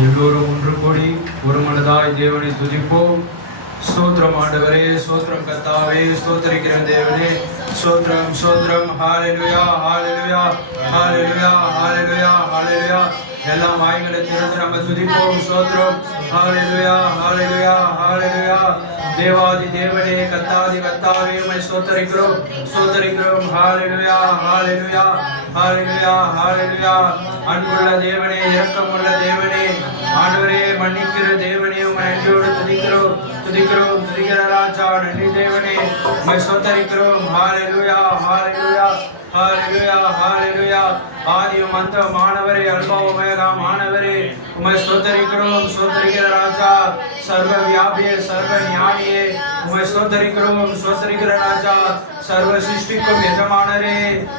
எல்லோரும் ஒன்று கூடி ஒரு மனதாய் தேவனை துதிப்போம். ஸ்தோத்திரம் ஆண்டவரே, ஸ்தோத்திரம் கர்த்தாவே, ஸ்தோத்திரிக்கிற தேவனே, ஸ்தோத்திரம் ஸ்தோத்திரம். ஹல்லேலூயா ஹல்லேலூயா ஹல்லேலூயா ஹல்லேலூயா ஹல்லேலூயா. எல்லா வாய்களை திறந்து நம்ம துதிப்போம். ஸ்தோத்திரம். ஹல்லேலூயா ஹல்லேலூயா ஹல்லேலூயா. தேவாதி தேவனே, கர்த்தாதி கர்த்தாவே, உம்மை ஸ்தோத்திரிக்கிறோம் ஸ்தோத்திரிக்கிறோம். ஹல்லேலூயா ஹல்லேலூயா ஹல்லேலூயா ஹல்லேலூயா. அன்புள்ள தேவனே, இரக்கமுள்ள தேவனே, ஆண்டவரே, மன்னிக்கிற தேவனே, உம்மை நன்றியோடு துதிக்கிறோம் துதிக்கிறோம். துதிக்கிற ராஜா, நன்றி தேவனே, உம்மை ஸ்தோத்திரிக்கிறோம். ஹல்லேலூயா ஹல்லேலூயா ஹல்லேலூயா ஹல்லேலூயா. ஆதியும் அந்தமானவரே, அல்பாவுமேகா மானவரே, உம்மை ஸ்தோத்திரிக்கிறோம் ஸ்தோத்திரிக்கிற ராஜா, சர்வ வியாபியே, சர்வ ஞானியே, உம்மை ஸ்தோத்திரிக்கிறோம் ஸ்தோத்திரிக்கிற ராஜா, சர்வ சிருஷ்டிக்கும் எஜமானரே,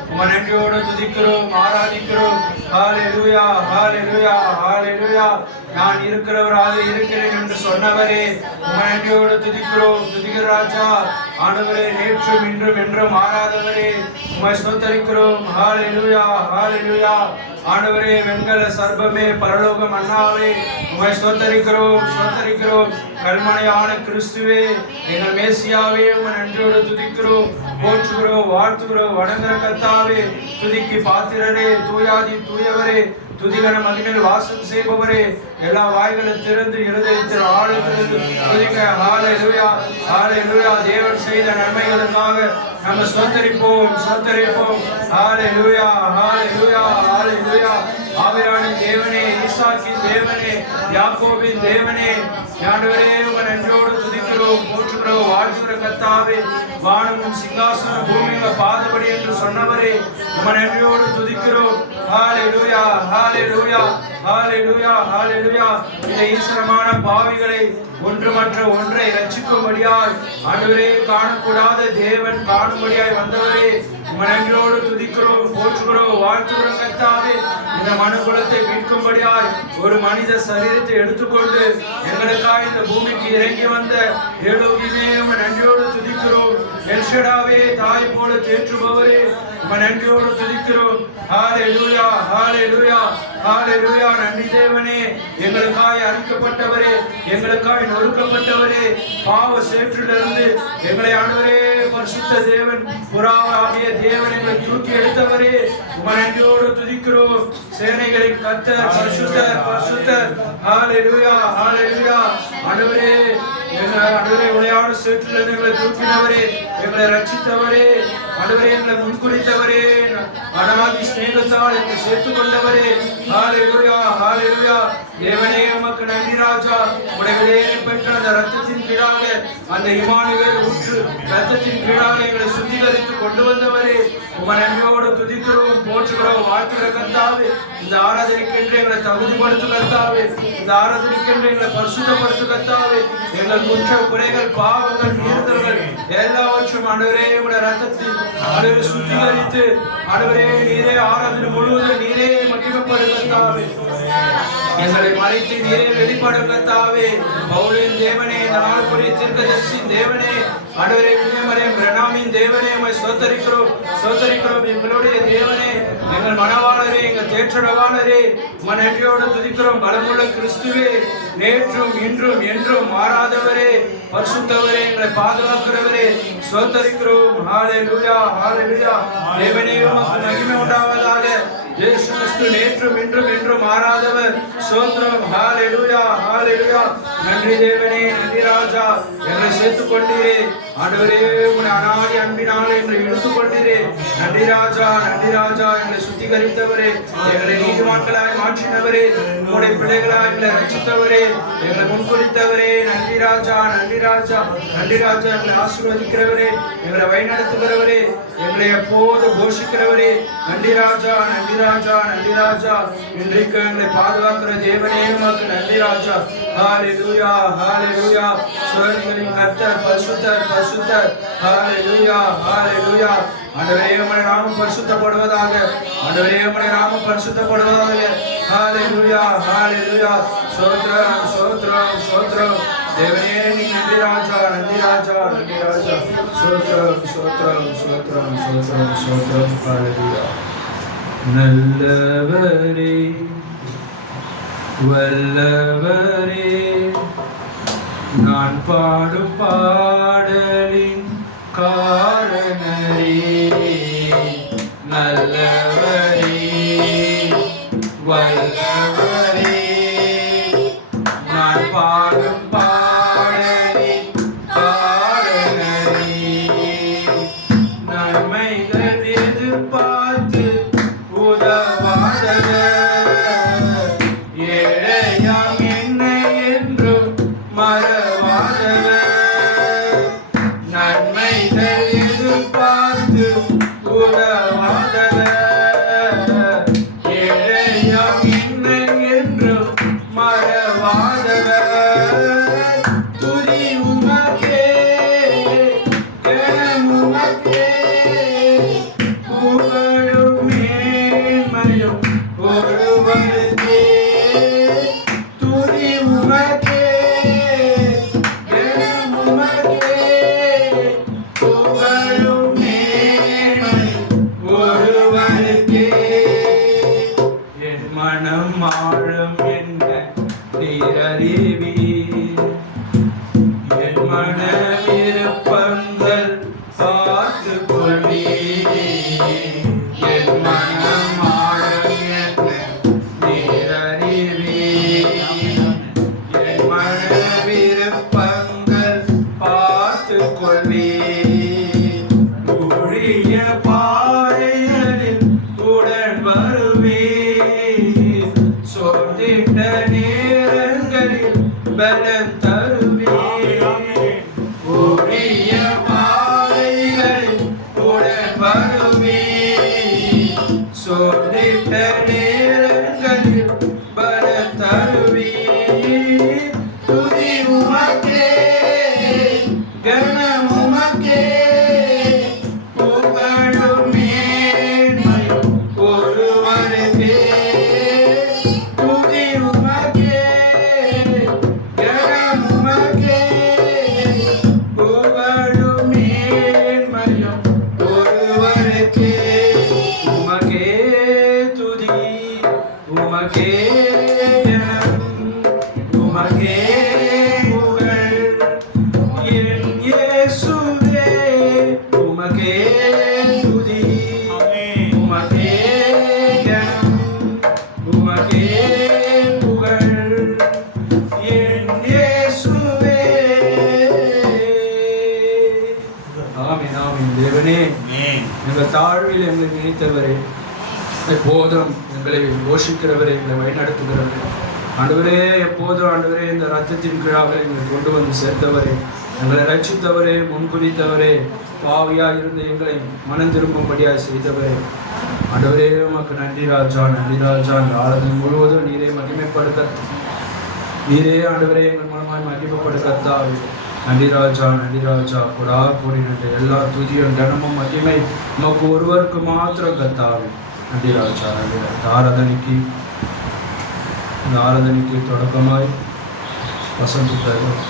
உம்மை நன்றியோடு துதிக்கிறோம் ஆராதிக்கிறோம். ஹல்லேலூயா ஹல்லேலூயா ஹல்லேலூயா. நான் இருக்கிறவராக இருக்கிறேன் என்று சொன்னவரே, உம்மை நன்றியோடு துதிக்கிறோம் துதிக்கிற ராஜா, ஆண்டவரே, நேற்றும் இன்றும் என்றும் மாறாதவரே, உம்மை ஸ்தோத்திரிக்கிறோம். ஹல்லேலூயா ஹல்லேலூயா. ஆண்டவரே, வெண்கல சர்பமே, பரலோக மன்னாவே, உம்மை ஸ்தோத்திரிக்கிறோம் ஸ்தோத்திரிக்கிறோம். கல்மனையான கிறிஸ்துவே, எங்கள் மேசியாவே, உம்மை நன்றியோடு துதிக்கிறோம் போற்றுகிறோம் வாழ்த்துகிறோம். வணங்குகிற கர்த்தாவே, துதிக்கு பாத்திரரே, தூயாதி தூயவரே, துதிகன மகிமையில் வாசம் செய்பவரே, எல்லா வாய்களும் திறந்து இருதயத்தில் ஆழத்திலிருந்து துதிக்க. ஹல்லேலூயா ஹல்லேலூயா. தேவன் செய்த நன்மைகளுக்காக நம்ம ஸ்தோத்திரிப்போம் ஸ்தோத்திரிப்போம். ஹல்லேலூயா ஹல்லேலூயா ஹல்லேலூயா. ஆபிரகாமின் தேவனே, ஈசாக்கின் தேவனே, யாக்கோபின் தேவனே, ஆண்டவரே, உம்மை நன்றியோடு துதிக்கிறோம் போற்றுகிறோம் வாழ்த்துகிற கர்த்தாவே, வானமும் சிங்காசனம் பூமியும் பாதபடி என்று சொன்னவரே, உம்மை நன்றியோடு துதிக்கிறோம். ஹல்லேலூயா ஹல்லேலூயா ஹல்லேலூயா ஹல்லேலூயா. இந்த ஈஸ்வரமான பாவிகளை ஒன்றுமற்ற ஒன்றை ரட்சிக்கும்படியாய், ஆண்டவரே, காணக்கூடாத தேவன் காணும்படியாய் வந்தவரே, உம்மை நன்றியோடு துதிக்கிறோம் போற்றுகிறோம் வாழ்த்துகிறோம் கர்த்தாவே. இந்த மனுக்குலத்தை மீட்கும்படியாய் ஒரு மனித சரீரத்தை எடுத்துக்கொண்டு எங்களுக்காக இந்த பூமிக்கு இறங்கி வந்த எலோகிமே, உம்மை நன்றியோடு துதிக்கிறோம். எல்ஷடாவே, தாய் போல தேற்றுபவரே, உம்மை நன்றியோடு துதிக்கிறோம். ஹல்லேலூயா ஹல்லேலூயா ஹல்லேலூயா. நன்றி தேவனே, எங்களுக்காய் அழிக்கப்பட்டவரே, எங்களுக்காய் நொறுக்கப்பட்டவரே, பாவ சேற்றிலிருந்து எங்களை ஆண்டவரே, பரிசுத்த தேவன், புறாவாகிய தேவன், எங்களை தூக்கி எடுத்தவரே, உம்மை நன்றியோடு துதிக்கிறோம். சேனைகளின் கர்த்தர், பரிசுத்தர் பரிசுத்தர். ஹல்லேலூயா ஹல்லேலூயா. ஆண்டவரே, ஆண்டவரே, விளையாடு சேற்றிலிருந்து எங்களை தூக்கினவரே, எங்களை ரட்சித்தவரே, ஆண்டவரே, எங்களை முன்குறித்தவரே, அனாதி ஸ்நேகத்தால் எங்களை சேர்த்துக் கொண்டவரே, ஹல்லேலூயா ஹல்லேலூயா. தேவனே, உமக்கு நன்றி ராஜா. உடைய விலையை பெற்ற அந்த ரத்தத்தின் கீழாக, அந்த இமானுவேல் ஊற்று ரத்தத்தின் கீழாக எங்களை சுத்திகரித்து கொண்டு வந்தவரே, உம்மை நன்றியோடு துதிக்கிறோம் போற்றுகிறோம் வாழ்த்துகிற கர்த்தாவே. இந்த ஆராதனைக்கென்று எங்களை தகுதிப்படுத்து கர்த்தாவே, இந்த ஆராதனைக்கென்று எங்களை பரிசுத்தப்படுத்து கர்த்தாவே. எங்கள் குற்ற குறைகள் பாவங்கள் மீறுதல்கள் எல்லாவற்றும் ஆண்டவரே, உடைய ரத்தத்தில் ஆண்டவரே சுத்திகரித்து, ஆண்டவரே, நீரே ஆராதனை முழுவதும் நீரே மகிமைப்படும் கர்த்தாவே. எங்களை மறைத்து நீரே வெளிப்படும் கர்த்தாவே. பவுலின் தேவனே, நாளுக்குரிய தீர்க்கதரிசியின் தேவனே, ஆண்டவரே, வில்லியமரியம் பிரணாமின் தேவனே, உம்மை ஸ்தோத்திரிக்கிறோம் ஸ்தோத்திரிக்கிறோம். எங்களுடைய தேவனே, எங்கள் மனவாளரே, எங்கள் தேற்றடவாளரே, உம்மை நன்றியோடு துதிக்கிறோம். பலமுள்ள கிறிஸ்துவே, நேற்றும் இன்றும் என்றும் மாறாதவரே, பரிசுத்தவரே, எங்களை பாதுகாக்கிறவரே, ஸ்தோத்திரிக்கிறோம். ஹல்லேலூயா ஹல்லேலூயா. தேவனே, உமக்கு மகிமை உண்டாவதாக. இயேசு கிறிஸ்து நேற்றும் இன்றும் என்றும் மாறாதவர். ஸ்தோத்திரம். ஹalleluya ஹalleluya. நன்றி தேவனே, நன்றி ராஜா. எங்களை சேர்த்துக் கொண்டீரே ஆண்டவரே, உம்முடைய அநாதி அன்பினால் எங்களை இழுத்துக் கொண்டீரே. நன்றி ராஜா, நன்றி ராஜா. எங்களை சுத்திகரித்தவரே, எங்களை நீதிமான்களாய் மாற்றினவரே, உம்முடைய பிள்ளைகளாய் எங்களை ரட்சித்தவரே, எங்களை முன்குறித்தவரே. நன்றி ராஜா, நன்றி ராஜா, நன்றி ராஜா. எங்களை ஆசீர்வதிக்கிறவரே, எங்களை வழிநடத்துகிறவரே, எங்களை எப்போது போஷிக்கிறவரே. நன்றி ராஜா, நன்றி ராஜா, நன்றி ராஜா. இன்றைக்கு எங்களை பாதுகாக்கிற தேவனே, உமக்கு நன்றி ராஜா. ஹalleluya ஹalleluya. சுரங்களின் கர்த்தர் பரிசுத்தர் பரிசுத்தர். ஹalleluya ஹalleluya. ஆண்டவரே, உம்முடைய நாமம் பரிசுத்தப்படுவதாக. ஆண்டவரே, உம்முடைய நாமம் பரிசுத்தப்படுவதாக. ஹalleluya ஹalleluya. ஸ்தோத்திரம் ஸ்தோத்திரம் ஸ்தோத்திரம். தேவனே, நீ நன்றி ராஜா, நன்றி ராஜா, நன்றி ராஜா. ஸ்தோத்திரம் ஸ்தோத்திரம் ஸ்தோத்திரம் ஸ்தோத்திரம் ஸ்தோத்திரம். ஹalleluya. நல்லவரே வல்லவரே, நான் பாடும் பாடலின் காரணரே. நல்லவரே வல்லவரே, நான் பாடும் பாடலின் காரணரே. நன்மைகள் எதிர்பார்த்து உதவாதவர், ஏழையாம் என்னை என்றும் மறவாதவர். நன்மைகள் எதிர்பார்த்து உதவாதவர், ஏழையாம் என்னை என்றும் மறவாதவர். துதி உமக்கே, கனம் உமக்கே, புகழும் மேன்மையும் ஒருவருக்கே. துதி உமக்கே, கனம் உமக்கே, புகழும் மேன்மையும் ஒருவருக்கே. என் மனம் ஆழம் என்ன நீர் அறிவீர், என் மன விருப்பங்கள் பார்த்துக் கொள்வீர். என் மனம் ஆழம் என்ன நீர் அறிவீர், என் மன விருப்பங்கள் பார்த்துக் கொள்வீர். ஊழிய பாதைகளில் உடன் வருவீர், சோர்ந்திட்ட நேரங்களில் பலம் தருவீர். ஊழிய பாதைகளில் உடன் வருவீர், சோர்ந்திட்ட நேரங்களில் பலம் தருவீர். துதி உமக்கே, கனம் உமக்கே, புகழும் மேன்மையும் ஒருவருக்கே. துதி உமக்கே, கனம் உமக்கே, புகழும் மேன்மையும் ஒருவருக்கே. உமக்கே துதி, உமக்கே கனம், உமக்கே புகழ். என் இயேசுவே, உமக்கே துதி, உமக்கே கனம், உமக்கே புகழ். என் இயேசுவே. ஆமென் ஆமென். தேவனே, எங்கள் தாழ்வில் எங்களை நினைத்தவரே, எப்போதும் எங்களை போஷிக்கிறவரே, எங்களை வழிநடத்துகிறவரே, ஆண்டவரே, எப்போதும் ஆண்டவரே இந்த ரத்தத்தின் கிழாவை எங்களை கொண்டு வந்து சேர்த்தவரே, எங்களை ரட்சித்தவரே, முன்குறித்தவரே, பாவியாக இருந்து எங்களை மனம் திரும்பும்படியாக செய்தவரே, ஆண்டவரே, உமக்கு நன்றி ராஜா, நன்றி ராஜா. இந்த ஆராதனை முழுவதும் நீரே மகிமைப்படுத்த, நீரே ஆண்டவரே எங்கள் மூலமாய் மகிமைப்படுத்தாவே. நன்றி ராஜா, நன்றி ராஜா. கொடா கோடி நன்றி. எல்லா துதியும் கனமும் மகிமை உமக்கு ஒருவருக்கு மாத்திரம் கத்தாவே. நன்றி ராஜா, நன்றி ராஜா. இந்த ஆராதனைக்கு தொடக்கமாய் வசந்த் பிரதர்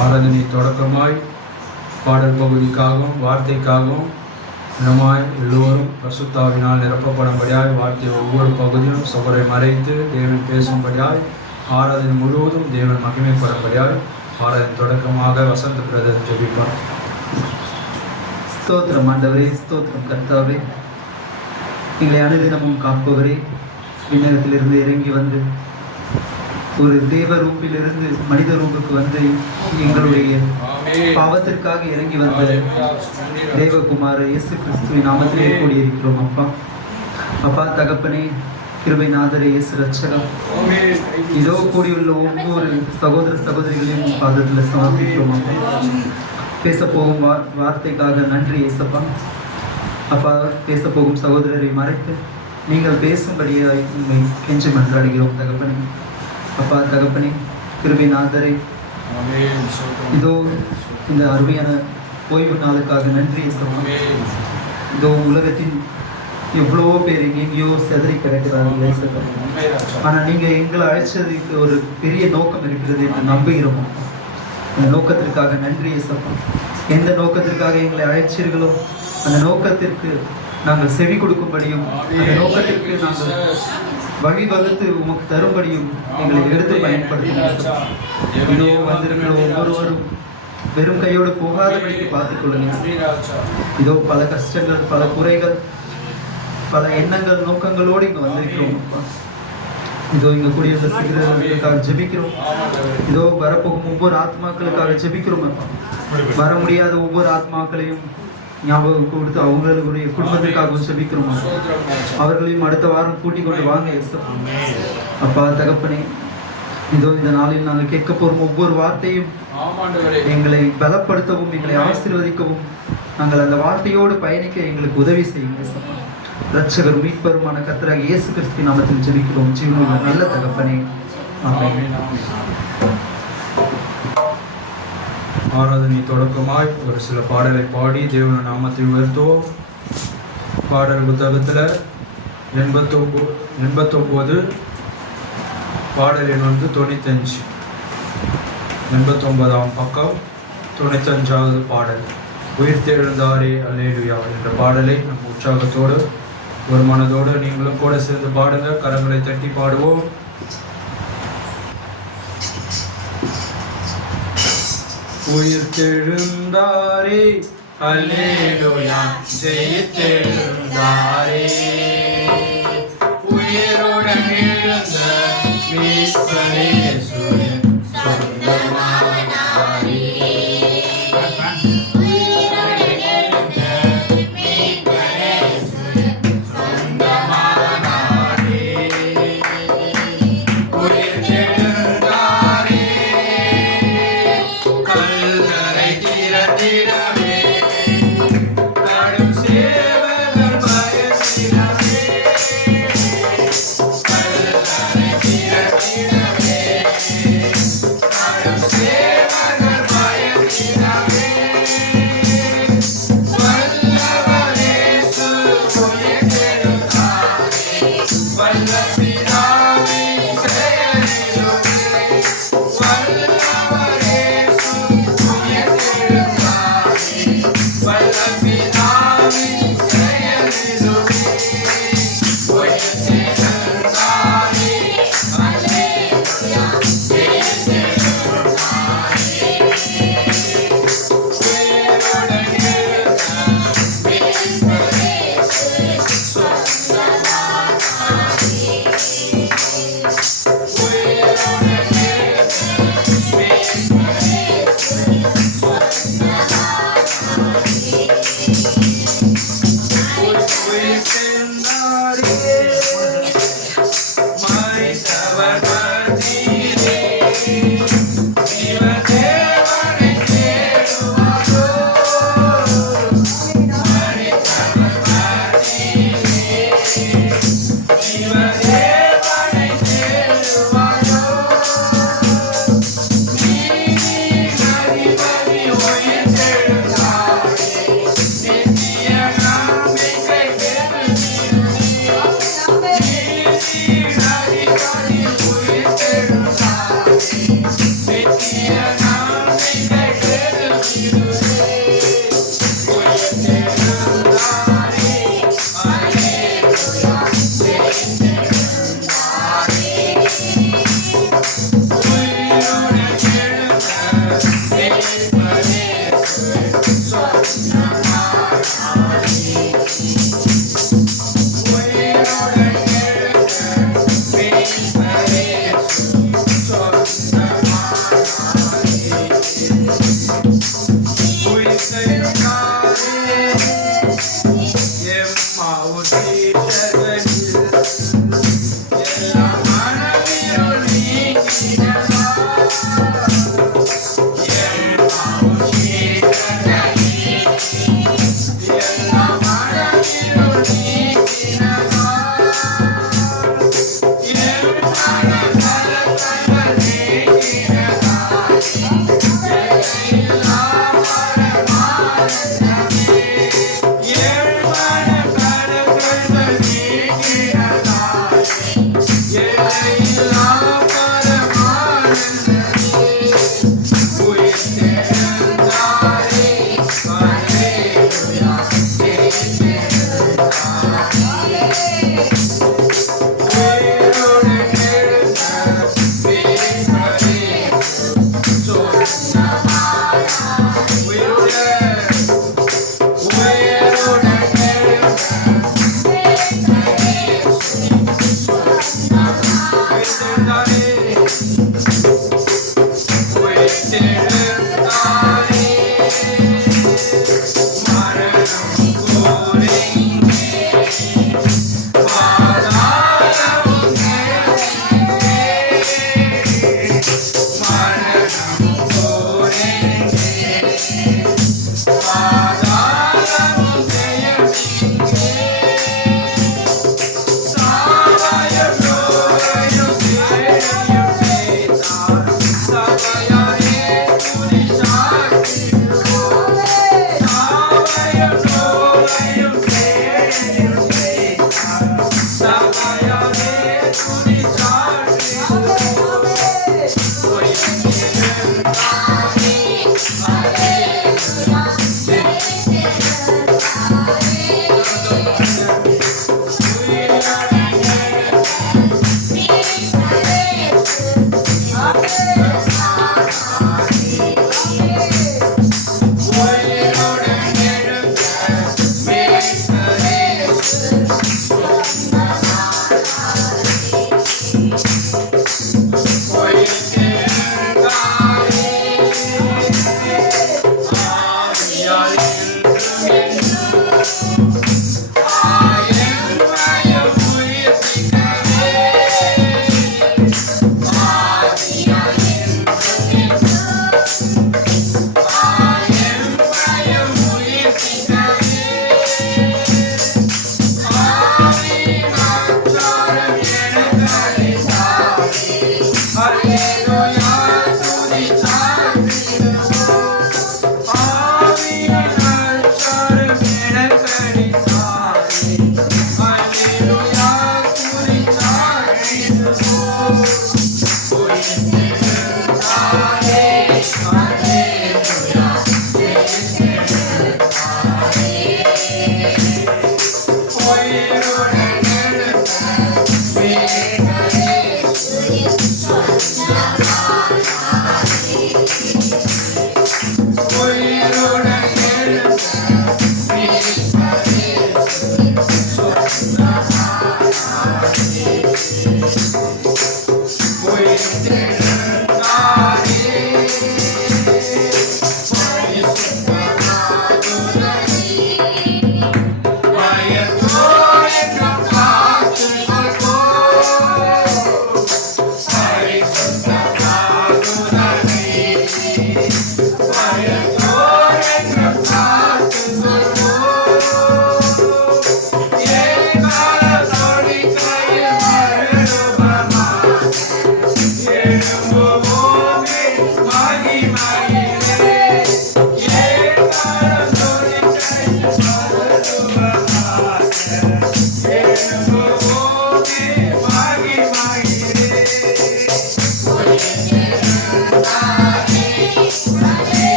ஆராதனை தொடக்கமாய் பாடல் பகுதிக்காகவும் வார்த்தைக்காகவும் தினமாய் எல்லோரும் பரிசுத்தாவினால் நிரப்பப்படும்படியாய் வார்த்தை ஒவ்வொரு பகுதியும் சபரை மறைத்து தேவன் பேசும்படியாய் ஆராதனை முழுவதும் தேவன் மகிமைப்படும்படியாய் ஆராதனை தொடக்கமாக வசந்த பிரதர் ஜெபிப்பார். ஸ்தோத்திரம் ஆண்டவரே, ஸ்தோத்திரம் கர்த்தாவே, எங்களை அனுதினமும் காப்பவரே, விண்ணகத்திலிருந்து இறங்கி வந்து ஒரு தேவ ரூபிலிருந்து மனித ரூபுக்கு வந்து எங்களுடைய பாவத்திற்காக இறங்கி வந்த தேவகுமார இயேசு கிறிஸ்துவின் நாமத்திலே கூடியிருக்கிறோம். அப்பா தகப்பனே, கிருபைநாதரே, இயேசு ரட்சகம், இதோ கூடியுள்ள ஒவ்வொரு சகோதர சகோதரிகளையும் பாதத்தில் சமர்ப்பிக்கிறோம். பேசப்போகும் வார்த்தைக்காக நன்றி இயேசப்பா. அப்பா, பேசப்போகும் சகோதரரை மறைத்து நீங்கள் பேசும்படியாய் உண்மை கெஞ்சி மன்றாடுகிறோம் தகப்பனே. அப்பா தகப்பனே, கிருபைநாதரே, இதோ இந்த அருமையான ஓய்வு நாளுக்காக நன்றி இயேசப்பா. இதோ உலகத்தின் எவ்வளவோ பேர் எங்கெங்கேயோ செதறி கிடக்கிறார்கள் இயேசப்பா. ஆனால் நீங்கள் எங்களை அழைச்சதுக்கு ஒரு பெரிய நோக்கம் இருக்கிறது என்று நம்புகிறோம். அந்த நோக்கத்திற்காக நன்றி இயேசப்பா. எந்த நோக்கத்திற்காக எங்களை அழைச்சீர்களோ அந்த நோக்கத்திற்கு நாங்கள் செவி கொடுக்கும்படியும், அந்த நோக்கத்திற்கு நாங்கள் வழிவகுத்து உமக்கு தரும்படியும் எங்களை எடுத்து பயன்படுத்துகிறோம். இதோ வந்திருக்கிற ஒவ்வொருவரும் வெறும் கையோடு போகாதபடிக்கு பார்த்துக் கொள்ளுங்க. இதோ பல கஷ்டங்கள், பல குறைகள், பல எண்ணங்கள், நோக்கங்களோடு இங்கே வந்திருக்கிறோம். இதோ இங்கே கூடிய சிறுவர்களுக்காக ஜெபிக்கிறோம். இதோ வரப்போகும் ஒவ்வொரு ஆத்மாக்களுக்காக ஜெபிக்கிறோம். வர முடியாத ஒவ்வொரு ஆத்மாக்களையும் ஞாபகம் கொடுத்து அவங்களுடைய குடும்பத்திற்காக ஜெபிக்கிறோம். அவர்களையும் அடுத்த வாரம் கூட்டிக் கொண்டு வாங்க அப்பா தகப்பனே. இதோ இந்த நாளில் நாங்கள் கேட்க போறோம் ஒவ்வொரு வார்த்தையும் எங்களை பலப்படுத்தவும், எங்களை ஆசீர்வதிக்கவும், நாங்கள் அந்த வார்த்தையோடு பயணிக்க எங்களுக்கு உதவி செய்யுங்க. இரட்சகர் மீட்பருமான கர்த்தராகிய இயேசு கிறிஸ்துவின் நாமத்தில் ஜெபிக்கிறோம் ஜீவனுள்ள நல்ல தகப்பனே, ஆமென். ஆராதனை தொடக்கமாய் ஒரு சில பாடலை பாடி தேவன நாமத்தை உயர்த்துவோம். பாடல் புத்தகத்தில் 89 பாடல் எண் 95, 89ஆம் பக்கம் 95வது பாடல், உயிர்த்தெழுந்தாரே அல்லேலூயா என்ற பாடலை நம்ம உற்சாகத்தோடு ஒரு மனதோடு நீங்களும் கூட சேர்ந்து பாடுங்க. கரங்களை தட்டி பாடுவோம். உயிர்த்தெழுந்தாரே அல்லேலூயா, ஜெயித்தெழுந்தாரே, உயிரோடன் எழுந்த மீட்பரே இயேசுவின் சொந்தமானாரே. Yeah.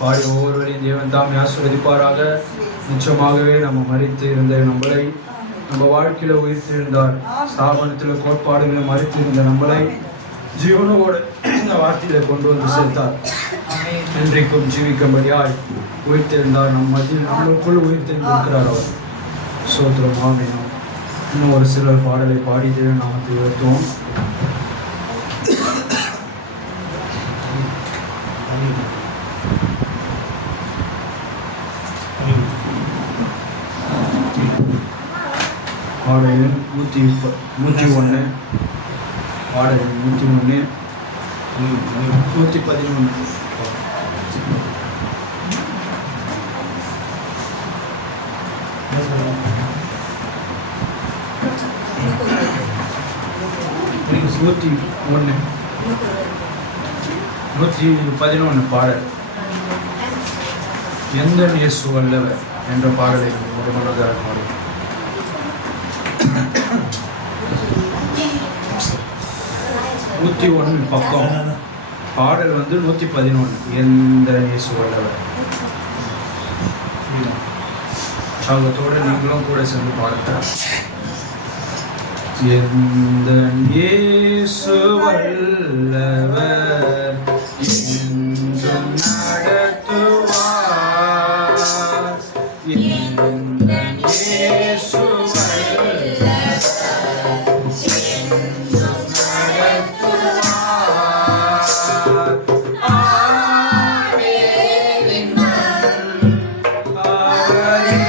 பாடி ஒவ்வொருவரையும் தேவன் தாமே ஆசீர்வதிப்பாராக. நிச்சயமாகவே நம்ம மரித்து இருந்த நம்மளை நம்ம வாழ்க்கையில உயிர்த்திருந்தார். ஸ்தாபனத்தில் கோட்பாடுகளை மறித்து இருந்த நம்மளை ஜீவனோடு இந்த வார்த்தையில கொண்டு வந்து சேர்த்தார். இன்றைக்கும் ஜீவிக்கும்படியாய் உயிர்த்திருந்தார். நம் மத்தியில் நம்மளுக்குள் உயிர்த்திருந்திருக்கிறார் அவர். சோத்திரம் ஆமென். இன்னும் ஒரு சிலர் பாடலை பாடி தேவன் நாமத்தை உயர்த்துவோம். பாடல் எண் 101, பாடல் எண் 101, 111. நூற்றி 111 பாடல் எந்த இயேசு வல்லவர் என்ற பாடலை ஒரு மனதாக பாடும். 101 பக்கம் பாடல் 111 எந்த இயேசு வல்லவர். சாகத்தோடு நீங்களும் கூட சேர்ந்து பாடுங்க. எந்த இயேசு வல்லவர் என்றும் நடத்துவார். எந்த இயேசு வல்லவர் என்றும் நடத்துவார். ஆவேலின் மண் அவரே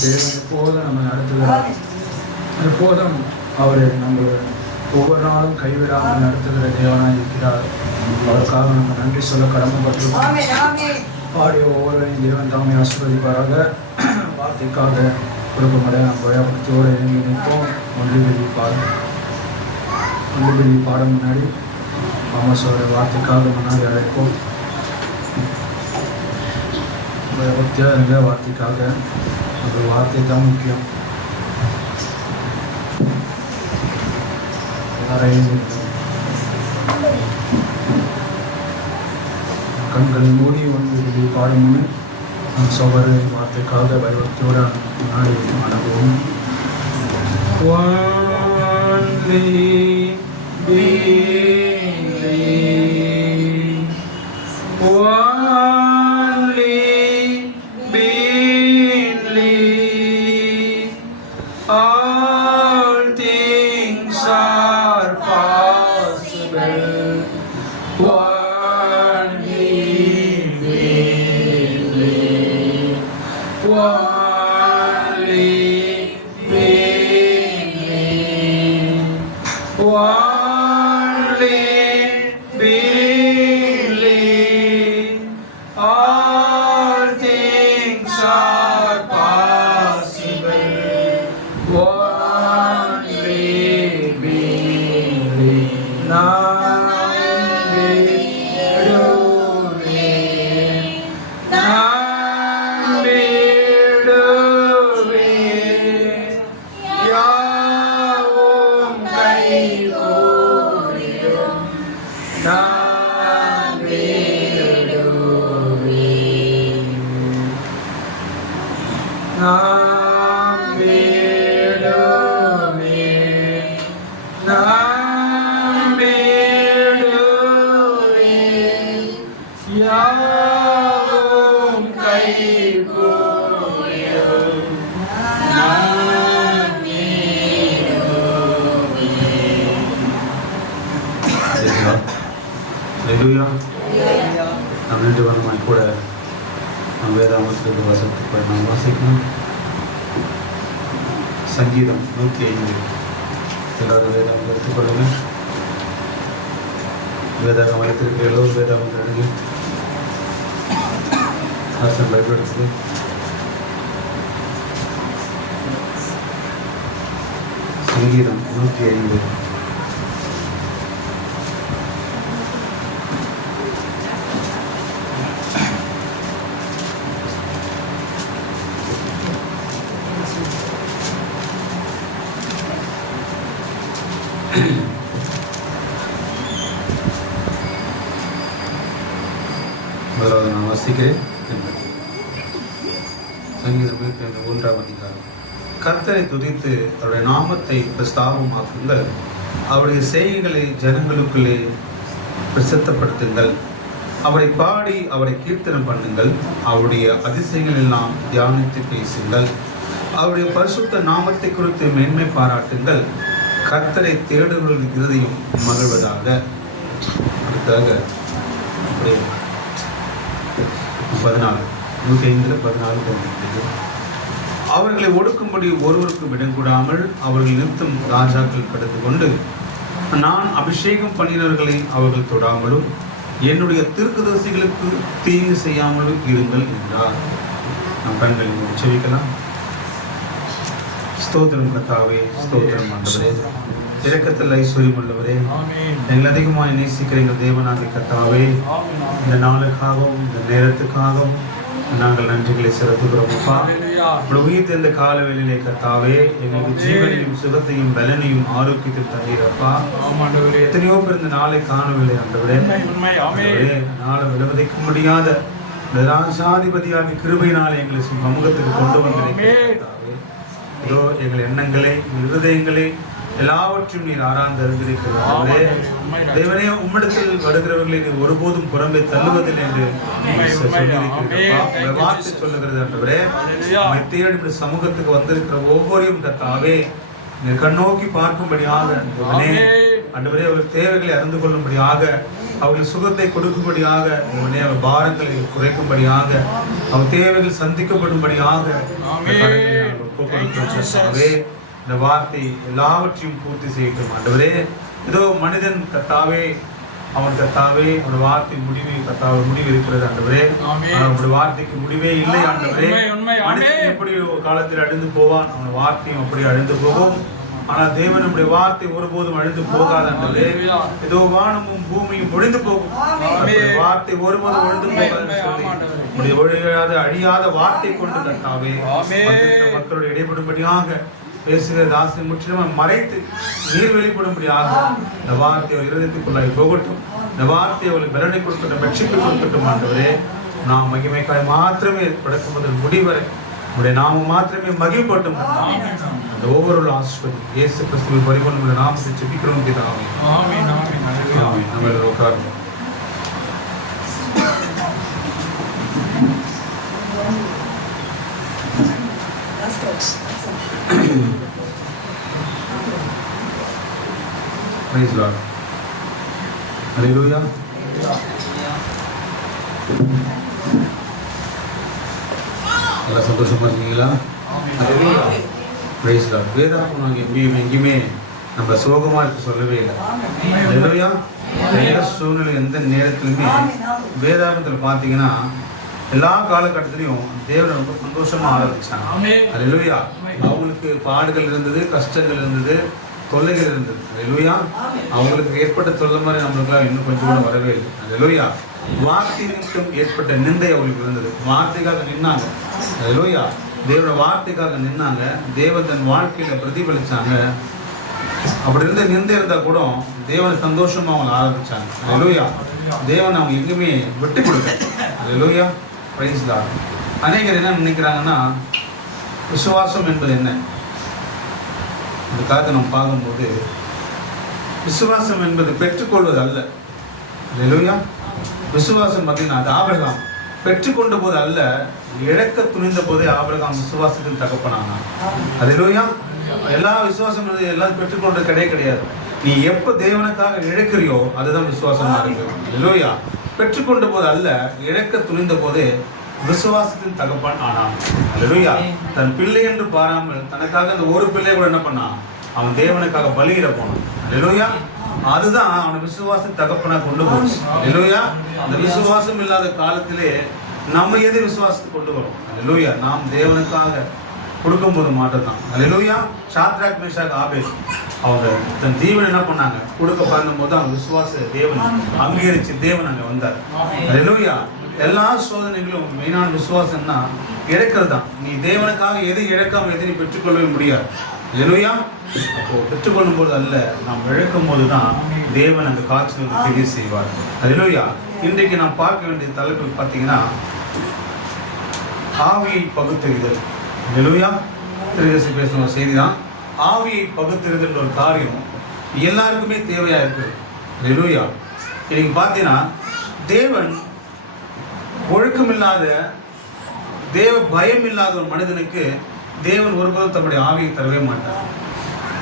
தேவன் எப்போதும் நம்ம நடத்துகிறார். எப்போதும் அவர் நம்ம ஒவ்வொரு நாளும் கைவிடாமல் நடத்துகிற தேவனாக இருக்கிறார். அவருக்காக நம்ம நன்றி சொல்ல கடமைப்பட்டிருக்கோம். பாடிய ஒவ்வொருவரையும் தேவன் தாமே ஆசீர்வதிப்பாராக. வார்த்தைக்காக கொடுக்கப்பட நம்ம பயபக்தியோடு இறங்கி நிற்போம். ஒன்றுபெரிய பாடம் முன்னாடி மாமாசோட வார்த்தைக்காக முன்னாடி அழைப்போம். பயபக்தியாக இருந்த வார்த்தைக்காக அந்த வார்த்தை தான் முக்கியம். கண்களை மூடி ஒன்று பாடமுன்னு நம் சோழர் வார்த்தைக்காக பயபக்தியோடு முன்னாடி அனுபவம். All things are possible. Only believe. Only believe. Only believe. All things are possible. Only believe. நாம் நின்று வந்தமாய் கூட நாம் வேதாமத்திலிருந்து வசனத்துக்கு நாம் வாசிக்கணும். சங்கீதம் 105. எல்லாரும் வேதாமத்தை எடுத்துக்கொள்ளுங்க. வேதாகம் வைத்திருக்கிற எல்லோரும் வேதாமத்தை எடுங்க. ஆசன் பைபிள் எடுத்து சங்கீதம் 105. முதலாவது நான் வாசிக்கிறேன். சங்கீதம் 1ஆம் அதிகாரம். கர்த்தரை துதித்து அவருடைய நாமத்தை பிரஸ்தாபமாக்குங்கள். அவருடைய செய்கைகளை ஜனங்களுக்குள்ளே பிரசித்தப்படுத்துங்கள். அவரை பாடி அவரை கீர்த்தனம் பண்ணுங்கள். அவருடைய அதிசயங்கள் எல்லாம் தியானித்து பேசுங்கள். அவருடைய பரிசுத்த நாமத்தை குறித்து மேன்மை பாராட்டுங்கள். கர்த்தரை தேடுவர்கள் இருதயம் மகிழ்வதாக. அடுத்தாக 14 105 அவர்களை ஒடுக்கும்படி ஒருவருக்கும் இடங்கூடாமல் அவர்கள் நிறுத்தும் ராஜாக்கள் கடந்து கொண்டு நான் அபிஷேகம் பண்ணினவர்களை அவர்கள் தொடாமலும் என்னுடைய தீர்க்கதரிசிகளுக்கு தீங்கு செய்யாமலும் இருங்கள் என்றார். நம் கண்களை உச்சரிக்கலாம். ஸ்தோத்திரம் கர்த்தாவே, ஸ்தோத்திரம் ஆண்டவரே, இரக்கத்தில் ஐஸ்வர்யம் உள்ளவரே, எங்கள் அதிகமாக நேசிக்கிற எங்கள் தேவனாகிய கர்த்தாவே, இந்த நாளுக்காகவும் இந்த நேரத்துக்காகவும் நாங்கள் நன்றிகளை செலுத்துகிறோம். அப்பா, உயிர் தெரிந்த கால வேளையிலே கர்த்தாவே எங்களுக்கு ஜீவனையும் சுகத்தையும் பலனையும் ஆரோக்கியத்தையும் தந்தீரப்பா. எத்தனையோ பேர் இந்த நாளை காணவில்லை ஆண்டவரே. நாளை விடுவதைக்க முடியாத ராஜாதிபதியாக கிருபையினால் எங்களை சமூகத்துக்கு கொண்டு வந்திருக்கிறேன். இதோ எங்கள் எண்ணங்களை இருதயங்களை எல்லாவற்றையும் நீர் ஆராய்ந்து அறிந்திருக்கிறீர்களே. தேவனே, உம்மிடத்தில் வருகிறவர்களை நீர் ஒருபோதும் புறம்பே தள்ளுவதில்லை என்று சொல்லியிருக்கிறீர்கள். வார்த்தை சொல்லுகிறது ஆண்டவரே. உம்மை தேடி சமூகத்துக்கு வந்திருக்கிற ஒவ்வொருவரையும் கர்த்தாவே நீர் கண்ணோக்கி பார்க்கும்படியாக தேவனே, ஆண்டவரே, அவர்கள் தேவைகளை அறிந்து கொள்ளும்படியாக, அவர்கள் சுகத்தை கொடுக்கும்படியாக, தேவனே, அவர் பாரங்களை குறைக்கும்படியாக, அவர் தேவைகள் சந்திக்கப்படும்படியாக இந்த வார்த்தை எல்லாவற்றையும் பூர்த்தி செய்யட்டும் ஆண்டவரே. ஏதோ மனிதன் கர்த்தாவே, அவன் கர்த்தாவே, அவனுடைய வார்த்தை முடிவு கர்த்தாவே முடிவு இருக்கிறது ஆண்டவரே. அவனுடைய வார்த்தைக்கு முடிவே இல்லை ஆண்டவரே. மனிதன் எப்படி ஒரு காலத்தில் அழிந்து போவான், அவனுடைய வார்த்தையும் அப்படி அழிந்து போகும். ஆனால் தேவன் நம்முடைய வார்த்தை ஒருபோதும் அழிந்து போகாது ஆண்டவரே. ஏதோ வானமும் பூமியும் ஒழிந்து போகும், வார்த்தை ஒருபோதும் ஒழிந்து போகாதுன்னு சொல்லி நம்முடைய ஒழியாத அழியாத வார்த்தை கொண்டு கர்த்தாவே மக்களோட இடைப்படும்படியாக பேசுகிற தாசை முற்றிலும் மறைத்து நீர் வெளிப்படும்படியாக இந்த வார்த்தை அவர் இருதயத்துக்குள்ளாய் போகட்டும். இந்த வார்த்தை அவளுக்கு பலனை கொடுக்கட்டும், ரட்சிப்பு கொடுக்கட்டும் ஆண்டவரே. நாம் மகிமைக்காய் மாத்திரமே படைக்கும் முதல் முடிவரை உடைய நாம மாத்திரமே மகிழ்பட்டும். அந்த ஒவ்வொரு ஆசிர்வதி இயேசு கிறிஸ்துவின் பரிபூர்ண நாமத்தை ஜெபிக்கிறோம் பிதாவே. ஆமென். ஆமென். நம்ம எல்லாரும் உட்காருங்க. Praise Lord. Hallelujah. எல்லாம் சந்தோஷமா இருக்கீங்களா? Praise Lord. வேதாகம் நாங்கள் எங்கேயுமே நம்ம சோகமா இருக்க சொல்லவே இல்லை. Hallelujah. எந்த சூழ்நிலை எந்த நேரத்திலுமே வேதாகத்தில் பார்த்தீங்கன்னா எல்லா காலகட்டத்திலையும் தேவனை ரொம்ப சந்தோஷமா ஆரம்பிச்சாங்க. அல்லேலூயா. அவங்களுக்கு பாடுகள் இருந்தது, கஷ்டங்கள் இருந்தது, தொல்லைகள் இருந்தது. அல்லேலூயா. அவங்களுக்கு ஏற்பட்ட தொல்லை மாதிரி நம்மளுக்குலாம் இன்னும் கொஞ்சம் கூட வரவே இல்லை. அல்லேலூயா. வார்த்தை நிமித்தம் ஏற்பட்ட நிந்தை அவங்களுக்கு இருந்தது. வார்த்தைக்காக நின்னாங்க. அல்லேலூயா. தேவனோட வார்த்தைக்காக நின்னாங்க. தேவன் தன் வாழ்க்கையில பிரதிபலிச்சாங்க. அப்படி இருந்த நிந்தை இருந்தா கூட தேவனை சந்தோஷமா அவங்க ஆரம்பிச்சாங்க. அல்லேலூயா. தேவன் அவங்க எங்குமே விட்டு கொடுக்க. அல்லேலூயா. Praise lord. அநேகர் என்ன நினைக்கிறாங்கன்னா, விசுவாசம் என்பது என்ன? இந்த காலத்தை நம்ம பார்க்கும்போது விசுவாசம் என்பது பெற்றுக்கொள்வது அல்ல. அல்லேலூயா. விசுவாசம் பார்த்தீங்கன்னா அது ஆபிரகாம் பெற்றுக்கொண்ட போது அல்ல, இழக்க துணிந்த போதே ஆபிரகாம் விசுவாசத்தில் தகப்பனானான். அல்லேலூயா. எல்லா விசுவாசம் எல்லாம் பெற்றுக்கொள்றது கிடையாது. நீ எப்ப தேவனுக்காக இழக்கிறியோ அதுதான் விசுவாசமா இருக்கு. அல்லேலூயா. பெற்றுக்கொண்ட போது அல்ல, இழக்க துணிந்த போதே விசுவாசத்தின் தகப்பன் ஆனான். அல்லேலூயா. தன் பிள்ளை என்று பாராமல் தனக்காக அந்த ஒரு பிள்ளை கூட என்ன பண்ணான், அவன் தேவனுக்காக பலியிட போனான். அல்லேலூயா. அதுதான் அவனை விசுவாச தகப்பனா கொண்டு போச்சு. அல்லேலூயா. அந்த விசுவாசம் இல்லாத காலத்திலே நம்ம எது விசுவாசத்தை கொண்டு வரும்? அல்லேலூயா. நாம் தேவனுக்காக கொடுக்கும் போது மாற்றம் தான். அல்லேலூயா. சாத்ராக் மேஷாக் ஆபேல் அவங்க தன் ஜீவன் என்ன பண்ணாங்க, கொடுக்க பார்க்கும்போது அவங்க விசுவாச தேவன் அங்கீகரிச்சு தேவன் அங்கே வந்தார். அல்லேலூயா. எல்லா சோதனைகளும் மெயினான விசுவாசம்னா இழக்கிறது தான். நீ தேவனுக்காக எது இழக்காம எது நீ பெற்றுக்கொள்ளவே முடியாது. அல்லேலூயா. அப்போ பெற்றுக்கொள்ளும் போது அல்ல, நாம் இழக்கும் போது தான் தேவன் அந்த காட்சியை தெரிய செய்வார். அல்லேலூயா. இன்றைக்கு நாம் பார்க்க வேண்டிய தலைப்பு பார்த்தீங்கன்னா ஆவியை பகுத்தறிதல். அல்லேலூயா. திருதேசி பேசுகிற ஒரு செய்தி தான். ஆவியை பகுத்தறிதல் ஒரு காரியம் எல்லாருக்குமே தேவையா இருக்கு. அல்லேலூயா. இன்னைக்கு பார்த்தீங்கன்னா தேவன் ஒழுக்கமில்லாத, தேவ பயம் இல்லாத ஒரு மனிதனுக்கு தேவன் ஒருபோதும் தம்முடைய ஆவியை தரவே மாட்டார்.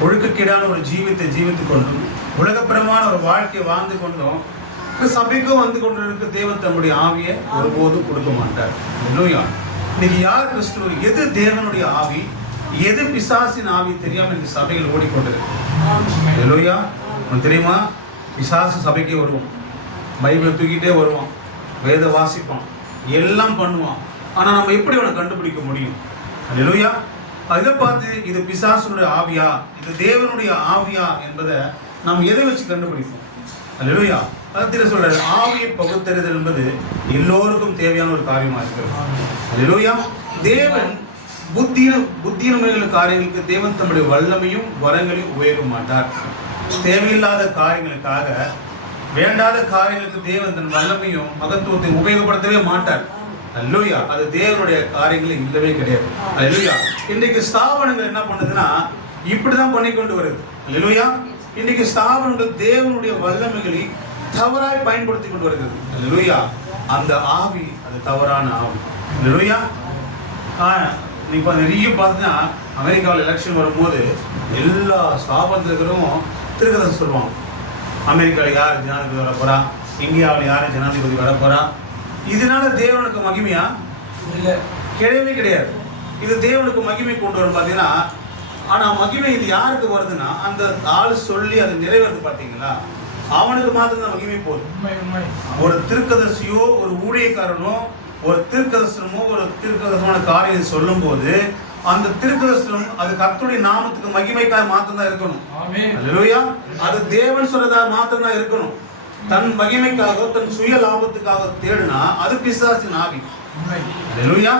ஒழுக்கக்கேடான ஒரு ஜீவித்தை ஜீவித்துக் கொண்டும் உலகப்பிரமான ஒரு வாழ்க்கையை வாழ்ந்து கொண்டும் சபைக்கும் வந்து கொண்டிருக்க தேவன் தம்முடைய ஆவியை ஒருபோதும் கொடுக்க மாட்டார். அல்லேலூயா. இன்னைக்கு யார் கிறிஸ்துவ, எது தேவனுடைய ஆவி, எது பிசாசின் ஆவி தெரியாம இந்த சபைகள் ஓடிக்கொண்டிருக்கு. அல்லேலூயா. உனக்கு தெரியுமா, பிசாசு சபைக்கே வருவான், பைபிளை தூக்கிட்டே வருவான், வேத வாசிப்பான், எல்லாம் பண்ணுவான். ஆனா நம்ம எப்படி அவனை கண்டுபிடிக்க முடியும்? அல்லேலூயா. அதை பார்த்து இது பிசாசுடைய ஆவியா, இது தேவனுடைய ஆவியா என்பதை நாம் எதை வச்சு கண்டுபிடிப்போம்? அல்லேலூயா. அது சொல்ற ஆவியை பகுத்தறிதல் என்பது எல்லோருக்கும் தேவையான ஒரு காரியமா இருக்கிறது. அல்லேலூயா. தேவன் புத்தியினமைகள் காரியங்களுக்கு தேவன் தம்முடைய வல்லமையும் வரங்களையும் உபயோக மாட்டார். தேவையில்லாத காரியங்களுக்காக, வேண்டாத காரியங்களுக்கு தேவன் தன் வல்லமையும் மகத்துவத்தை உபயோகப்படுத்தவே மாட்டார். அல்லேலூயா. அது தேவனுடைய காரியங்கள் இல்லவே கிடையாது. அல்லேலூயா. இன்றைக்கு ஸ்தாபனங்கள் என்ன பண்ணுதுன்னா இப்படிதான் பண்ணி கொண்டு வருது. அல்லேலூயா. இன்றைக்கு ஸ்தாபனங்கள் தேவனுடைய வல்லமைகளை தவறாய் பயன்படுத்தி கொண்டு வருகிறது. அல்லேலூயா. அந்த ஆவி அது தவறான ஆவி. அல்லேலூயா. இப்போ நிறைய பார்த்தீங்கன்னா அமெரிக்காவில் எலெக்ஷன் வரும்போது எல்லா ஸ்தாபனத்திலும் திருக்கதர்சனம் சொல்லுவாங்க. அமெரிக்காவில் யார் ஜனாதிபதி வர போறா, இந்தியாவில் யார் ஜனாதிபதி வர போறா. இதனால தேவனுக்கு மகிமையா? இல்லை, கிடையவே கிடையாது. இது தேவனுக்கு மகிமை கொண்டு வரும் பார்த்தீங்கன்னா. ஆனால் மகிமை இது யாருக்கு வருதுன்னா அந்த ஆள் சொல்லி அது நிறைவேறது பார்த்தீங்களா, அவனுக்கு மாத்திரம் தான் மகிமை போகுது. ஒரு திருக்கதர்சியோ ஒரு ஊழியக்காரனோ ஒரு திருக்கதர்சனமோ ஒரு திருக்கதர்சனமான காரியம் சொல்லும் போது அந்த திருக்கதர்சனம் அது கர்த்தருடைய நாமத்துக்கு மகிமைக்காக மாத்திரம் தான் இருக்கணும். அல்லேலூயா. அது தேவன் சொல்றதா மாத்திரம் தான் இருக்கணும். தன் மகிமைக்காக தன் சுய லாபத்துக்காக தேடினா அது பிசாசின் ஆவி. அல்லேலூயா.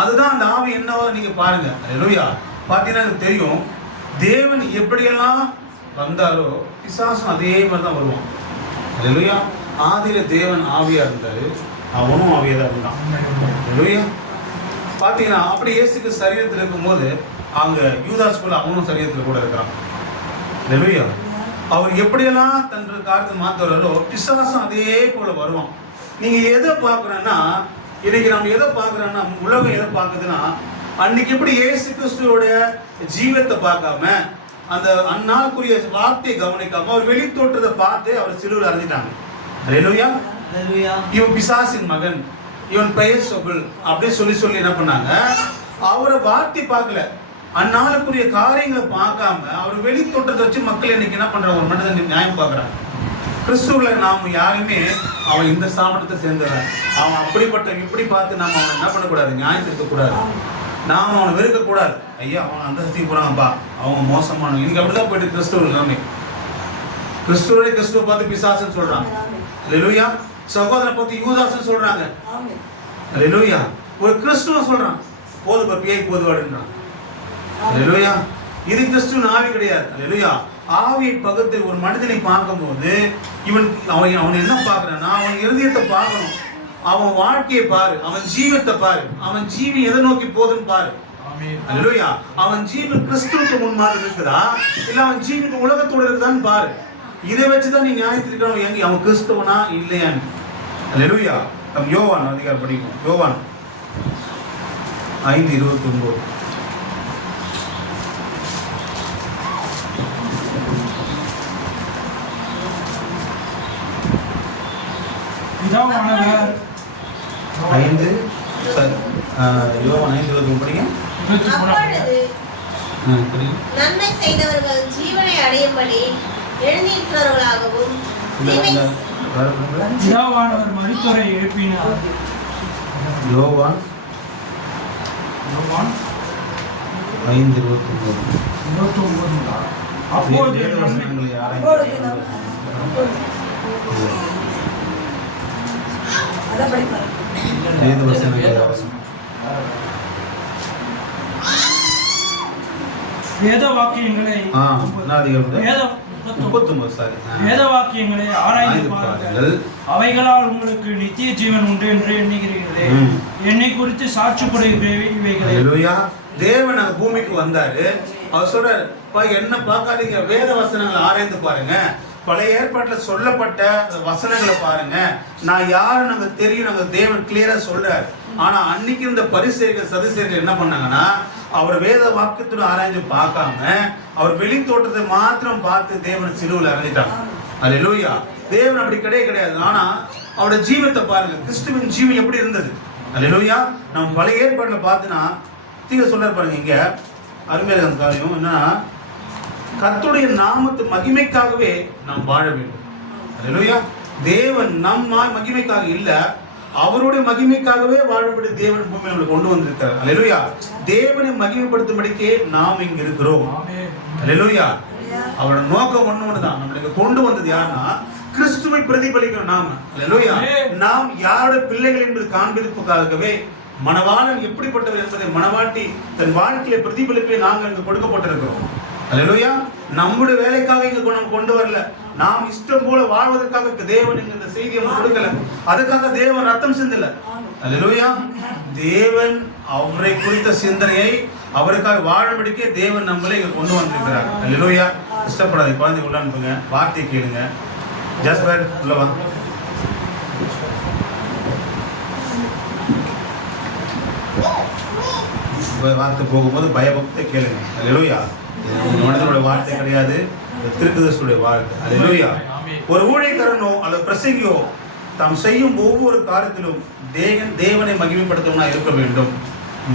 அதுதான் அந்த ஆவி என்னவோ நீங்க பாருங்க. அல்லேலூயா. பார்த்தீங்கன்னா எனக்கு தெரியும், தேவன் எப்படியெல்லாம் வந்தாரோ பிசாசும் அதே மாதிரி தான் வருவான். அல்லேலூயா. ஆதியில தேவன் ஆவியா இருந்தாரு, அவனும் ஆவியா தான் இருந்தான். அல்லேலூயா. பார்த்தீங்கன்னா அப்படி இயேசுக்கு சரீரத்தில் இருக்கும்போது அங்க யூதாஸ் கூட அவனும் சரீரத்தில் கூட இருக்கிறான். அல்லேலூயா. அவர் எப்படியெல்லாம் தன் காரியத்தை மாத்துறாரோ பிசாசும் அதே போல வருவான். நீங்க எதை பார்க்கறேன்னா இன்னைக்கு நம்ம எதை பார்க்கறோம்னா உலகம் எதை பார்க்குதுன்னா அன்னைக்கு எப்படி இயேசு கிறிஸ்துவோட ஜீவத்தை பார்க்காம அந்த அந்நாளுக்குரிய வார்த்தையை கவனிக்காம அவர் வெளி தோற்றத்தை பார்த்து அவர் சிலுவையில் அறைஞ்சிட்டாங்க. அல்லேலூயா. இவன் பிசாசின் மகன், இவன் பெயர் சொல் அப்படின்னு சொல்லி என்ன பண்ணாங்க, அவரை வார்த்தை பார்க்கல, அந்நாளுக்குரிய காரியங்களை பார்க்காம அவர் வெளி தோற்றத்தை வச்சு மக்கள் இன்னைக்கு என்ன பண்றாங்க, ஒரு மனிதன் நியாயம் பார்க்கறாங்க. கிறிஸ்துவுல நாம் யாருமே அவன் இந்த சாமட்டத்தை சேர்ந்தவன், அவன் அப்படிப்பட்ட இப்படி பார்த்து நாம் அவனை என்ன பண்ணக்கூடாது, நியாயம் இருக்கக்கூடாது, நாம் அவனை வெறுக்கக்கூடாது. ஐயா அவன் அந்த சக்தி போறாங்கப்பா, அவங்க மோசமான இன்னைக்கு அப்படிதான் போயிட்டு கிறிஸ்துவ எல்லாமே. கிறிஸ்துவனை கிறிஸ்துவ பார்த்து பிசாசுன்னு சொல்றாங்க. அல்லேலூயா. சகோதரனை பார்த்து யூதாஸ்ன்னு சொல்றாங்க. அல்லேலூயா. ஒரு கிறிஸ்துவ சொல்றான் போதுப்பா பேய் போதுவாடுன்றான். அல்லேலூயா. இது கிறிஸ்துவின் ஆவி கிடையாது. அல்லேலூயா. ஆவியின் பக்கத்தில் ஒரு மனிதனை பார்க்கும்போது அவன் என்ன பார்க்கறான்னா அவன் இருதயத்தை பார்க்கணும், அவன் வாழ்க்கையை பாரு, அவன் ஜீவத்தை பாரு, அவன் ஜீவி எதை நோக்கி போகுதுன்னு பாரு. அல்லேலூயா. அவன் ஜீவன் கிறிஸ்துவுக்கு முன்மாதிரி இருக்குதா இல்ல அவன் ஜீவனுக்கு உலகத்தோட இருக்குதான்னு பாரு. இதை வச்சுதான் நீ நியாயத்திருக்கிறவன் எங்க அவன் கிறிஸ்துவனா இல்லையான்னு. அல்லேலூயா. நம்ம யோவான் அதிகாரம் படிக்கும். யோவான் 5:29. நன்மை செய்தவர்கள் ஜீவனை அடையும்படி எழுந்திருக்கிறவர்களாகவும் பிதாவானவர் மரித்தோரை எழுப்பினார். யோவான் 5:29. அப்போது வேத வாக்கியங்களை ஆராய்ந்து பாருங்கள், அவைகளால் உங்களுக்கு நித்திய ஜீவன் உண்டு என்று எண்ணுகிறீர்களே, என்னை குறித்து சாட்சிப்படுகிறவைகளே. தேவன் பூமிக்கு வந்தாரு, அவர் சொல்றாரு என்ன பார்க்காதீங்க, வேத வசனங்களை ஆராய்ந்து பாருங்க, பழைய ஏற்பாட்டில் சொல்லப்பட்ட வசனங்களை பாருங்க, நான் யாரு நமக்கு தெரியும், நமக்கு தேவன் கிளியரா சொல்றாரு. ஆனா அன்னைக்கு இருந்த பரிசேயர்கள் சதுசேயர்கள் என்ன பண்ணாங்கன்னா அவர் வேத வாக்கியத்தோட ஆராய்ந்து பார்க்காம அவர் வெளி தோட்டத்தை மாத்திரம் பார்த்து தேவன் சிலுவையில் அறைஞ்சிட்டாங்க. அல்லேலூயா. தேவன் அப்படி கிடையாது. ஆனா அவரோட ஜீவத்தை பாருங்க, கிறிஸ்துவின் ஜீவன் எப்படி இருந்தது. அல்லேலூயா. நம்ம பழைய ஏற்பாட்டில் பார்த்தோன்னா தீங்க சொல்ற பாருங்க, இங்க அருமையான காரியம் என்னன்னா கர்த்தருடைய நாமத்து மகிமைக்காகவே நாம் வாழ வேண்டும். அல்லேலூயா. தேவன் நம் மகிமைக்காக இல்ல, அவருடைய மகிமைக்காகவே வாழப்படி தேவன் பூமியில் நம்மளை கொண்டு வந்திருக்கிறார். அல்லேலூயா. தேவனை மகிமைப்படுத்தும்படிக்கே நாம் இங்க இருக்கிறோம். அல்லேலூயா. அவரோட நோக்கம் ஒண்ணுதான், நம்மளுக்கு கொண்டு வந்தது யாருன்னா கிறிஸ்துவை பிரதிபலிக்கணும் நாம. அல்லேலூயா. நாம் யாரோட பிள்ளைகள் என்பது காண்பிப்பதற்காகவே மணவாளன் எப்படிப்பட்டவர் என்பதை மணவாட்டி தன் வாழ்க்கையை பிரதிபலிப்பை நாங்கள் இங்கு கொடுக்கப்பட்டிருக்கிறோம். அல்லேலூயா. நம்முடைய வேலைக்காக இங்க நம்ம கொண்டு வரல, நாம் இஷ்டம் போல வாழ்வதற்காக தேவன் இந்த செய்தியை கொடுக்கல, அதுக்காக தேவன் ரத்தம் சிந்தல. அல்லேலூயா. தேவன் அவரை குறித்த சிந்தனையை அவருக்காக வாழும்படிக்கே தேவன் நம்மளை இங்க கொண்டு வந்திருக்கிறார். அல்லேலூயா. கஷ்டப்படாது, குழந்தை உள்ள அனுப்புங்க, வார்த்தையை கேளுங்க. ஜாஸ்பர் உள்ள வா. வார்த்தை போகும்போது பயபக்தியை கேளுங்க. அல்லேலூயா. மனிதனுடைய வார்த்தை கிடையாது, தீர்க்கதரிசியுடைய வார்த்தை. அல்லேலூயா. ஒரு ஊழியக்காரனோ அல்லது பிரசங்கியோ தாம் செய்யும் ஒவ்வொரு காரியத்திலும் தேவனை மகிமைப்படுத்தவனா இருக்க வேண்டும்.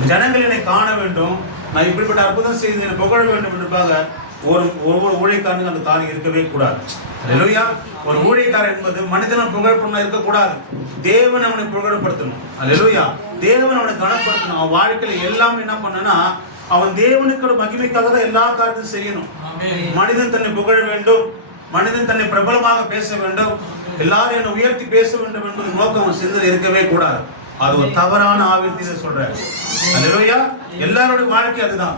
ஜனங்கள் என்னை காண வேண்டும், நான் இப்படிப்பட்ட அற்புதம் செய்து என்னை புகழ வேண்டும் என்றாக ஒவ்வொரு ஊழியக்காரனுக்கு அந்த காரியம் இருக்கவே கூடாது. அல்லேலூயா. ஒரு ஊழியக்காரன் என்பது மனிதனை புகழப்படணும் இருக்கக்கூடாது, தேவன் அவனை புகழப்படுத்தணும். அல்லேலூயா. தேவன் அவனை கனப்படுத்தணும். அவன் வாழ்க்கையில எல்லாமே என்ன பண்ணனா அவன் தேவனுக்கு மகிமைக்காக தான் எல்லா காரியத்தையும் செய்யணும். மனிதன் தன்னை புகழ வேண்டும், மனிதன் தன்னை பிரபலமாக பேச வேண்டும், எல்லாரும் என்னை உயர்த்தி பேச வேண்டும் என்பது நோக்கம் அவன் சிந்தனை இருக்கவே கூடாது. அது ஒரு தவறான ஆவியத்தை சொல்றேன். அல்லேலூயா. எல்லாரோட வாழ்க்கை அதுதான்.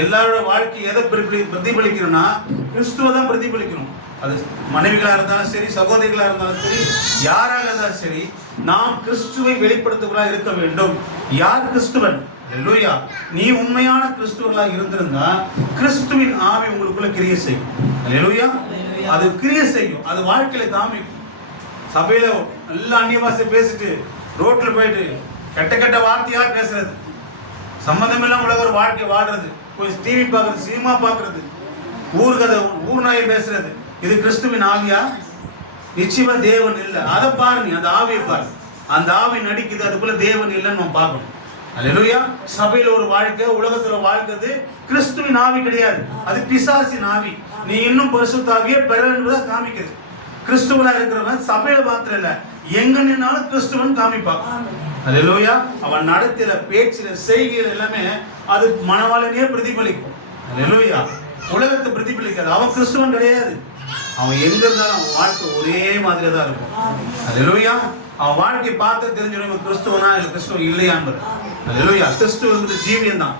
எல்லாரோட வாழ்க்கை எதை பிரதிபலிக்கணும்னா கிறிஸ்துவ தான் பிரதிபலிக்கணும். அது மனைவிகளா இருந்தாலும் சரி, சகோதரிகளா இருந்தாலும் சரி, யாராக இருந்தாலும் சரி, நாம் கிறிஸ்துவை வெளிப்படுத்துவதா இருக்க வேண்டும். யார் கிறிஸ்துவன்? அல்லேலூயா. நீ உண்மையான கிறிஸ்துவர்களா இருந்திருந்தா கிறிஸ்துவின் ஆவி உங்களுக்குள்ள கிரியை செய்யும். அல்லேலூயா. அது கிரியை செய்யும், அது வாழ்க்கையில காமிக்கும். சபையில எல்லா அந்நிய பாஷை பேசிட்டு ரோட்ல போயிட்டு கெட்ட கெட்ட வார்த்தையா பேசுறது, சம்மந்தம் இல்லாம உலக ஒரு வாழ்க்கை வாழ்றது, போய் டிவி பார்க்கறது, சினிமா பார்க்கறது, ஊர்கதை ஊர் நாயை பேசுறது, இது கிறிஸ்துவின் ஆவியா? நிச்சயமா தேவன் இல்லை. அதை பாரு, நீ அந்த ஆவியை பாரு. அந்த ஆவி நடிக்குது, அதுக்குள்ள தேவன் இல்லைன்னு நம்ம பார்க்கணும். அல்லேலூயா. சபையில ஒரு வாழ்க்கை, உலகத்துல வாழ்க்கை கிறிஸ்துவின் ஆவி கிடையாது, அது பிசாசின் ஆவி. நீ இன்னும் பரிசுத்த ஆவியை பெற என்பதை காமிக்குது. கிறிஸ்துவனா இருக்கிறவன் சபையில மாத்திரம் இல்ல, எங்க நின்னாலும் கிறிஸ்துவன் காமிப்பான். அல்லேலூயா. அவன் நடத்தில, பேச்சில, செய்கையில எல்லாமே அது மனவாளனையே பிரதிபலிக்கும். அல்லேலூயா. உலகத்தை பிரதிபலிக்காது. அவன் கிறிஸ்துவன் கிடையாது. அவன் எங்க இருந்தாலும் அவன் வாழ்க்கை ஒரே மாதிரி தான் இருக்கும். அல்லேலூயா. அவன் வாழ்க்கை பார்த்து தெரிஞ்சிடும் கிறிஸ்துவனா இல்ல கிறிஸ்துவ இல்லையா என்பது. அல்லேலூயா. கிறிஸ்துவ ஜீவியம் தான்.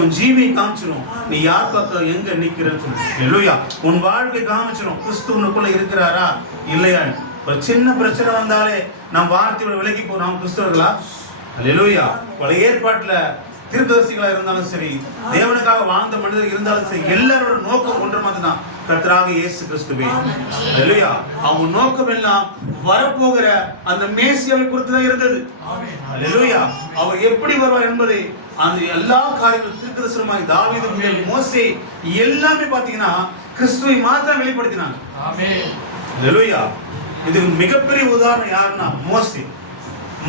உன் ஜீவியை காமிச்சிடும், நீ யார் பக்கம் எங்க நிக்கிறன்னு சொல்லி. அல்லேலூயா. உன் வாழ்க்கை காமிச்சிடும் கிறிஸ்துவனுக்குள்ள இருக்கிறாரா இல்லையா. ஒரு சின்ன பிரச்சனை வந்தாலே நாம் வார்த்தையோட விலகி போறோம் கிறிஸ்தவர்களா? அல்லேலூயா. பழைய ஏற்பாட்டுல தீர்க்கதரிசிகளா இருந்தாலும் சரி, தேவனுக்காக வாழ்ந்த மனிதர்கள் இருந்தாலும் சரி, எல்லாரோட நோக்கம் ஒன்று மாதிரி தான், கர்த்தராக இயேசு கிறிஸ்துவே. அல்லேலூயா. அவங்க நோக்கம் எல்லாம் வரப்போகிற அந்த மேசியாவை குறித்து தான் இருந்தது. அல்லேலூயா. அவர் எப்படி வருவார் என்பதை அந்த எல்லா காரியங்களும் தீர்க்கதரிசனமாய் தாவீது முதல் மோசே எல்லாமே பாத்தீங்கன்னா கிறிஸ்துவை மாத்திரம் வெளிப்படுத்தினாங்க. அல்லேலூயா. இது மிகப்பெரிய உதாரணம் யாருன்னா மோசே.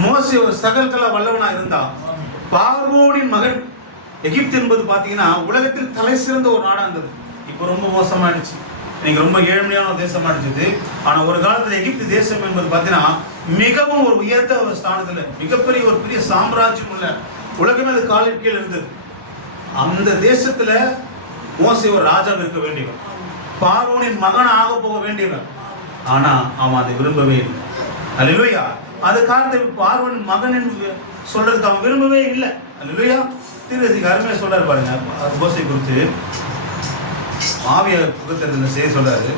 மோசே ஒரு சகல்கலா வல்லவனா இருந்தா. பார்வோனின் மகன். எகிப்து என்பது பாத்தீங்கன்னா உலகத்தில் தலை சிறந்த ஒரு நாடா இருந்தது. இப்ப ரொம்ப மோசமாயிடுச்சு, நீங்க ரொம்ப ஏழ்மையான ஒரு தேசமா இருந்துச்சு. ஆனா ஒரு காலத்துல எகிப்து தேசம் என்பது பாத்தீங்கன்னா மிகவும் ஒரு உயர்ந்த ஒரு ஸ்தானத்துல, மிகப்பெரிய ஒரு பெரிய சாம்ராஜ்யம் உள்ள, உலகமே அது காலின் கீழ் இருந்தது. அந்த தேசத்துல மோசே ஒரு ராஜா இருக்க வேண்டியவன், பார்வோனின் மகன் ஆக போக வேண்டியவன். ஆனா அவன் அதை விரும்பவே இல்லை. அல்லேலூயா. அது காரணத்தை பார்வோனின் மகன் என்று சொல்றதுக்கு அவன் விரும்பவே இல்லை. அல்லேலூயா. தீர்க்கதரிசி அருமையா சொல்றாரு பாருங்க மோசே குறித்து. ஆவிய புகழ்ந்து செய்ய சொல்றாரு.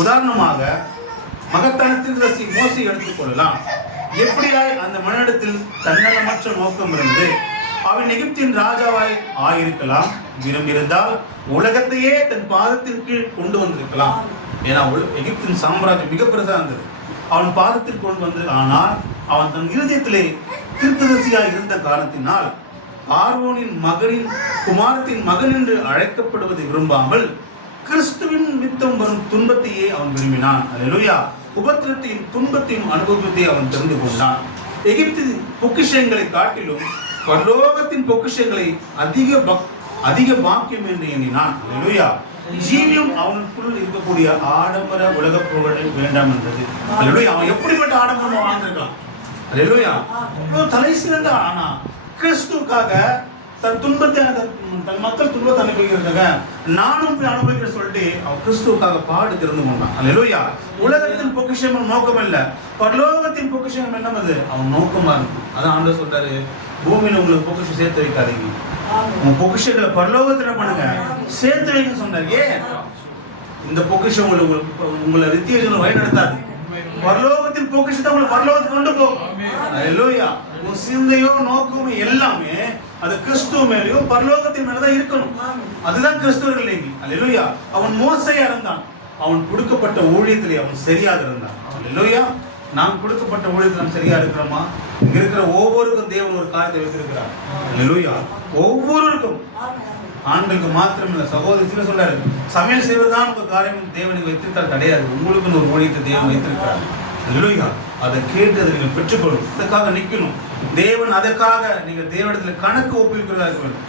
உதாரணமாக மகத்தான தீர்க்கதரிசி மோசே எடுத்துக்கொள்ளலாம். எப்படியாய் அந்த மனிதத்தில் தன்னலமற்ற நோக்கம் இருந்து அவன் எகிப்தின் ராஜாவாய் ஆயிருக்கலாம். விரும்பியிருந்தால் உலகத்தையே தன் பாதத்தின் கீழ் கொண்டு வந்திருக்கலாம். ஏன்னா எகிப்தின் சாம்ராஜ்யம் மிக பெருசா இருந்தது, அவன் பாதத்தில் கொண்டு வந்தது. ஆனால் அவன் தன் இருதயத்திலே தீர்க்கதரிசியாய் இருந்த காரணத்தினால் பார்வோனின் மகனின் குமாரத்தின் மகன் என்று அழைக்கப்படுவதை விரும்பாமல் கிறிஸ்துவின் நிமித்தம் வரும் துன்பத்தையே அவன் விரும்பினான். அல்லேலூயா. உபத்திரத்தையும் துன்பத்தையும் அனுபவத்தை அவன் தெரிந்து கொண்டான். எகிப்து பொக்கிஷங்களை காட்டிலும் பரலோகத்தின் பொக்கிஷங்களை அதிக பாக்கியம் என்று எண்ணினான். அல்லேலூயா. ஜீவியம் அவனுக்குள் இருக்கக்கூடிய ஆடம்பர உலக புகழ் வேண்டாம் என்றது. அல்லேலூயா. அவன் எப்படிப்பட்ட ஆடம்பரமா வாழ்ந்திருக்கலாம். அல்லேலூயா. தலை சிறந்த, ஆனா கிறிஸ்துக்காக தன் துன்பத்தை, தன் மக்கள் துன்பத்தை அனுபவிக்கிறதுக்காக நானும் போய் அனுபவிக்கிற சொல்லிட்டு அவன் கிறிஸ்துவுக்காக பாடு திறந்து கொண்டான். அல்லேலூயா. உலகத்தின் பொக்கிஷம் நோக்கம் இல்ல, பரலோகத்தின் பொக்கிஷம் என்னது அவன் நோக்கமா இருக்கும். அதான் ஆண்டவர் சொல்றாரு, பூமியில உங்களுக்கு பொக்கிஷம் சேர்த்து வைக்காதீங்க, உங்க பொக்கிஷங்களை பரலோகத்துல பண்ணுங்க, சேர்த்து வைக்க சொன்னார். ஏன்? இந்த பொக்கிஷம் உங்களை நித்திய ஜீவனை வழி நடத்தாது. பரலோகத்தின் பொக்கிஷத்தை உங்களை பரலோகத்துக்கு கொண்டு போகும். ஹல்லேலூயா. உன் சிந்தையோ நோக்கமோ எல்லாமே அது கிறிஸ்துவ மேலயும் பரலோகத்தின் மேலதான் இருக்கணும். அதுதான் கிறிஸ்துவர்கள் நீங்க. ஹல்லேலூயா. அவன் மோசையா இருந்தான், அவன் கொடுக்கப்பட்ட ஊழியத்திலே அவன் சரியாக இருந்தான். ஹல்லேலூயா. நாம் கொடுக்கப்பட்ட ஊழியத்தில் நாம் சரியா இருக்கிறோமா? இங்க இருக்கிற ஒவ்வொருக்கும் தேவன் ஒரு காரியத்தை வைத்திருக்கிறார். ஹல்லேலூயா. ஒவ்வொருவருக்கும், ஆண்களுக்கு மாத்திரம் இல்லை, சகோதரி சொல்றாரு, சமையல் செய்வதுதான் உங்க காரியம் தேவனுக்கு வைத்திருத்தால் கிடையாது, உங்களுக்கு ஒரு ஊழியத்தை தேவன் வைத்திருக்கிறார். ஹல்லேலூயா. அதை கேட்டு அதை நீங்கள் பெற்றுக்கொள்ளும். அதற்காக நிற்கணும். தேவன் அதற்காக நீங்க தேவனிடத்துல கணக்கு ஒப்புவிக்கிறதா இருக்க வேண்டும்.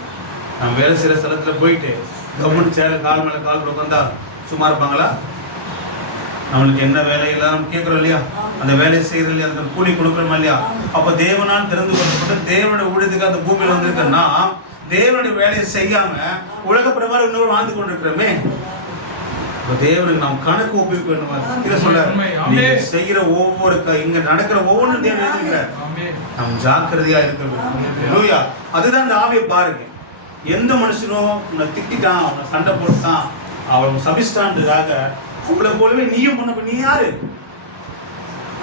நம்ம வேலை செய்யற ஸ்தலத்துல போயிட்டு கவர்மெண்ட் சேர கால் மேல கால் உட்காந்தா சும்மா இருப்பாங்களா? நம்மளுக்கு என்ன வேலை எல்லாம் நம்ம கேட்கிறோம் இல்லையா? அந்த வேலையை செய்யறது இல்லையா? அந்த கூலி கொடுக்குறோமா இல்லையா? அப்ப தேவனால் திறந்து கொள்ளப்பட்ட தேவனுடைய ஊழியத்துக்கு அந்த பூமியில வந்திருக்கா தேவனுடைய வேலையை செய்யாம உலக பிரகாரம் இன்னொரு வாழ்ந்து கொண்டிருக்கிறோமே. தேவனுக்கு நாம் கணக்கு ஒப்புவிக்க வேண்டும். இதை சொல்ல செய்கிற ஒவ்வொரு இங்க நடக்கிற ஒவ்வொன்றும் தேவன் எழுதுகிறார். நாம் ஜாக்கிரதையா இருக்கிறோம். அதுதான் இந்த ஆவியை பாருங்க. எந்த மனுஷனும் உன்னை திட்டான், அவனை சண்டை போட்டான், அவன் சபிஸ்டான்றதாக உங்களை போலவே நீயும் பண்ண நீ யாரு?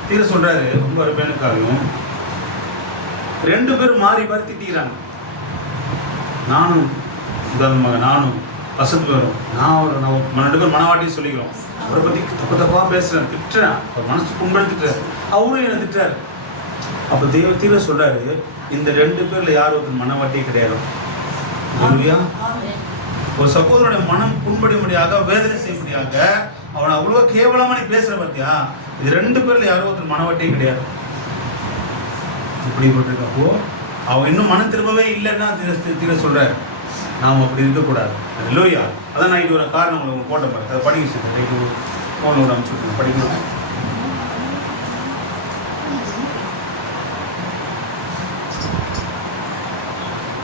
தீர சொல்றாரு. ரொம்ப ஒரு பெண்ணுக்காகவும் 2 பேரும் மாறி மாறி திட்டிக்கிறாங்க. நானும் வசதி வரும், நான் 2 பேர் மனவாட்டின்னு சொல்லிக்கிறோம். அவரை பத்தி தப்பு தப்பா பேசுறேன், திட்டுறேன், அவர் மனசு கும்படுத்திட்டாரு, அவரும் என்ன திட்டாரு. அப்ப தீர சொல்றாரு, இந்த 2 பேர்ல யாரும் ஒரு மனவாட்டியே கிடையாது. ஒரு சகோதரனுடைய மனம் புண்படும்படியாக, வேதனை செய்யும்படியாக அவனை அவ்வளவு கேவலமா நீ பேசுற பார்த்தியா? இது 2 பேர்ல யாரும் ஒருத்தர் மனவாட்டியே கிடையாது. இப்படி போட்டிருக்கப்போ அவன் இன்னும் மனம் திரும்பவே இல்லைன்னா தீர சொல்றாரு, நாம் அப்படி இருக்கக்கூடாது. ஹல்லேலூயா. அதான் நான் இது ஒரு காரணம் உங்களுக்கு போட்ட பாருங்க. அதை படிக்க சொல்லிட்டு ஃபோனோட அனுப்பிச்சுட்டு படிக்கணும்.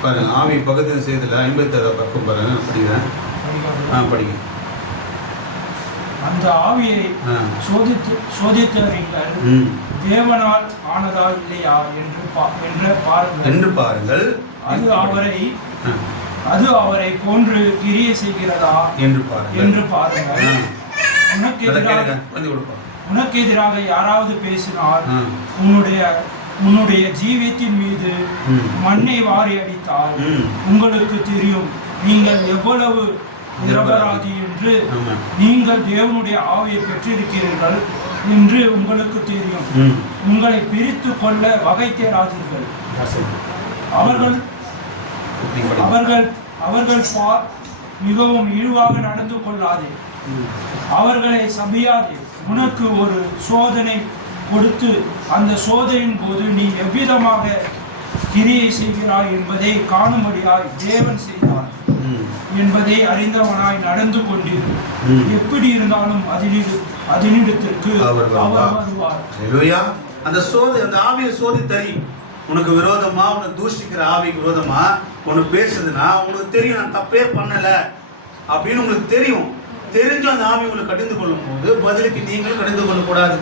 பாருங்க, ஆவி பக்கத்தில் செய்தல 57 பக்கம் பாருங்க, படிக்கிறேன். படிங்க. அந்த ஆவியை சோதித்தறிங்கள் தேவனால் ஆனதா இல்லையா என்று பாருங்கள். அது அவரை போன்று கிரியை செய்கிறதா என்று பாருங்கள். உனக்கு எதிராக யாராவது பேசினால் உன்னுடைய ஜீவியத்தின் மீது மண்ணை வாரி அடித்தால் உங்களுக்கு தெரியும் நீங்கள் எவ்வளவு நிரபராதி என்று. நீங்கள் தேவனுடைய ஆவியை பெற்றிருக்கிறீர்கள் என்று உங்களுக்கு தெரியும். உங்களை பிரித்து கொள்ள வகை தேடாதீர்கள். அவர்கள் மிகவும் இழிவாக நடந்து கொள்ளாதே, அவர்களை சபியாதே. உனக்கு ஒரு சோதனை கொடுத்து அந்த சோதனையின் போது நீ எவ்விதமாக கிரியை செய்கிறாய் என்பதை காணும்படியாய் தேவன் செய்தார் என்பதை அறிந்தவனாய் நடந்து கொண்டீர். எப்படி இருந்தாலும் அதனிடத்திற்கு அவர் வருவார். அந்த ஆவியை சோதித்தறி. உனக்கு விரோதமா, உனக்கு தூஷிக்கிற ஆவிக்கு விரோதமா உனக்கு பேசுதுன்னா உங்களுக்கு தெரியும் நான் தப்பே பண்ணல அப்படின்னு உங்களுக்கு தெரியும். தெரிஞ்சு அந்த ஆவி உங்களை கடிந்து கொள்ளும் போது பதிலுக்கு நீங்களும் கடிந்து கொள்ளக்கூடாது.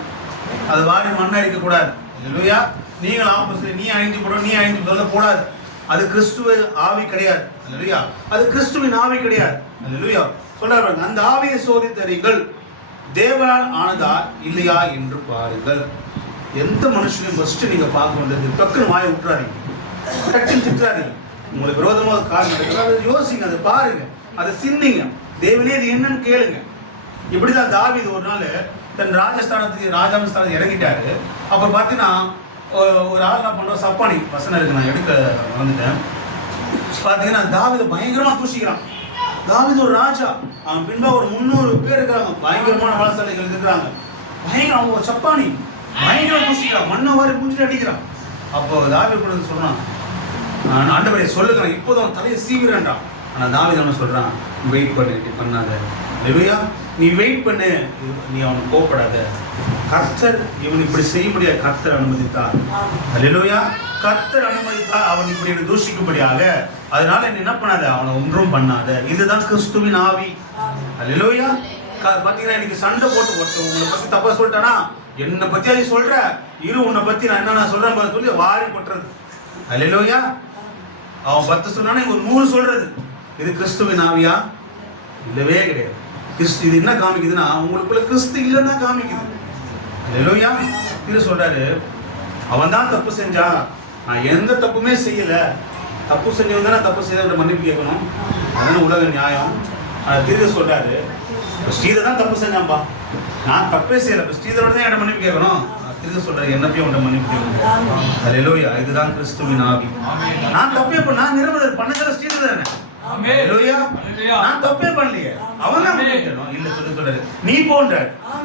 அது வாரி மண்ணடிக்க கூடாது. இல்லையா? நீங்கள் ஆப்போசிட் நீ அழிஞ்சு போட, நீ அழிஞ்சு சொல்லக்கூடாது. அது கிறிஸ்துவ ஆவி கிடையாது. இல்லையா? அது கிறிஸ்துவின் ஆவி கிடையாது. இல்லையா? சொல்றாங்க, அந்த ஆவியை சோதித்தறிங்கள் தேவனால் ஆனதா இல்லையா என்று பாருங்கள். எந்த மனுஷனையும் ஃபர்ஸ்ட் நீங்க பார்க்க வேண்டியது டக்குன்னு வாயை விட்டுறாதீங்க, டக்குன்னு திட்டுறாதீங்க. உங்களுக்கு விரோதமாக காரணம் அதை யோசிங்க, அதை பாருங்க, அதை சிந்திங்க. தேவனே இது என்னன்னு கேளுங்க. இப்படிதான் தாவீது ஒரு நாள் தன் ராஜஸ்தானத்தை இறங்கிட்டாரு. அப்ப பாத்தீங்கன்னா ஒரு ஆள் என்ன பண்றோம், சப்பானி வசனம் இருக்கு, நான் எடுக்க வந்துட்டேன். பாத்தீங்கன்னா தாவீது பயங்கரமா தூஷிக்கிறான். தாவீது ஒரு ராஜா, அவன் பின்பா ஒரு 300 பேர் இருக்கிறாங்க, பயங்கரமான வளசாலைகள் இருக்கிறாங்க. பயங்கரம், அவங்க சப்பானி பயங்கரம் தூஷிக்கிறான், மண்ணை வாரி பூச்சிட்டு அடிக்கிறான். அப்போ தாவீது சொல்றான், ஆண்டவரே சொல்லுங்க, இப்போதான் அவன் தலையை சீவிறான்டான். ஆனா தாவீது என்ன சொல்றான், வெயிட் பண்ணி பண்ணாத, நீ வெயிட் பண்ணு, நீ அவனுக்கு கோபப்படாத. கர்த்தர் இவன் இப்படி செய்ய முடியாது, கர்த்தர் அனுமதித்தார். அல்லேலூயா. கர்த்தர் அனுமதித்தார் அவன் இப்படி தூஷிக்கும்படியாக. அதனால நீ என்ன பண்ணாத, அவனை ஒன்றும் பண்ணாத. இதுதான் கிறிஸ்துவின் ஆவி. அல்லேலூயா. பாத்தீங்கன்னா இன்னைக்கு சண்டை போட்டு உங்களை பத்தி தப்பா சொல்லிட்டானா, என்னை பத்தி அதை சொல்ற இரு, உன்னை பத்தி நான் என்ன சொல்றேன் சொல்லி வாரி கொட்டுறது. அல்லேலூயா. அவன் 10 சொன்னானே ஒரு 100 சொல்றது. இது கிறிஸ்துவின் ஆவியா? இல்லவே கிடையாது. கிறிஸ்து இது என்ன காமிக்குதுன்னா, உங்களுக்குள்ள கிறிஸ்து இல்லைன்னா காமிக்குது. அல்லேலூயா. இது சொல்றாரு, அவன் தான் தப்பு செஞ்சான், நான் எந்த தப்புமே செய்யல. தப்பு செஞ்சவன் தானே தப்பு செய்த மன்னிப்பு கேட்கணும், அதுன்னு உலக நியாயம். தீர்க்க சொல்றாரு, ஸ்ரீதர் தான் தப்பு செஞ்சான்பா, நான் தப்பே செய்யல, ஸ்ரீதரோட தான் என்ன மன்னிப்பு கேட்கணும். தீர்க்க சொல்றாரு, என்ன போய் உன்னை மன்னிப்பு கேட்கணும். அல்லேலூயா. இதுதான் கிறிஸ்துவின் ஆவி. நான் தப்பே நான் நிரம்பர் பண்ணதில்லை, ஸ்ரீதர் தானே. நான் தப்பே பண்ணலையே, அவன் தான் இல்ல சொல்றாரு, நீ போன்ற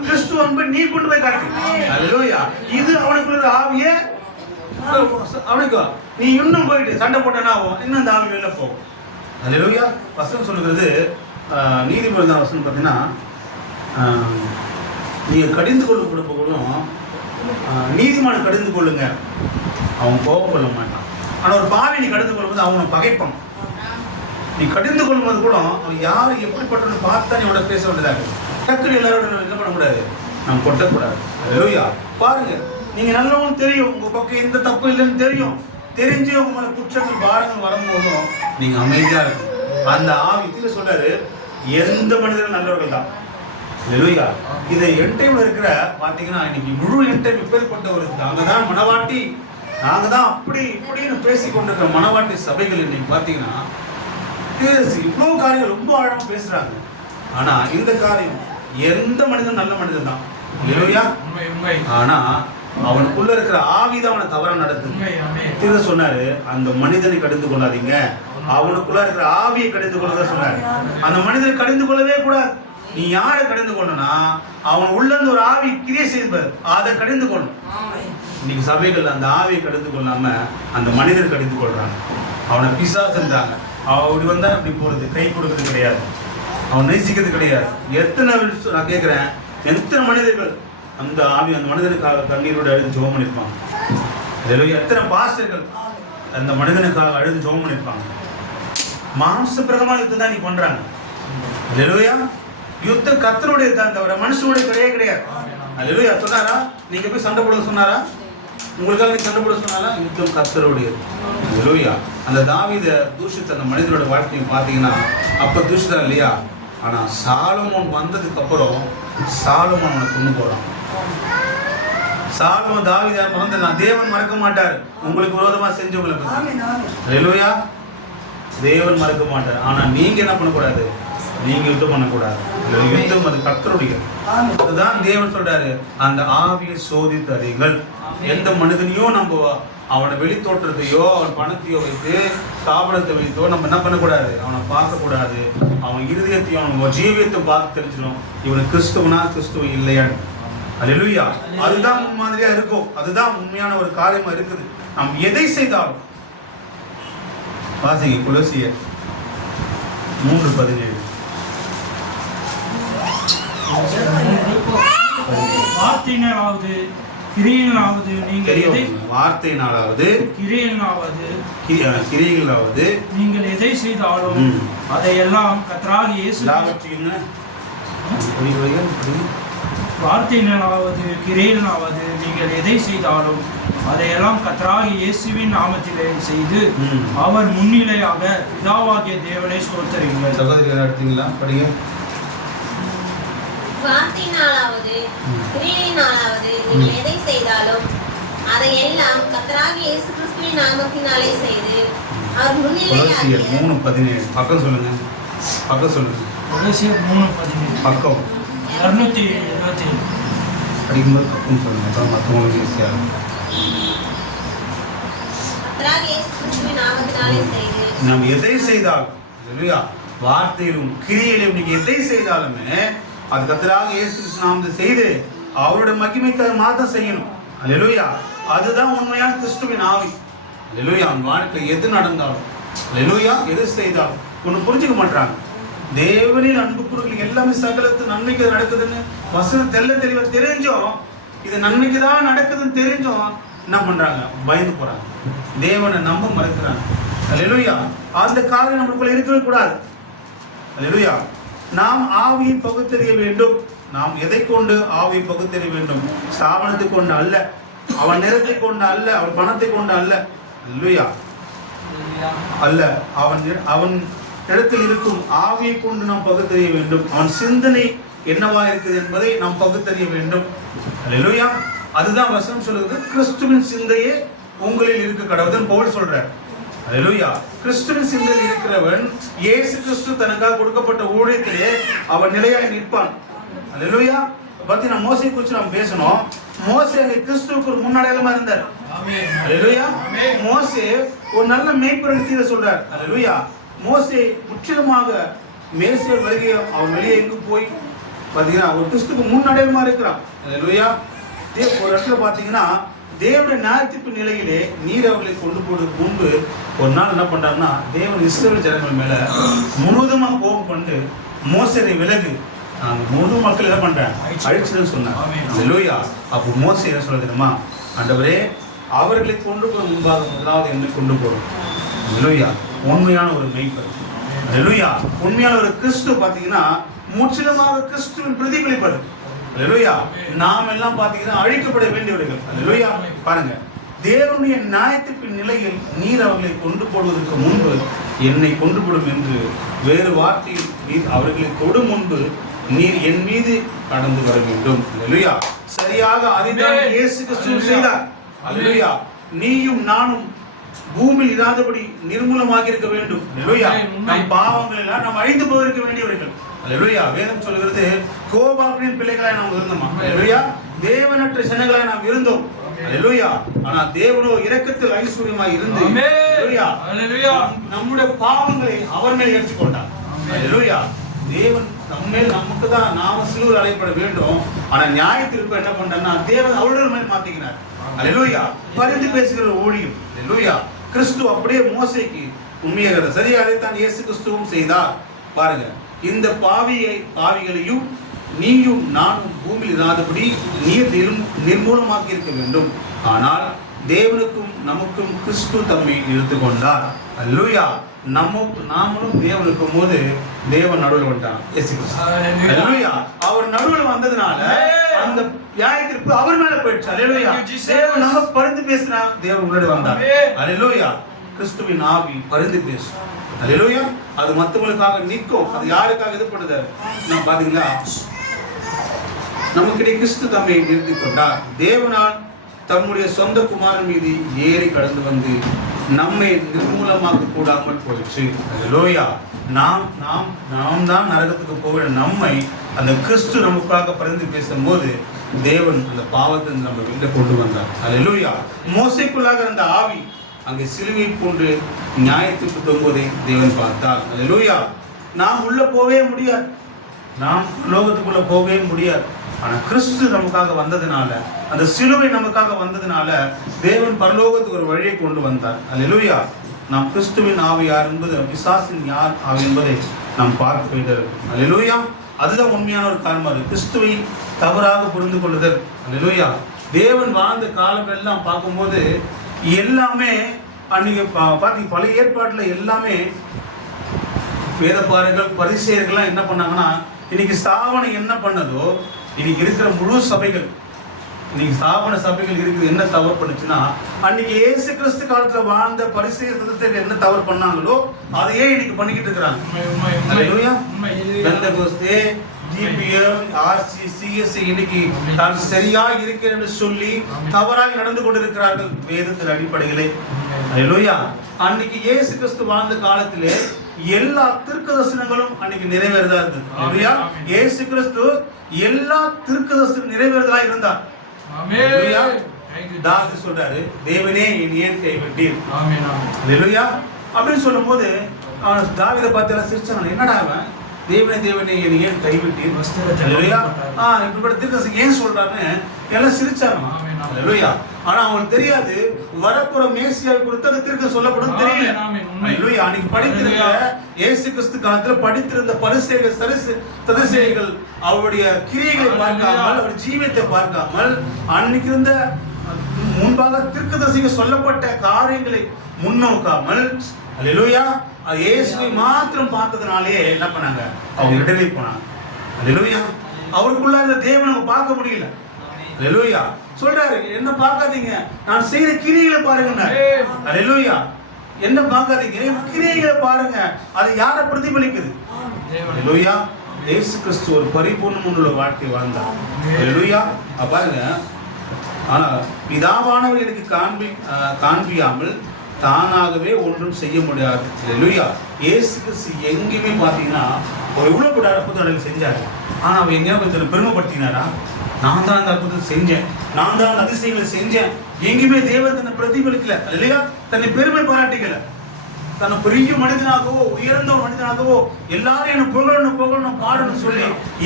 கிறிஸ்து அன்பு நீ கொண்டு போய் காட்டு. அல்லேலூயா. இது அவனுக்குள்ள ஆவியே, அவனுக்கு நீ இன்னும் போயிட்டு சண்டை போட்டனா இன்னும் அந்த ஆவி வெளில போகும். அல்லேலூயா. வசனம் சொல்லுகிறது, நீதிமொழி தான் வசனம் பார்த்தீங்கன்னா, நீங்க கடிந்து கொள்ள கொடுப்பவங்களும் நீதிமான கடிந்து கொள்ளுங்க, அவன் கோபம் கொள்ள மாட்டான். ஆனா ஒரு பாவி நீ கடிந்து கொள்ளும்போது அவனை பகைப்பான். நீ கடிந்து கொள்ளும்போது கூட அவன் யாரு எப்படிப்பட்டவன்னு பார்த்தா நீ அவட பேச வேண்டியதாக. டக்குனு எல்லாரோட என்ன பண்ணக்கூடாது, நம்ம கொட்டக்கூடாது. அல்லேலூயா. பாருங்க, நீங்க நல்லவங்க தெரியும், உங்க பக்கம் எந்த தப்பு இல்லைன்னு தெரியும், தெரிஞ்சு உங்க மேல குற்றங்கள் பாரங்கள் வரும்போதும் நீங்க அமைதியா இருக்கும். அந்த ஆவி சொல்றாரு, எந்த மனிதரும் நல்லவர்கள் தான். அல்லேலூயா. இது என் டைம்ல இருக்கிற பாத்தீங்கன்னா, இன்னைக்கு முழு என் டைம் இப்பேற்பட்ட ஒரு நாங்கதான் மனவாட்டி, நாங்க தான் அப்படி இப்படின்னு பேசி கொண்டிருக்கிற மனவாட்டி சபைகள் இன்னைக்கு பாத்தீங்கன்னா இவ்வளவு காரியங்கள் ரொம்ப ஆழமா பேசுறாங்க. ஆனா இந்த காரியம் எந்த மனிதன் நல்ல மனிதன் தான். அல்லேலூயா. ஆனா அவனுக்குள்ள இருக்கிற ஆவிதான் அவனை தவறா நடத்துது. சொன்னாரு, அந்த மனிதனை கடிந்து கொள்ளாதீங்க, அவனுக்குள்ள இருக்கிற ஆவியை கடிந்து கொள்ளதான் சொன்னாரு. அந்த மனிதனை கடிந்து கொள்ளவே கூடாது. நீ யாரை கடிந்து கொள்ளனா, அவன் உள்ள இருந்து ஒரு ஆவி கிரியை செய்வார், அதை கடிந்து கொள்ளணும். இன்னைக்கு சபைகள் அந்த ஆவியை கடிந்து கொள்ளாம அந்த மனிதன் கடிந்து கொள்றாங்க. அவனை பிசாசுன்றாங்க. அப்படி வந்தா அப்படி போறது, கை கொடுக்கறது கிடையாது, அவன் நேசிக்கிறது கிடையாது. எத்தனை நான் கேட்கிறேன், எத்தனை மனிதர்கள் அந்த ஆவி அந்த மனிதனுக்காக கண்ணீரோடு அழுது ஜெபம் பண்ணிருப்பாங்க. எத்தனை பாஸ்டர்கள் அந்த மனிதனுக்காக அழுது ஜெபம் பண்ணிருப்பாங்க. மாம்ச பிரகமான யுத்தம் தான் நீ பண்றாங்க. அல்லேலூயா. யுத்தம் கர்த்தருடைய தான் தவிர மனுஷனுடைய கிடையாது. அல்லேலூயா. சொன்னாரா நீங்க போய் சண்டை போட சொன்னாரா, உங்களுக்காக நீ சண்டை போட சொன்னாரா? யுத்தம் கர்த்தருடையது. அல்லேலூயா. அந்த தாவீத தூஷித்த அந்த மனிதனோட வாழ்க்கையை பார்த்தீங்கன்னா அப்ப தூஷிதான் இல்லையா. ஆனா சாலமோன் வந்ததுக்கு அப்புறம் சாலமோன் அவனை கொண்டு போறான். சாலமோன் தாவீதை மறந்து, நான் தேவன் மறக்க மாட்டார் உங்களுக்கு விரோதமா செஞ்சவங்களுக்கு. அல்லேலூயா. தேவன் மறக்க மாட்டார். ஆனா நீங்க என்ன பண்ணக்கூடாது, நீங்க யுத்தம் பண்ணக்கூடாது. யுத்தம் அது கர்த்தருடைய. அதுதான் தேவன் சொல்றாரு, அந்த ஆவியை சோதித்து அறியுங்கள். எந்த மனிதனையும் நம்ம அவனை வெளித்தோற்றத்தையோ அவன் பணத்தையோ வைத்து ஸ்தாபனத்தை வைத்தோ நம்ம என்ன பண்ணக்கூடாது, அவனை பார்க்கக்கூடாது. அவன் இருதயத்தையும் அவன் ஜீவியத்தையும் பார்த்து தெரிஞ்சிடும், இவனுக்கு கிறிஸ்துவனா கிறிஸ்துவ இல்லையான்னு. அல்லேலூயா. அதுதான் முன்மாதிரியா இருக்கும், அதுதான் உண்மையான ஒரு காரியமா இருக்குது. நாம் எதை செய்தாலும் வாசிங்க, கொலோசியர் 3:17. வார்த்தையினாலாவது கிரியையினாலாவது நீங்கள் நீங்கள் எதை செய்தாலும் அதையெல்லாம் கர்த்தராகிய இயேசு வார்த்தையினாலாவது கிரியையினாலாவது நீங்கள் எதை செய்தாலும் அதையெல்லாம் கர்த்தராகிய இயேசுவின் நாமத்திலே செய்து அவர் முன்னிலையாக பிதாவாகிய தேவனை ஸ்தோத்திரியுங்கள். சகோதரிகள் எடுத்தீங்களா, படிங்க. வார்த்தையினாலாவது கிரியையினாலாவது நீங்கள் எதை செய்தாலும் அதையெல்லாம் கர்த்தராகிய இயேசு கிறிஸ்துவின் நாமத்தினாலே செய்து அவர் முன்னிலையாக 3:17 பக்கம் சொல்லுங்க, பக்கம் சொல்லுங்க. கொலோசியர் 3:17 பக்கம் 277 படிக்கும்போது பக்கம் சொல்லுங்க, அப்புறம் மற்றவங்களுக்கு ஈஸியாக இருக்கும். கர்த்தராகிய இயேசு கிறிஸ்துவின் நாமத்தினாலே செய்து நாம் எதை செய்தாலும், இல்லையா, வார்த்தையிலும் கிரியையிலும் நீங்க எதை செய்தாலுமே அது கர்த்தராகிய இயேசு கிறிஸ்து நாமத்தை செய்து அவருடைய மகிமைக்காக மாத்திரம் செய்யணும். அல்லேலூயா. அதுதான் உண்மையான கிறிஸ்துவின் ஆவி. அல்லேலூயா. அவன் வாழ்க்கையில் எது நடந்தாலும், அல்லேலூயா, எது செய்தாலும் ஒன்று புரிஞ்சுக்க மாட்டாங்க. தேவனின் அன்பு குடுக்கல எல்லாமே சகலத்து நன்மைக்கு நடக்குதுன்னு வசனம் தெளிவா தெரிஞ்சோம், இது நன்மைக்கு தான் நடக்குதுன்னு தெரிஞ்சோம் என்ன பண்றாங்க, பயந்து போறாங்க, தேவனை நம்ப மறுக்கிறாங்க. அல்லேலூயா. அந்த காரியம் நம்மளுக்குள்ள இருக்கவே கூடாது. அல்லேலூயா. நாம் ஆவியை பகுத்தறிய வேண்டும். நாம் எதை கொண்டு ஆவியை பகுத்தறிய வேண்டும்? ஸ்தாபனத்தை கொண்டு அல்ல, அவன் நிறத்தை கொண்டு அல்ல, அவன் பணத்தை கொண்டு அல்ல. அல்லேலூயா. அல்ல, அவன் இடத்தில் இருக்கும் ஆவியை கொண்டு நாம் பகுத்தறிய வேண்டும். அவன் சிந்தனை என்னவா இருக்குது என்பதை நாம் பகுத்தறிய வேண்டும். அல்லேலூயா. அதுதான் வசனம் சொல்லுது, கிறிஸ்துவின் சிந்தையே உங்களில் இருக்க கடவுள்னு பவுல் சொல்றார். அல்லேலூயா. கிறிஸ்துவின் சிந்தையில் இருக்கிறவன் இயேசு கிறிஸ்து தனக்காக கொடுக்கப்பட்ட ஊழியத்திலே அவன் நிலையாய் நிற்பான். அல்லேலூயா. பார்த்தீங்கன்னா மோசே குறித்து நாம் பேசணும். மோசே கிறிஸ்துவுக்கு ஒரு முன்னடையாளமா இருந்தார். அல்லேலூயா. மோசே ஒரு நல்ல மேய்ப்பர் சொல்றார். அல்லேலூயா. மோசே முற்றிலுமாக மேசியா வருகை அவன் வெளியே எங்கு போய் பார்த்தீங்கன்னா ஒரு கிறிஸ்துக்கு முன்னடையாளமா இருக்கிறான். அல்லேலூயா. ஒரு இடத்துல பார்த்தீங்கன்னா தேவனுடைய நியாயத்தீர்ப்பு நிலையிலே நீர் அவர்களை கொண்டு போடுறதுக்கு முன்பு ஒரு நாள் என்ன பண்றாருன்னா, தேவன் இஸ்ரவேல் ஜனங்கள் மேல முழுவதுமா கோபம் கொண்டு மோசேயை விலகு, நான் முழு மக்கள் என்ன பண்றேன் அழிச்சுன்னு சொன்னார். அல்லேலூயா. அப்போ மோசே என்ன சொல்ல தெரியுமா, ஆண்டவரே அவர்களை கொண்டு போய் முன்பாக முதலாவது என்னை கொண்டு போறோம். அல்லேலூயா. உண்மையான ஒரு மெய்ப்பர். அல்லேலூயா. உண்மையான ஒரு கிறிஸ்து பார்த்தீங்கன்னா முற்றிலுமாக கிறிஸ்துவின் பிரதிபலிப்பது. அல்லேலூயா. நாம் எல்லாம் பார்த்தீங்கன்னா அழிக்கப்பட வேண்டியவர்கள். அல்லேலூயா. பாருங்க, தேவனுடைய நியாயத்தின் நிலையில் நீர் அவர்களை கொண்டு போடுவதற்கு முன்பு என்னை கொண்டு போடும் என்று வேறு வார்த்தையில் நீர் அவர்களை தொடும் முன்பு நீர் என் மீது கடந்து வர வேண்டும். அல்லேலூயா. சரியாக அதுதான் இயேசு கிறிஸ்து செய்தார். அல்லேலூயா. நீயும் நானும் பூமியில் இராதபடி நிர்மூலமாக இருக்க வேண்டும். அல்லேலூயா. நம் பாவங்கள் எல்லாம் நாம் அழிந்து போயிருக்க வேண்டியவர்கள். அல்லேலூயா. வேதம் சொல்கிறது, கோபாக்களின் பிள்ளைகளாய் நாம் இருந்தோமா. அல்லேலூயா. தேவனற்ற ஜனங்களாய் நாம் இருந்தோம். அல்லேலூயா. ஆனா தேவனோ இரக்கத்தில் ஐஸ்வர்யமாய் இருந்து அல்லேலூயா நம்முடைய பாவங்களை அவர் மேல் ஏற்றுக்கொண்டார். அல்லேலூயா. தேவன் நம்மேல் நமக்கு தான் நாம சிலுவையில் அறையப்பட வேண்டும். ஆனா நியாய தீர்ப்பு என்ன பண்றாருன்னா தேவன் அவருடைய மேல் மாத்திக்கிறார். அல்லேலூயா. பரிந்து பேசுகிற ஊழியம். அல்லேலூயா. கிறிஸ்து அப்படியே மோசேக்கு உண்மையாக சரியா அதைத்தான் இயேசு கிறிஸ்துவும் செய்தார். பாருங்க, இந்த பாவிகளையும் நீயும் நானும் பூமியில் இராதபடி நீர் நிர்மூலமாக்கி இருக்க வேண்டும். ஆனால் தேவனுக்கும் நமக்கும் கிறிஸ்து தம்மை நிறுத்து கொண்டார். அல்லேலூயா. நாமளும் தேவனுக்கும் போது தேவன் நடுவில் வந்துட்டான். அல்லேலூயா. அவர் நடுவில் வந்ததுனால அந்த நியாயத்திற்கு அவர் மேல போயிடுச்சு. அல்லேலூயா. தேவன் நம்ம பரிந்து பேசினா தேவன் உள்ளே வந்தார். அல்லேலூயா. கிறிஸ்துவின் ஆவி பரிந்து பேசும். அல்லேலூயா. அது மற்றவங்களுக்காக நிற்கும். அது யாருக்காக இது பண்ணுது நம்ம பாத்தீங்களா, நமக்கிடையே கிறிஸ்து தம்மை நிறுத்திக் கொண்டார். தேவனால் தம்முடைய சொந்த குமாரன் மீது ஏறி கடந்து வந்து நம்மை நிர்மூலமாக்க கூடாமல் போயிடுச்சு. அல்லேலூயா. நாம் தான் நரகத்துக்கு போகிற நம்மை அந்த கிறிஸ்து நமக்காக பரிந்து பேசும்போது தேவன் அந்த பாவத்தை நம்ம வெளியில கொண்டு வந்தார். அல்லேலூயா. மோசேக்குள்ளாக அந்த ஆவி அங்கே சிலுவை போன்று நியாயத்துக்கு தொங்குவதை தேவன் பார்த்தார். அல்லேலூயா. நாம் உள்ள போவே முடியாது, நாம் லோகத்துக்குள்ள போகவே முடியாது. ஆனா கிறிஸ்து நமக்காக வந்ததுனால, அந்த சிலுவை நமக்காக வந்ததுனால தேவன் பரலோகத்துக்கு ஒரு வழியை கொண்டு வந்தார். அல்லேலூயா. நாம் கிறிஸ்துவின் ஆவி யார் என்பது, பிசாசின் யார் ஆவி என்பதை நாம் பார்க்க வேண்டும். அல்லேலூயா. அதுதான் உண்மையான ஒரு காரணம். கிறிஸ்துவை தவறாக புரிந்து கொள்ளுதல். அல்லேலூயா. தேவன் வாழ்ந்த காலம் எல்லாம் பார்க்கும்போது எல்லாமே அன்னைக்கு பார்த்தீங்க, பழைய ஏற்பாட்டில் எல்லாமே வேதபாரர்கள் பரிசேயர்கள்லாம் என்ன பண்ணாங்கன்னா, இன்னைக்கு ஸ்தாபனை என்ன பண்ணதோ இன்னைக்கு இருக்கிற முழு சபைகள், இன்னைக்கு ஸ்தாபன சபைகள் இருக்குது, என்ன தவறு பண்ணுச்சுன்னா, அன்னைக்கு இயேசு கிறிஸ்து காலத்துல வாழ்ந்த பரிசேயர் சதுசேயர்கள் என்ன தவறு பண்ணாங்களோ அதையே இன்னைக்கு பண்ணிக்கிட்டு இருக்கிறாங்க. அல்லேலூயா. பெந்தெகோஸ்தே, ஜிபிஎம், ஆர்சி, சிஎஸ்ஐ இன்னைக்கு தான் சரியாக இருக்கிறேன் என்று சொல்லி தவறாக நடந்து கொண்டிருக்கிறார்கள் வேதத்தின் அடிப்படையிலே. அல்லேலூயா. அன்னைக்கு இயேசு கிறிஸ்து வாழ்ந்த காலத்திலே எல்லா தீர்க்கதரிசனங்களும் அன்னைக்கு நிறைவேறதா இருந்தது. அல்லேலூயா. இயேசு கிறிஸ்து எல்லா தீர்க்கதரிசனம் நிறைவேறதா இருந்தார். அல்லேலூயா. தாவீது சொல்றாரு, தேவனே என்னை ஏன் கைவிட்டீர். அல்லேலூயா. அப்படின்னு சொல்லும்போது தாவீதை பார்த்து எல்லாம் சிரிச்சாங்க, என்னடா அவன் தேவனே தேவனே என்னை ஏன் கைவிட்டீர். அல்லேலூயா. இப்படிப்பட்ட தீர்க்கதரிசனம் ஏன் சொல்றாருன்னு எல்லாம் சிரிச்சாங்க. அல்லேலூயா. ஆனா அவங்களுக்கு தெரியாது வரப்போற மேசியாவை குறித்து அந்த தீர்க்கம் சொல்லப்படும் தெரியல. அல்லேலூயா. அன்னைக்கு படித்திருந்த இயேசு கிறிஸ்து காலத்துல படித்திருந்த பரிசேயர்கள் சதுசேயர்கள் அவருடைய கிரியைகளை பார்க்காமல், அவருடைய ஜீவியத்தை பார்க்காமல், அன்னைக்கு இருந்த முன்பாக தீர்க்கதரிசிகள் சொல்லப்பட்ட காரியங்களை முன்னோக்காமல், அல்லேலூயா, இயேசுவை மாத்திரம் பார்த்ததுனாலே என்ன பண்ணாங்க, அவங்க விடுதலை போனாங்க. அல்லேலூயா. அவருக்குள்ள இந்த தேவனை அவங்க பார்க்க முடியல. அல்லேலூயா. சொல்றாரு, என்ன பார்க்காதீங்க, நான் செய்யற கிரியைகளை பாருங்க. அல்லேலூயா. என்ன பார்க்காதீங்க, கிரியைகளை பாருங்க. அது யாரை பிரதிபலிக்குது? அல்லேலூயா. இயேசு கிறிஸ்து ஒரு பரிபூர்ணம் உள்ள வாழ்க்கை வாழ்ந்தார். ஹல்லேலூயா. பாருங்க, ஆனா பிதாவானவர் எனக்கு காண்பியாமல் தானாகவே ஒன்றும் செய்ய முடியாது. ஹல்லேலூயா. இயேசு கிறிஸ்து எங்கேயுமே பார்த்தீங்கன்னா எவ்வளவு பெரிய அற்புதங்கள் செஞ்சாரு. ஆனா அவர் எங்கேயா கொஞ்சம் பெருமைப்படுத்தினாரா? நான் தான் அந்த அற்புதத்தை செஞ்சேன், நான் தான் அந்த அதிசயங்களை செஞ்சேன். எங்கேயுமே தேவன் தன்னை பிரதிபலிக்கல. இல்லையா? தன்னை பெருமை பாராட்டிக்கல. தன்னை பெரிய மனிதனாகவோ உயர்ந்த மனிதனாகவோ எல்லாரும் என்ன புகழணும் பாடணும் சொல்லி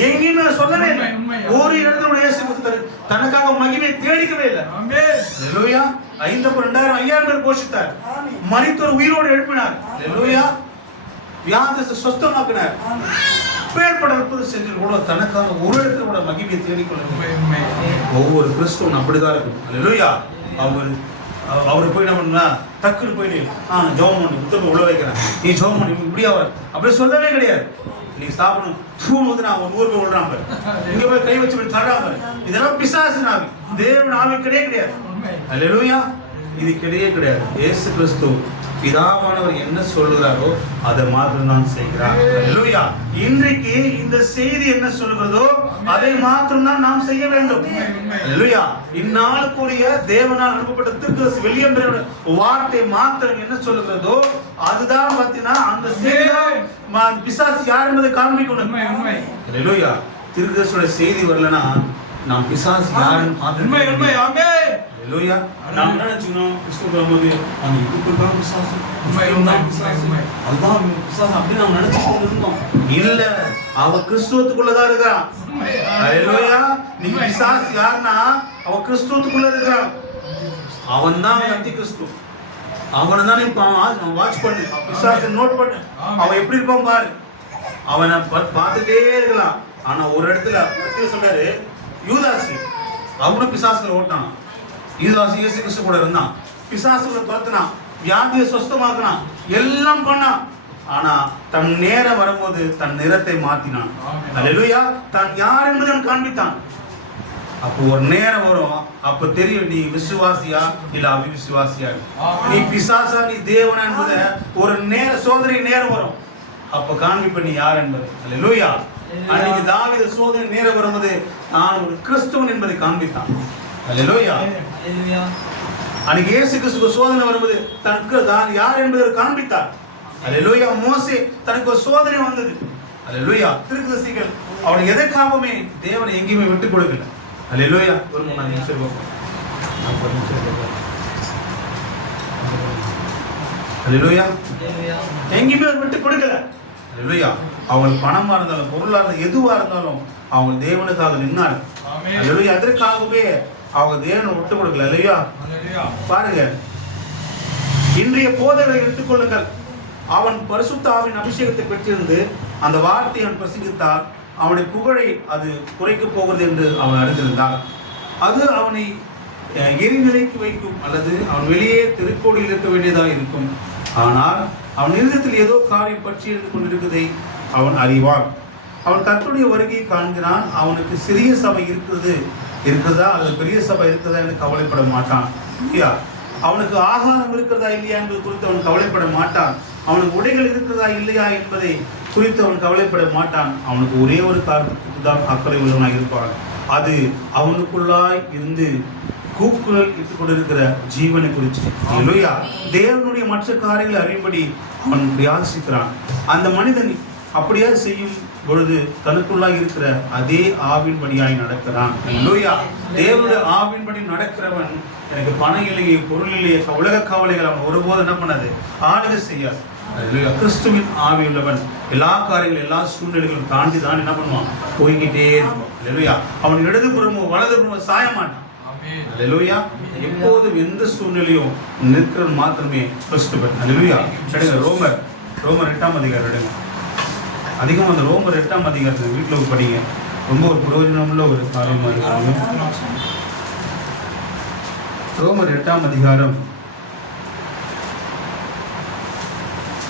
எங்கேயுமே சொல்லவே இல்லை. ஒரு இடத்துல இயேசு கிறிஸ்து தனக்காக மகிமையை தேடிக்கவே இல்லை. ஹல்லேலூயா. 5,000 பேர் போஷித்தார். மரித்தோர் உயிரோடு எழுப்பினார். ஹல்லேலூயா. வியாதியை சுஸ்தமாக்கினார். பேர்பட அற்புதம் செஞ்சு கூட தனக்கான ஒரு இடத்துல கூட மகிமையை தேடிக்கொள்ள ஒவ்வொரு கிறிஸ்துவன் அப்படிதான் இருக்கும். ஹல்லேலூயா. அவரு போய் என்ன பண்ணா டக்குன்னு போயிட்டு ஜோம் பண்ணி புத்தகம் உள்ள வைக்கிறேன், நீ ஜோம் பண்ணி இப்படியா அப்படி சொல்லவே கிடையாது. நீ சாப்பிடணும் பூன் வந்து நான் 100 பேர் விடுறான் பாரு, இங்க போய் கை வச்சு தர்றாங்க. இதெல்லாம் பிசாசு நாவி, தேவன் ஆவி கிடையாது. ஹல்லேலூயா. இது கிடையாது. இயேசு கிறிஸ்து பிதாவானவர் என்ன சொல்லுகிறாரோ அதை மாத்திரம் தான் செய்கிறார். ஹல்லேலூயா. இன்றைக்கு இந்த செய்தி என்ன சொல்கிறதோ அதை மாத்திரம் தான் நாம் செய்ய வேண்டும். ஹல்லேலூயா. இந்நாளுக்குரிய தேவனால் அனுப்பப்பட்ட தீர்க்கதரிசி வில்லியம் பெரியோட வார்த்தை மாத்திரம் என்ன சொல்லுகிறதோ அதுதான் பார்த்தீங்கன்னா அந்த செய்தி பிசாசு யார் என்பதை காண்பிக்கணும். ஹல்லேலூயா. தீர்க்கதரிசியோட செய்தி வரலன்னா நாம் பிசாசு யாருன்னு பார்த்து ஹல்லேலூயா. நாம் என்ன நினைச்சுக்கணும்? கிறிஸ்துவ வரும்போது அந்த இதுக்குதான் பிசாசு, அதுதான் பிசாசு அப்படின்னு நாம் நினைச்சுட்டு இருந்தோம். இல்ல, அவ கிறிஸ்துவத்துக்குள்ளதான் இருக்கிறான். ஹல்லேலூயா. நீ பிசாசு யாருன்னா அவ கிறிஸ்துவத்துக்குள்ள இருக்கிறான். அவன் தான் அந்தி கிறிஸ்து. அவனை தான் நீ வாட்ச் பண்ணு, பிசாசை நோட் பண்ணு. அவன் எப்படி இருப்பான் பாரு. அவனை பார்த்துட்டே இருக்கலாம். ஆனா ஒரு இடத்துல சொல்றாரு, யூதாசு அவனும் பிசாசுல ஓட்டான். யூதாசு இயேசு கிறிஸ்து கூட இருந்தான். பிசாசுகளை துரத்தினான், வியாதியை சுஸ்தமாக்கினான், எல்லாம் பண்ணான். ஆனா தன் நேரம் வரும்போது தன் நிறத்தை மாத்தினான். ஹல்லேலூயா. தான் யார் என்பதை காண்பித்தான். அப்போ ஒரு நேரம் வரும், அப்ப தெரியும் நீ விசுவாசியா இல்ல அவிசுவாசியா, நீ பிசாசா நீ தேவனா என்பதை ஒரு சோதனை நேரம் வரும். அப்ப காண்பிப்ப நீ யார் என்பது. ஹல்லேலூயா. அன்னைக்கு தாவீது சோதனை நேரம் வரும்போது நான் ஒரு கிறிஸ்துவன் என்பதை காண்பித்தான். ஹல்லேலூயா. அன்னைக்கு இயேசு கிறிஸ்துவுக்கு சோதனை வரும்போது தனக்கு தான் யார் என்பதை காண்பித்தார். ஹல்லேலூயா. மோசே தனக்கு ஒரு சோதனை வந்தது. ஹல்லேலூயா. தீர்க்கதரிசிகள் அவனுக்கு எதற்காகவுமே தேவனை எங்கேயுமே விட்டு கொடுக்கல. ஹல்லேலூயா. ஒரு 3 நிமிஷம் ஹல்லேலூயா. எங்கேயுமே விட்டு கொடுக்கல. ஹல்லேலூயா. அவங்க பணமா இருந்தாலும் பொருளா இருந்தாலும் எதுவா இருந்தாலும் அவங்க தேவனுக்காக நின்னார். ஹல்லேலூயா. அதற்காகவே அவங்க தேவனை விட்டு கொடுக்கல. ஹல்லேலூயா. பாருங்க, இன்றைய போதகரை எடுத்துக்கொள்ளுங்கள். அவன் பரிசுத்த ஆவியின் அபிஷேகத்தை பெற்றிருந்து அந்த வார்த்தையை அவன் பிரசங்கித்தால் அவனுடைய புகழை அது குறைக்க போகிறது என்று அவன் அறிந்திருந்தான். அது அவனை எரிநிலைக்கு வைக்கும் அல்லது அவன் வெளியே திருக்கோடியில் இருக்க வேண்டியதாக இருக்கும். ஆனால் அவன் இருதயத்தில் ஏதோ காரியம் பற்றி இருந்து கொண்டிருக்கிறதை அவன் அறிவான். அவன் கர்த்தருடைய வருகையை காண்கிறான். அவனுக்கு சிறிய சபை இருக்கிறதா அல்லது பெரிய சபை இருக்கிறதா என்று கவலைப்பட மாட்டான். இல்லையா? அவனுக்கு ஆகாரம் இருக்கிறதா இல்லையா என்பது குறித்து அவன் கவலைப்பட மாட்டான். அவனுக்கு உடைகள் இருக்கிறதா இல்லையா என்பதை குறித்து அவன் கவலைப்பட மாட்டான். அவனுக்கு ஒரே ஒரு காரணத்துக்கு தான் அக்கறை உள்ளவனாக இருப்பான். அது அவனுக்குள்ளாய் இருந்து கூக்குரல் இட்டுக் கொண்டிருக்கிற ஜீவனை குறித்து. ஹல்லேலூயா. தேவனுடைய மற்ற காரியங்களை அறியும்படி அவன் பிரயாசிக்கிறான். அந்த மனிதன் அப்படியே செய்யும் பொழுது தனக்குள்ளாக இருக்கிற அதே ஆவின்படியாய் நடக்கிறான். ஹல்லேலூயா. தேவனுடைய ஆவின்படி நடக்கிறவன் எனக்கு பணம் இல்லையே பொருள் இல்லையே உலக கவலைகள் அவன் ஒருபோது என்ன பண்ணாது ஆளுகை செய்யாது. கிறிஸ்துவின் ஆவி உள்ளவன் எல்லா காரியங்களும் எல்லா சூழ்நிலைகளும் தாண்டி தான் என்ன பண்ணுவான், போய்கிட்டே இருப்பான். ஹல்லேலூயா. அவன் இடதுபுறமோ வலதுபுறமோ சாய மாட்டான். ஹல்லேலூயா. எப்போதும் எந்த சூழ்நிலையும் நிற்கிறவன் மாத்திரமே கிறிஸ்துவன். ஹல்லேலூயா. ரோமர் 8ஆம் அதிகாரம் எடுங்க. அதிகமாக அந்த ரோமர் 8ஆம் அதிகாரத்தை வீட்டில் படிங்க. ரொம்ப ஒரு பிரயோஜனமுள்ள ஒரு காரியமாக இருக்காங்க. ரோமர் 8ஆம் அதிகாரம்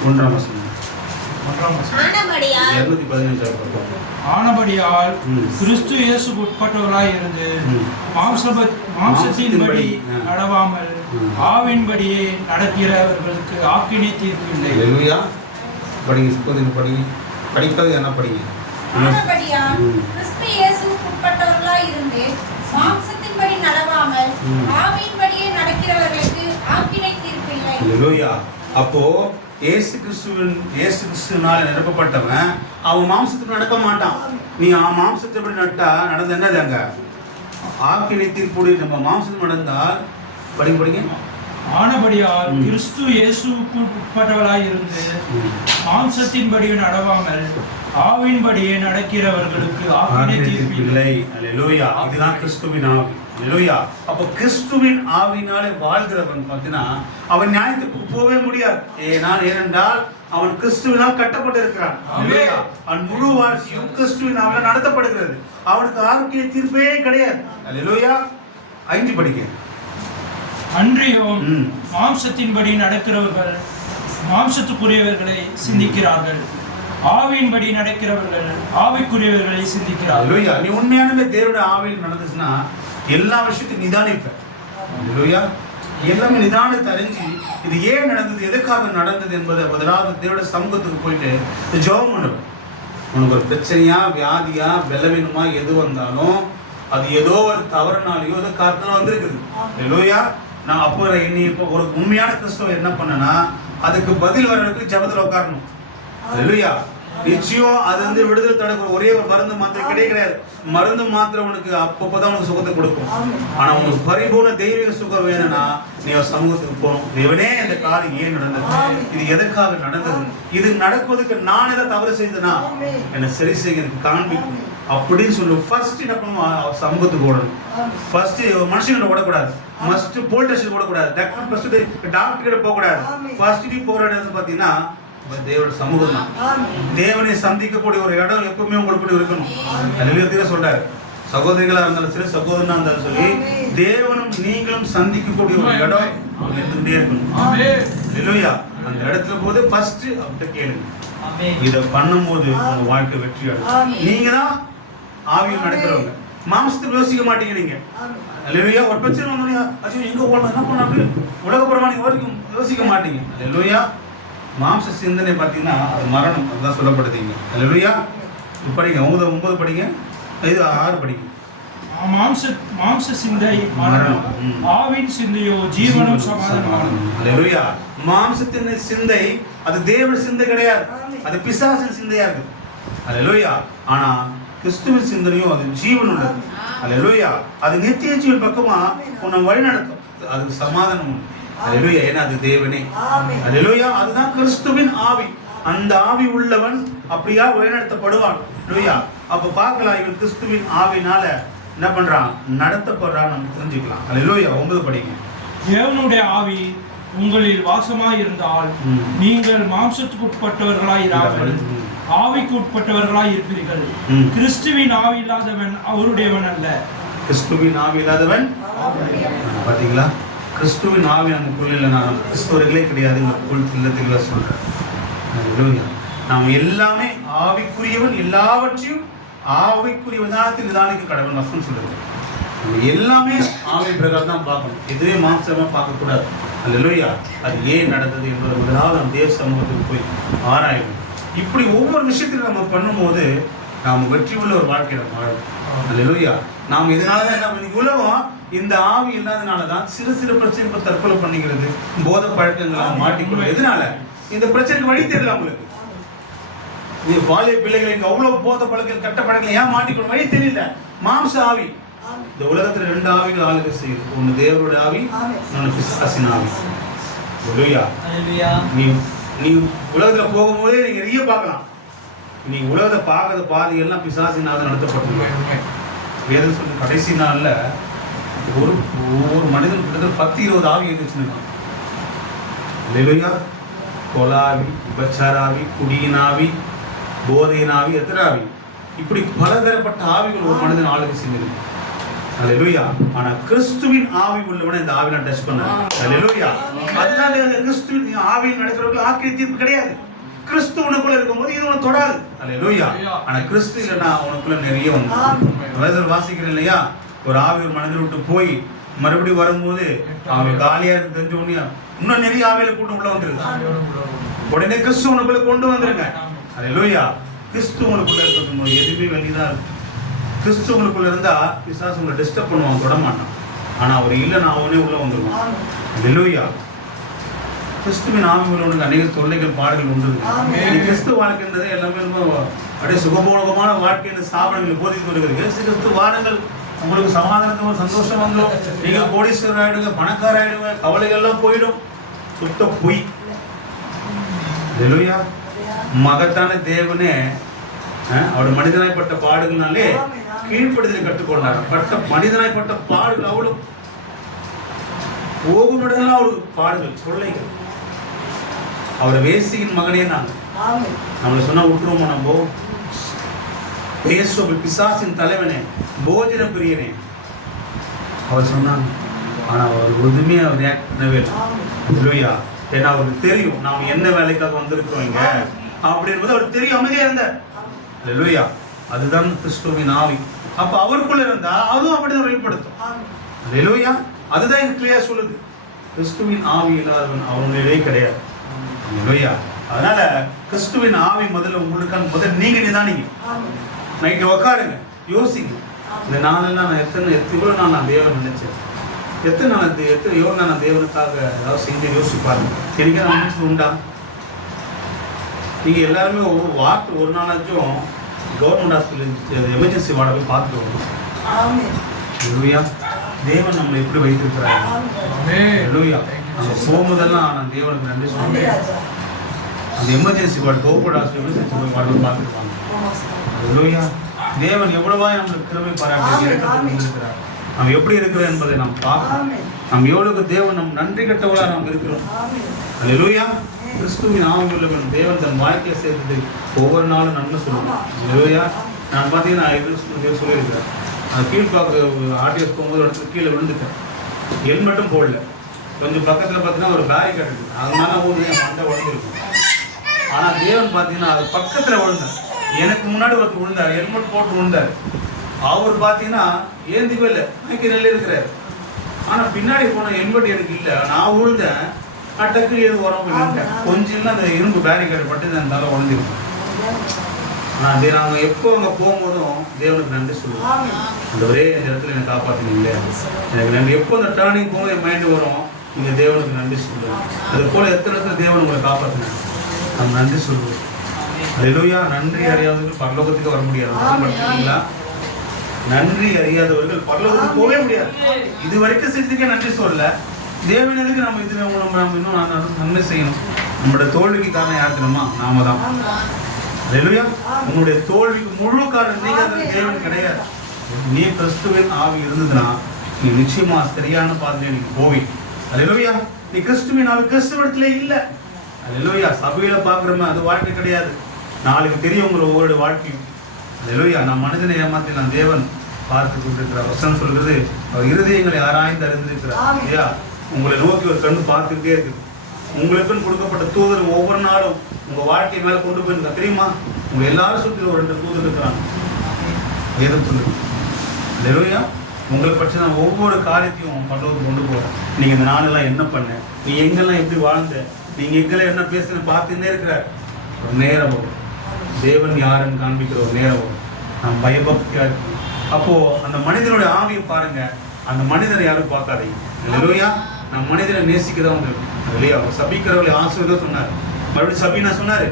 1ஆம் வசனம். ஆனபடியால் கிறிஸ்து இயேசுவுக்கு உட்பட்டவர்களாய் இருந்து மாம்சத்தின்படி நடவாமல் ஆவின்படியே நடக்கிறவர்களுக்கு ஆக்கினை தீர்ப்பு இல்லை. படிங்க, படிக்காது என்ன படிங்க. ஆனபடியால் கிறிஸ்து இயேசுவுக்குட்பட்டவர்களாய் இருந்து மாம்சத்தின்படி நடவாமல் ஆவியின்படியே நடக்கிறவர்களுக்கு ஆக்கினை தீர்ப்பில்லை. ஹல்லேலூயா. அப்போ இயேசு கிறிஸ்துவினால நிரப்பப்பட்டவன் அவன் மாம்சத்துக்கு நடக்க மாட்டான். நீ மாம்சத்தை நட்டா நடந்த என்னது அங்க ஆக்கினை தீர்ப்பு. நம்ம மாம்சத்துக்கு நடந்தால் படிங்க. ஆனபடியால் கிறிஸ்து இயேசுவுக்கு உட்பட்டவளாய் இருந்து மாம்சத்தின்படி நடவாமல் ஆவியின்படியே நடக்கிறவர்களுக்கு ஆக்கினை தீர்ப்பு இல்லை. அல்லேலூயா. இதுதான் கிறிஸ்துவின் ஆவி. அல்லேலூயா. அப்ப கிறிஸ்துவின் ஆவினாலே வாழ்கிறவன் பார்த்தீங்கன்னா அவன் நியாயத்துக்கு போகவே முடியாது. ஏனென்றால் அவன் கிறிஸ்துவினால் கட்டப்பட்டு இருக்கிறான். அவன் முழு வாழ்க்கையும் கிறிஸ்துவின் ஆவில நடத்தப்படுகிறது. அவனுக்கு ஆக்கினை தீர்ப்பே கிடையாது. அல்லேலூயா. 5 படிக்க. அன்றியும் மாம்சத்தின்படி நடக்கிறவர்கள் மாம்சத்துக்குரியவர்களை சிந்திக்கிறார்கள், ஆவியின்படி நடக்கிறவர்கள் ஆவிக்குரியவர்களை சிந்திக்கிறார்கள். நீ உண்மையானவே தேவனுடைய ஆவியில் நடந்துச்சுன்னா எல்லா விஷயத்தையும் நிதானிப்ப. எல்லாமே நிதானத்தை அறிஞ்சு இது ஏன் நடந்தது, எதுக்காக நடந்தது என்பதை முதலாவது தேவனுடைய சமூகத்துக்கு போயிட்டு ஜெபம் பண்ணுவேன். உனக்கு ஒரு பிரச்சனையா, வியாதியா, பலவீனமா எது வந்தாலும் அது ஏதோ ஒரு தவறுனாலையோ ஏதோ காரணம் வந்திருக்குது. அல்லேலூயா. நான் அப்போ இப்போ ஒரு உண்மையான கிறிஸ்தவ என்ன பண்ணனா அதுக்கு பதில் வர்றதுக்கு ஜெபத்துல உட்காரணும். அல்லேலூயா. நிச்சயம் அது வந்து விடுதலை தடுக்கிற ஒரே ஒரு மருந்து மாத்திரை கிடையாது. மருந்து மாத்திரை உனக்கு அப்பப்பதான் உனக்கு சுகத்தை கொடுக்கும். ஆனா உனக்கு பரிபூர்ண தெய்வீக சுகம் வேணும்னா நீ சமூகத்துக்கு போகணும். தேவனே இந்த காரியம் ஏன் நடந்தது, இது எதற்காக நடந்தது, இது நடக்குவதற்கு நான் எதை தவறு செய்தனா என்ன சரி செய்ய எனக்கு காண்பிக்கும் அப்படின்னு சொல்லி ஃபர்ஸ்ட் என்ன பண்ணுவோம், சமூகத்துக்கு ஓடணும். ஃபர்ஸ்ட் மனுஷங்களை ஓடக்கூடாது, ஃபர்ஸ்ட் போலீஸ் ஸ்டேஷன் ஓடக்கூடாது, டாக்டர் கிட்ட போக கூடாது. ஃபர்ஸ்ட் நீ போற இடம் பாத்தீங்கன்னா தேவனுடைய சமூகம் தான். தேவனை சந்திக்கக்கூடிய ஒரு இடம் எப்பவுமே உங்களுக்கு இருக்கணும். அல்லேலூயா சொல்றாரு. சகோதரிகளா இருந்தாலும் சரி, சகோதரனா இருந்தாலும் சரி, தேவனும் நீங்களும் சந்திக்கக்கூடிய ஒரு இடம் இருந்துட்டே இருக்கணும். அல்லேலூயா. அந்த இடத்துல போது ஃபர்ஸ்ட் அவர்கிட்ட கேளுங்க. இதை பண்ணும்போது உங்க வாழ்க்கை வெற்றி அடையும். நீங்க தான் ஆவியில் நடக்கிறவங்க, மாம்சத்துக்கு யோசிக்க மாட்டீங்க. நீங்க அல்லேலூயா. ஒரு பிரச்சனை வந்தோடனே எங்க போகணும், என்ன பண்ண அப்படி உலகப்புறமா நீங்க வரைக்கும் யோசிக்க மாட்டீங்க. அல்லேலூயா. மாம்ச சிந்தனை பார்த்தீங்கன்னா அது மரணம், அதுதான் சொல்லப்படுதுங்க. அல்லேலூயா. படிங்க 9 படிங்க, 6 படிங்க. மாம்ச சிந்தை மரணம், ஆவின் சிந்தையோ ஜீவனும் சமாதானம். அல்லேலூயா. மாம்சத்தின் சிந்தை அது தேவனுடைய சிந்தை கிடையாது, அது பிசாசின் சிந்தையா இருக்கு. அல்லேலூயா. ஆனா கிறிஸ்துவின் சிந்தனையும் அது ஜீவன் உள்ளது. அல்லேலூயா. அது நித்திய ஜீவன் பக்கமா உன்னை வழி நடத்தும், அதுக்கு சமாதானம் உண்டு. அல்லேலூயா. ஏன்னா அது தேவனே. அல்லேலூயா. அதுதான் கிறிஸ்துவின் ஆவி. அந்த ஆவி உள்ளவன் அப்படியா வழிநடத்தப்படுவான். அல்லேலூயா. அப்ப பார்க்கலாம் இவன் கிறிஸ்துவின் ஆவினால என்ன பண்றான், நடத்தப்படுறான் நம்ம தெரிஞ்சுக்கலாம். அல்லேலூயா. 9 படிங்க. தேவனுடைய ஆவி உங்களில் வாசமாய் இருந்தால் நீங்கள் மாம்சத்துக்கு உட்பட்டவர்களாய் இராமல் ஆவிக்கு உட்பட்டவர்களாய் இருப்பீர்கள். கிறிஸ்துவின் ஆவி இல்லாதவன் அவருடையவன் அல்ல. கிறிஸ்துவின் ஆவி இல்லாதவன் பாத்தீங்களா, கிறிஸ்துவின் ஆவி நமக்குள்ள இல்லைனா கிறிஸ்துவர்களே கிடையாது. இல்லத்தில் சொல்றேன். நாம் எல்லாமே ஆவிக்குரியவன், எல்லாவற்றையும் ஆவிக்குரிய விதானத்தில் நிதானிக்க கடவுள் வசனம் சொல்லுது. நம்ம எல்லாமே ஆவி பிரகாரம் தான் பார்க்கணும், எதுவே மாம்சமா பார்க்க கூடாது. அல்லேலூயா. அது ஏன் நடந்தது என்பது முதலாவது நம்ம தேவ சமூகத்துக்கு போய் ஆராயணும். இப்படி ஒவ்வொரு விஷயத்திலும் நம்ம பண்ணும்போது நாம் வெற்றி உள்ள ஒரு வாழ்க்கையை நம்ம வாழும். அல்லேலூயா. நாம் இதனாலதான் என்ன உலகம் இந்த ஆவி இல்லாதனாலதான் சிறு சிறு பிரச்சனை தற்கொலை பண்ணிக்கிறது, போதை பழக்கங்களாக மாட்டிக்கொள்ளும். எதனால இந்த பிரச்சனைக்கு வழி தெரியல உங்களுக்கு. இது வாலிய பிள்ளைகள் இங்க அவ்வளவு போதை பழக்கம் கட்ட பழக்கம் ஏன் மாட்டிக்கொள்ளும், வழி தெரியல. மாம்ச ஆவி. இந்த உலகத்துல 2 ஆவிகள் ஆளுகை செய்யுது, ஒண்ணு தேவனுடைய ஆவி, இன்னொன்னு பிசாசின் ஆவி. நீ உலகத்துல போகும்போதே நீங்க நிறைய பார்க்கலாம். நீ உலகத்தை பார்க்கறது பாதி எல்லாம் பிசாசின் ஆவி நடத்தப்பட்டிருக்கு. வேதம் சொல்லி கடைசி நாள்ல ஒவ்வொரு மனிதன் கிட்டத்தட்ட 10-20 ஆவி எழுதிச்சுருக்கான். அல்லேலூயா. கொலாவி, விபச்சாராவி, குடியின் ஆவி, போதையின் ஆவி, எத்தனை ஆவி, இப்படி பலதரப்பட்ட ஆவிகள் ஒரு மனிதன் ஆளுகை செய்யுது. அல்லேலூயா. ஆனா கிறிஸ்துவின் ஆவி உள்ளவன இந்த ஆவியை டச் பண்ணாரு. அல்லேலூயா. அதனால கிறிஸ்துவின் ஆவியில் நடக்கிறவங்க ஆக்கினை தீர்ப்பு கிடையாது. கிறிஸ்து உனக்குள்ள இருக்கும்போது இது உனக்கு தொடாது. அல்லேலூயா. ஆனா கிறிஸ்து இல்லைன்னா உனக்குள்ள நிறைய வந்து வாசிக்கிறேன் இல்லையா, ஒரு ஆவி ஒரு மனிதனை விட்டு போய் மறுபடியும் வரும்போது அவங்க காலியா தெரிஞ்ச உடனே இன்னும் நிறைய ஆவியில கூட்டம் உள்ள வந்துருக்கு. உடனே கிறிஸ்து உனக்குள்ள கொண்டு வந்துருங்க. அல்லேலூயா. கிறிஸ்து உங்களுக்குள்ள இருக்கிறது எதுவுமே வெளிதான் இருக்கு. கிறிஸ்து உங்களுக்குள்ள இருந்தா பிசாசு உங்களை டிஸ்டர்ப் பண்ணுவான், தொட மாட்டான். ஆனா அவர் இல்லைன்னா அவனே உள்ள வந்துருவான். ஹல்லேலூயா. கிறிஸ்துவின் ஆவி உள்ளவனுக்கு அநேக தொல்லைகள் பாடுகள் உண்டு. நீ கிறிஸ்து வாழ்க்கைன்றது எல்லாமே அப்படியே சுகபோகமான வாழ்க்கை என்று ஸ்தாபனங்கள் போதித்து வருகிறது. இயேசு கிறிஸ்து வாருங்கள், உங்களுக்கு சமாதானத்தோட சந்தோஷம் வந்துடும், நீங்க கோடீஸ்வரர் ஆயிடுங்க, பணக்கார ஆயிடுங்க, கவலைகள்லாம் போயிடும். சுத்த பொய். ஹல்லேலூயா. மகத்தான தேவனே அவருடைய மனிதனாய்ப்பட்ட பாடுகள்னாலே கீழ்ப்படுதலை கற்றுக்கொண்டார். மனிதனாய்ப்பட்ட பாடுகள் அவ்வளவு போகும் இடங்கள்லாம் அவருக்கு பாடுகள், தொல்லைகள். அவரை வேசியின் மகனே நம்மளை சொன்னா விட்டுருவோமா? நம்ம பேசுவோம் பிசாசின் தலைவனே, போஜன பிரியனே அவர் சொன்னாங்க. ஆனா அவர் எதுவுமே அவர் ரியாக்ட் பண்ணவே இல்லை. ஏன்னா அவருக்கு தெரியும் நாம் என்ன வேலைக்காக வந்திருக்கிறோம் இங்க அப்படின்றது அவருக்கு தெரியும். அமைதியா இருந்தார். ஹல்லேலூயா. அதுதான் கிறிஸ்துவின் ஆவி. அப்ப அவருக்குள்ள இருந்தா அதுவும் அப்படிதான் வெளிப்படுத்தும். ஹல்லேலூயா. அதுதான் எனக்கு கிளியரா சொல்லுது. கிறிஸ்துவின் ஆவி இல்லாதவன் அவனுடைய கிடையாது. ஹல்லேலூயா. அதனால கிறிஸ்துவின் ஆவி முதல்ல உங்களுக்கு நீங்க நிதானிங்க. நைட்டு உட்காருங்க, யோசிங்க. இந்த நாளெல்லாம் நான் எவ்வளவு நாள் நான் தேவன் நினைச்சேன், எவ்வளவு நாள் நான் தேவனுக்காக ஏதாவது செஞ்சு யோசிச்சு பாருங்க. எனக்கு நான் நினைச்சது உண்டா? நீங்க எல்லாருமே ஒரு நாளாச்சும் கவர்மெண்ட் ஹாஸ்பிட்டல் எமர்ஜென்சி வார்டை போய் பார்த்துட்டு வரணும். ஹல்லேலூயா. தேவன் நம்மளை எப்படி வைத்திருக்கிறாங்க. ஹல்லேலூயா. நம்ம போகும்போதெல்லாம் நான் தேவனுக்கு நன்றி சொல்லுவேன். அந்த emergency ward government hospital ward பார்த்துருப்பாங்க. ஹல்லேலூயா. தேவன் எவ்வளவா நம்மளுக்கு கிருபை பாராட்டி இருக்கிறார். நாம் எப்படி இருக்கிறோம் என்பதை நாம் பார்க்கணும். நாம் எவ்வளவு தேவன் நம் நன்றி கட்டவளா நாம் இருக்கிறோம். ஹல்லேலூயா. கிறிஸ்துவின் ஆவி உள்ளவன் தேவன் தன் வாழ்க்கையை சேர்த்து ஒவ்வொரு நாளும் நன்மை சொல்லுவான். ஹல்லேலூயா. நான் பார்த்தீங்கன்னா சொல்லியிருக்கிறேன். நான் கீழ்பார்க்க ஆர்டிஎஸ் போகும்போது இடத்துல கீழே விழுந்துட்டேன். ஹெல்மெட்டும் போடல. கொஞ்சம் பக்கத்தில் பார்த்தீங்கன்னா ஒரு பேரிகேட் இருக்குது, அதனால என் மண்டை உடஞ்சிருக்கும். ஆனால் தேவன் பார்த்தீங்கன்னா அது பக்கத்தில் விழுந்தார். எனக்கு முன்னாடி ஒருத்தர் விழுந்தார், ஹெல்மெட் போட்டு விழுந்தார். அவர் பார்த்தீங்கன்னா ஏந்திக்கவே இல்லை, எனக்கு நெல் இருக்கிறார். ஆனால் பின்னாடி போன ஹெல்மெட் எனக்கு இல்லை. நான் விழுந்தேன், நான் டக்கு எது உரம் இல்லைன்ட்டேன். கொஞ்சம் அந்த இரும்பு பேரிகேட் பட்டு அந்த தலை உடஞ்சிருக்கும். நான் நாங்கள் எப்போ அங்கே போகும்போதும் தேவனுக்கு நன்றி சொல்லுவோம். அந்த ஒரே இந்த இடத்துல என்னை காப்பாற்றினீங்களே எனக்கு நன்றி. எப்போ அந்த டேர்னிங் போகும்போது என் மைண்டு வரும், நீங்கள் தேவனுக்கு நன்றி சொல்லுவோம். அது போல் எத்தனை இடத்துல தேவன் உங்களை காப்பாற்றினாங்க, நம்ம நன்றி சொல்லுவோம். ஹல்லேலூயா. நன்றி அறியாதவர்கள் பரலோகத்துக்கு வர முடியாது. பார்த்தீங்களா? நன்றி அறியாதவர்கள் பரலோகத்துக்கு போகவே முடியாது. இது வரைக்கும் செஞ்சதுக்கே நன்றி சொல்லல, தேவனுக்கு நம்ம இது நம்ம இன்னும் நன்மை செய்யணும். நம்மளோட தோல்விக்கு காரணம் யார் தெரியுமா? நாம தான். ஹல்லேலூயா. உன்னுடைய தோல்விக்கு முழு காரணம் நீங்க, தேவன் கிடையாது. நீ கிறிஸ்துவின் ஆவி இருந்ததுன்னா நீ நிச்சயமா சரியான பாதையில நீ போவி. ஹல்லேலூயா. நீ கிறிஸ்துவின் ஆவி கிறிஸ்துவத்திலே இல்ல. ஹல்லேலூயா. சபையில பாக்குறோமே அது வாழ்க்கை கிடையாது. நாளைக்கு தெரியும் உங்களை ஒவ்வொரு வாழ்க்கையும். ஹல்லேலூயா. நான் மனிதனை ஏமாத்தி நான் தேவன் பார்த்து கொண்டிருக்கிறார். வசனம் சொல்கிறது, அவர் இருதயங்களை ஆராய்ந்து அறிந்திருக்கிறார். ஐயா, உங்களை நோக்கி ஒரு கண்ணு பார்த்துக்கிட்டே இருக்குது. உங்களுக்குன்னு கொடுக்கப்பட்ட தூதர் ஒவ்வொரு நாளும் உங்க வாழ்க்கை மேல கொண்டு போயிருந்தா தெரியுமா? உங்க எல்லாரும் சுற்றி ஒரு 2 தூதர் இருக்கிறாங்க. வேதம் சொல்லுங்க. ஹல்லேலூயா. உங்களை பற்றி நான் ஒவ்வொரு காரியத்தையும் பரலோகத்துக்கு கொண்டு போறேன். நீங்க இந்த நாளெல்லாம் என்ன பண்ண, நீ எங்கெல்லாம் எப்படி வாழ்ந்த, நீங்க எங்கெல்லாம் என்ன பேசுன பார்த்துன்னே இருக்கிறார். ஒரு நேரம் வரும், தேவன் யாருன்னு காண்பிக்கிற ஒரு நேரம் வரும். நாம் பயபக்தியா இருக்கணும். அப்போ அந்த மனிதனுடைய ஆவியை பாருங்க, அந்த மனிதனை யாரும் பார்க்காதீங்க. ஹல்லேலூயா. நம்ம மனிதனை நேசிக்கதான் உங்களுக்கு. இல்லையா? சபிக்கிறவர்களை ஆசீர்வாதம் சொன்னார், மறுபடியும் சபினா சொன்னாரு.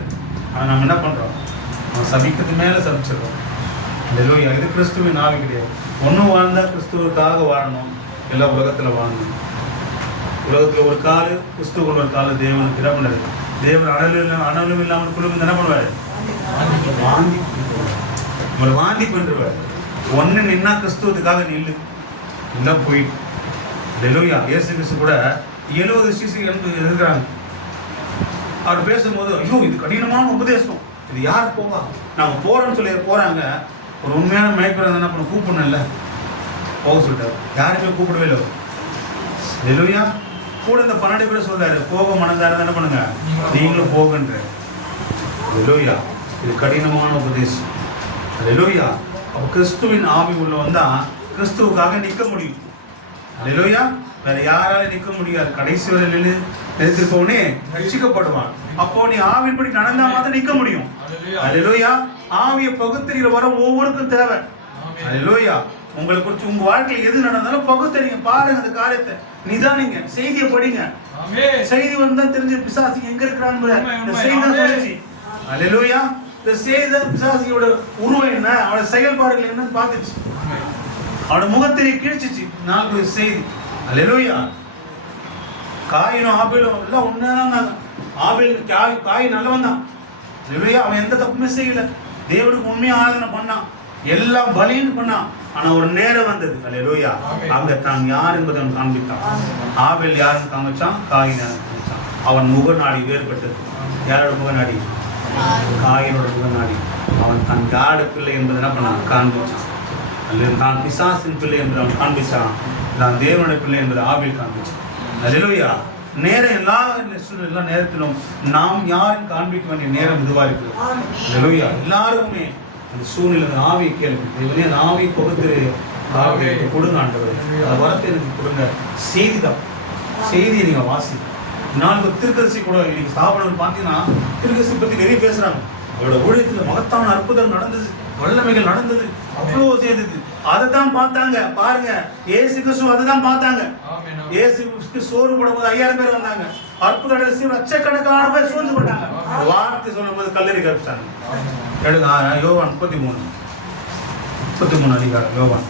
ஆனால் நம்ம என்ன பண்றோம்? அவன் சபிக்கிறது மேல சபிச்சிடறோம். ஹல்லேலூயா. இது கிறிஸ்துவின் ஆவி கிடையாது. ஒன்றும் வாழ்ந்தா கிறிஸ்துவுக்காக வாழணும், எல்லா உலகத்துல வாழணும். உலகத்துல ஒரு காலு, கிறிஸ்துவுக்குள்ள ஒரு காலு தேவனுக்கு இடம் பண்ணது. தேவன் அனலும் இல்லாமல் குழுந்து என்ன பண்ணுவாரு? வாந்தி நம்மளை வாந்தி பண்ணுவார். ஒன்னு நின்னா கிறிஸ்துவத்துக்காக நில்லு, இல்லை போயிட்டு. ஹல்லேலூயா. இயேசு கிறிஸ்து கூட 70 சீசர்கள் இருக்கிறாங்க. அவர் பேசும்போது, ஐயோ இது கடினமான உபதேசம், இது யார் போவா, நாங்கள் போறோம்னு சொல்லி போறாங்க. ஒரு உண்மையான மயக்கிறத என்ன பண்ண கூப்பிடணும்ல, போக சொல்லிட்டாரு. யாருமே கூப்பிடவே இல்லை. ஹல்லேலூயா. கூட இந்த 12 பேர் சொல்றாரு, போக மனதார என்ன பண்ணுங்க, நீங்களும் போகன்ற. ஹல்லேலூயா. இது கடினமான உபதேசம். ஹல்லேலூயா. அப்போ கிறிஸ்துவின் ஆவி உள்ளவன் தான் கிறிஸ்துவுக்காக நிற்க முடியும். அல்லேலூயா. வேற யாரால நிற்க முடியாது. கடைசி வரை நிறுத்திருப்பவனே ரட்சிக்கப்படுவான். அப்போ நீ ஆவின்படி நடந்தா மாத்திரம் நிற்க முடியும். அல்லேலூயா. ஆவியை பகுத்தறிகிற வரம் ஒவ்வொருக்கும் தேவை. அல்லேலூயா. உங்களை குறித்து உங்க வாழ்க்கையில் எது நடந்தாலும் பகுத்தறிங்க, பாருங்க அந்த காரியத்தை, நிதானிங்க, செய்தியை படிங்க. செய்தி வந்தா தெரிஞ்ச பிசாசு எங்க இருக்கிறான்னு செய்தி. அல்லேலூயா. இந்த செய்த பிசாசியோட உருவம் என்ன, அவனோட செயல்பாடுகள் என்னன்னு பார்த்துச்சு, அவனோட முகத்திரை கிழிச்சிச்சு. நாலு செய்தி. அல்லேலூயா. காயினும் ஆபேலும் எல்லாம் ஒன்னாதான். ஆபேல் காய் நல்லவன் தான். அல்லேலூயா. அவன் எந்த தப்புமே செய்யல, தேவனுக்கு உண்மையா ஆராதனை பண்ணான், எல்லாம் பலின்னு பண்ணான். ஆனா ஒரு நேரம் வந்தது, அல்லேலூயா, அங்க தான் யார் என்பதை அவன் காண்பித்தான். ஆபேல் யாருன்னு காமிச்சான், காயின் காமிச்சான். அவன் முகநாடி வேறுபட்டது. யாரோட முகநாடி? காயினோட முகநாடி. அவன் தன் யாரோட பிள்ளை என்பதை என்ன பண்ணான், காண்பிச்சான். அல்லது தான் பிசாசின் பிள்ளை என்பதை அவன் காண்பிச்சான். நான் தேவனுடைய பிள்ளை என்பதை ஆபேல் காண்பிச்சான். அல்லேலூயா. நேரம் எல்லா நேரத்திலும் நாம் யாரும் காண்பிக்க வேண்டிய நேரம் இதுவா இருக்கு. அல்லேலூயா. எல்லாருமே அந்த சூழ்நிலை ஆவியை கேள்வி, தேவனே அந்த ஆவியை பகுத்து ஆவியை கொடுங்க ஆண்டவர், அந்த வரத்தை எனக்கு கொடுங்க. செய்தி தான், செய்தியை நீங்க வாசி. நாளைக்கு திருக்கதரிசி கூட இன்னைக்கு ஸ்தாபனம் பார்த்தீங்கன்னா திருக்கதரிசி பத்தி நிறைய பேசுறாங்க. அவரோட ஊழியத்தில் மகத்தான அற்புதம் நடந்தது, வல்லமைகள் நடந்தது, அவ்வளோ செய்தது. அதை தான் பார்த்தாங்க. பாருங்க, இயேசு கிறிஸ்து அதை தான் பார்த்தாங்க. இயேசுக்கு சோறு போடும்போது 5000 பேர் வந்தாங்க. அற்புத லட்சக்கணக்கான பேர் சோர்ந்து போட்டாங்க. வார்த்தை சொல்லும் போது கல்லறி கழிச்சிட்டாங்க. எடுங்க யோவான் 33 அதிகாரம். யோவான்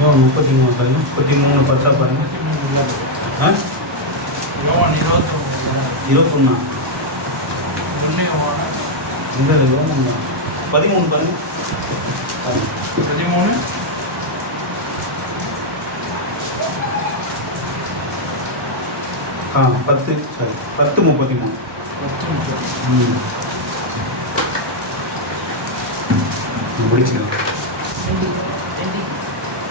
யோவான் 33 பாருங்க. 33 10 பாருங்க. 21 இந்த யோவான் 13 பாருங்க. 13 10 சரி 10:33 முடிச்சுக்கலாம்.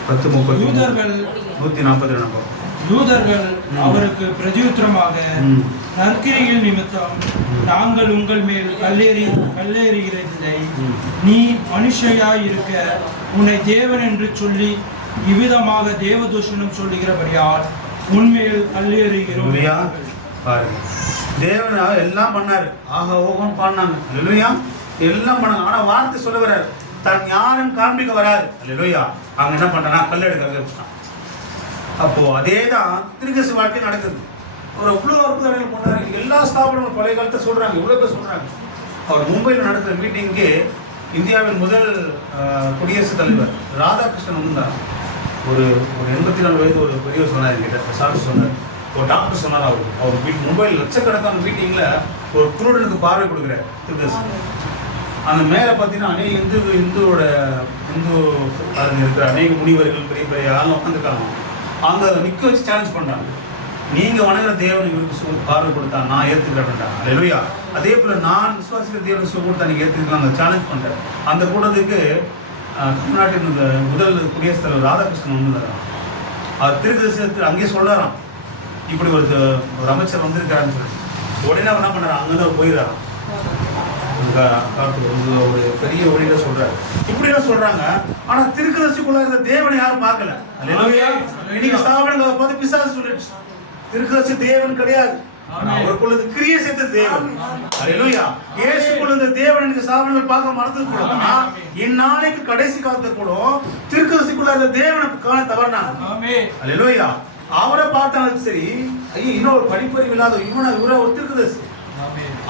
10:33 142 யூதர்கள் அவருக்கு பிரதியுத்தரமாக, நற்கிரிகள் நிமித்தம் நாங்கள் உங்கள் மேல் கல்லேறுகிறதில்லை. நீ மனுஷயாய் இருக்க உன்னை தேவன் என்று சொல்லி இவ்விதமாக தேவதூஷணம் சொல்லுகிறபடியால் உண்மையில் கல்லேறுகிறோம். தேவன் எல்லாம் பண்ணாரு, ஆக ஓகம் பாடினாங்க. அல்லேலூயா. எல்லாம் பண்ணாங்க. ஆனா வார்த்தை சொல்ல வராரு, தன் யாரும் காண்பிக்க வராது. அல்லேலூயா. அவங்க என்ன பண்றானா, கல்லெடுக்க. அப்போ அதே தான் திருக்கதரிசி வாழ்க்கை நடக்குது. அவர் அவ்வளோ அற்புதங்கள் பண்ணாரு. எல்லா ஸ்தாபனங்களும் பழைய காலத்தை சொல்றாங்க, இவ்வளோ பேர் சொல்றாங்க. அவர் மும்பையில் நடக்கிற மீட்டிங்கு இந்தியாவின் முதல் குடியரசுத் தலைவர் ராதாகிருஷ்ணன் வந்தார். ஒரு 84 வயது ஒரு பெரியவர் சொன்னார், என்கிட்ட சாப்பிட்டு சொன்னார். ஒரு டாக்டர் சொன்னார், அவர் மும்பையில் லட்சக்கணக்கான மீட்டிங்ல ஒரு குருடனுக்கு பார்வை கொடுக்குறாரு திருக்கதரிசி. அந்த மேலே பார்த்தீங்கன்னா அநேக இந்துவோட அதில் இருக்கிற அநேக முனிவர்கள் பெரிய பெரிய ஆளும் உட்காந்துருக்காங்க. அங்கே நிற்க வச்சு சேலஞ்ச் பண்ணுறாங்க. நீங்கள் வணங்குற தேவன் இவருக்கு பார்வை கொடுத்தா நான் ஏற்றுக்கிறேன்டா. அல்லேலூயா. அதே போல் நான் விசுவாசிக்கிற தேவனுக்கு கொடுத்தா நீங்கள் ஏற்றுக்கலாம், அந்த சேலஞ்ச் பண்ணுறேன். அந்த கூட்டத்துக்கு தமிழ்நாட்டின் முதல் குடியரசுத் தலைவர் ராதாகிருஷ்ணன் வந்துருந்தாராம். அவர் திருக்கதரிசனத்தில் அங்கேயே சொல்கிறாராம், இப்படி ஒரு அமைச்சர் வந்திருக்காருன்னு சொல்லி. உடனே அவர் என்ன பண்ணுறாரு, அங்கேருந்து அவர் போயிடுறாராம். ஒரு பெரிய ஒளியில சொல்றாரு. இப்படிதான் சொல்றாங்க. ஆனா திருக்கதரிசிக்குள்ள இருந்த தேவனை யாரும் பார்க்கல. அல்லேலூயா. இன்னைக்கு ஸ்தாபனங்களை பார்த்து பிசாசு சொல்லிடுச்சு, திருக்கதரிசி தேவன் கிடையாது, அவருக்குள்ள கிரியை செய்த தேவன். அல்லேலூயா. இயேசுக்குள்ள இருந்த தேவன் எனக்கு ஸ்தாபனங்கள் பார்க்க மறந்து கூட இந்நாளைக்கு கடைசி காலத்தை கூட திருக்கதரிசிக்குள்ள இருந்த தேவனை காண தவறினாங்க. அல்லேலூயா. அவரை பார்த்தாலும் சரி, ஐயோ இன்னொரு படிப்பறிவு இல்லாத இவரை ஒரு திருக்கதரிசி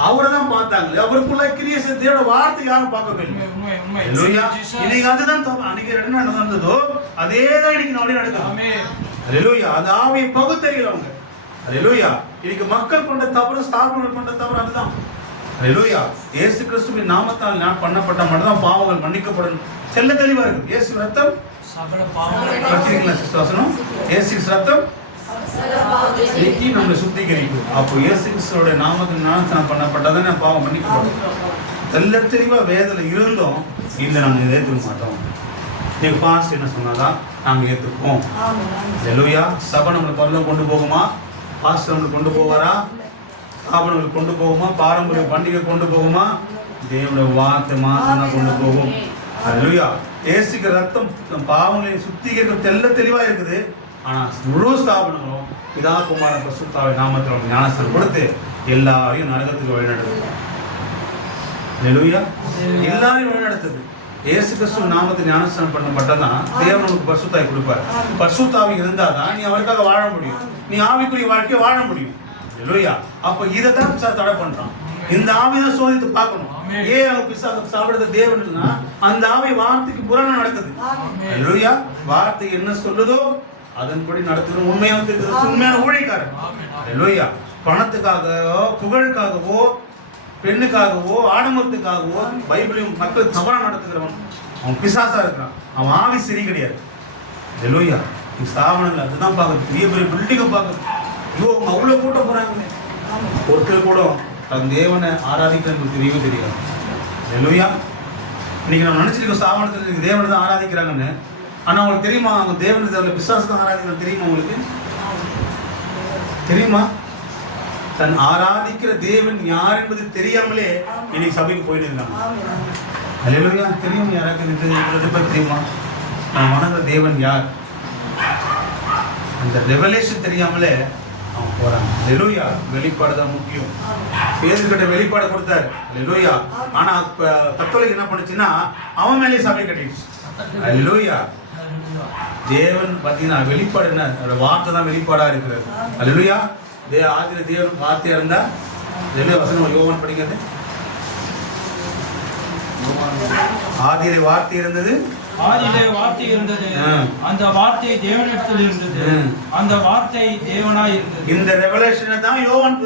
அவரை தான் பார்த்தாங்க. அவருக்குள்ள கிரியை செய்த தேவனோட வார்த்தை யாரும் பார்க்கவே இல்லை. இன்னைக்கு அதுதான் அன்னைக்கு என்ன நடந்ததோ அதே தான் இன்னைக்கு நம்மளே நடக்குது. அல்லேலூயா. அது ஆவியை பகுத்தறிகிறவங்க. அல்லேலூயா. இன்னைக்கு மக்கள் பண்ற தவறு, ஸ்தாபனங்கள் பண்ற தவறு அதுதான். அல்லேலூயா. இயேசு கிறிஸ்துவின் நாமத்தால் நான் பண்ணப்பட்ட மட்டும்தான் பாவங்கள் மன்னிக்கப்படும். செல்ல தெளிவா இருக்கு. இயேசு ரத்தம் சகல பாவங்களை, இயேசு ரத்தம் நம்மளை சுத்திகரிக்கும். அப்போ இயேசு கிறிஸ்துவோட நாமத்தில் ஞானஸ்நானம் பண்ணப்பட்டதானே பாவம் மன்னிக்கப்படும். தெல்ல தெளிவா வேதனை இருந்தோம், இல்லை நாங்கள் இதை ஏற்றுக்க மாட்டோம். நீங்க பாஸ்ட் என்ன சொன்னாதான் நாங்கள் ஏற்றுப்போம். அல்லேலூயா. சபை நம்மளை பரலோகம் கொண்டு போகுமா? பாஸ்ட் நம்மளை கொண்டு போவாரா? ஸ்தாபனங்கள் கொண்டு போகுமா, பாரம்பரிய பண்டிகை கொண்டு போகுமா? தேவனுடைய வார்த்தை மாத்திரம் தான் கொண்டு போகும். அல்லேலூயா. இயேசுக்கு ரத்தம் பாவங்களை சுத்திகரிக்க தெளிவா இருக்குது. ஆனா முழு ஸ்தாபனங்களும் பிதா குமார பரிசுத்தாவி நாமத்தில் ஞானஸ்தானம் கொடுத்து எல்லாரையும் நரகத்துக்கு வழிநடத்துது. அல்லேலூயா. எல்லாரையும் வழிநடத்துது. இயேசு கிறிஸ்து நாமத்தில் ஞானஸ்தானம் பண்ணப்பட்டதான் தேவன் உனக்கு பரிசுத்தாவி கொடுப்பார். பரிசுத்தாவி இருந்தாதான் நீ அவருக்காக வாழ முடியும், நீ ஆவிக்குரிய வாழ்க்கையை வாழ முடியும். அல்லேலூயா. அப்ப இதை தான் தடை பண்றான். இந்த ஆவிதான் சோதித்து பார்க்கணும். ஏன் அவங்க பிசாசு சாப்பிடுறது தேவன்னா அந்த ஆவி வார்த்தைக்கு புறணா நடக்குது. அல்லேலூயா. வார்த்தை என்ன சொல்லுதோ அதன்படி நடத்துகிற உண்மையான ஊழியக்காரன். அல்லேலூயா. பணத்துக்காகவோ புகழுக்காகவோ பெண்ணுக்காகவோ ஆடம்பரத்துக்காகவோ பைபிளையும் மக்கள் தவறா நடத்துகிறவன் அவன் பிசாசா இருக்கிறான். அவன் ஆவி சரி கிடையாது. அல்லேலூயா. ஸ்தாபனங்கள் அதுதான் பார்க்குறது. பெரிய பெரிய பில்டிங்கை பார்க்குறது. ஐயோ அவங்க அவ்வளோ கூட்டம் போறாங்களே. ஒருத்தர் கூட தன் தேவனை ஆராதிக்கிறது தெரியவே தெரியாது. அல்லேலூயா. இன்னைக்கு நம்ம நினைச்சிருக்கோம் ஸ்தாபனத்தில் தேவனை தான் ஆராதிக்கிறாங்கன்னு. ஆனா உங்களுக்கு தெரியுமா அவங்க தேவனை பிசாசு தான் ஆராதிக்கிறாங்க? தெரியுமா உங்களுக்கு? தெரியுமா? தன் ஆராதிக்கிற தேவன் யார் என்பது தெரியாமலே இன்னைக்கு சபைக்கு போயிட்டு இருக்காங்க. அல்லேலூயா. தெரியும் யாராவது தெரியுமா நான் வணங்குற தேவன் யார்? அந்த ரெவலேஷன் தெரியாமலே அவன் போறாங்க. அல்லேலூயா. வெளிப்பாடு தான் முக்கியம். பேதுருக்கிட்ட வெளிப்பாடு கொடுத்தாரு. அல்லேலூயா. ஆனா கத்தோலிக்க என்ன பண்ணுச்சுன்னா அவன் மேலேயே சபை கட்டிடுச்சு. அல்லேலூயா. தேவன் பார்த்தீங்கன்னா வெளிப்பாடு என்ன? வார்த்தை தான் வெளிப்பாடா இருக்கிறது. அல்லேலூயா. ஆதியில தேவன் வார்த்தையா இருந்தா வசனம் யோவான் படிக்கிறது. ஆதியிலே வார்த்தை இருந்தது, ஆதியிலே வார்த்தை இருந்தது, அந்த வார்த்தை தேவனிடத்தில் இருந்தது, அந்த வார்த்தை தேவனாய் இருந்தது. இந்த ரெவலேஷனை தான் யோவான்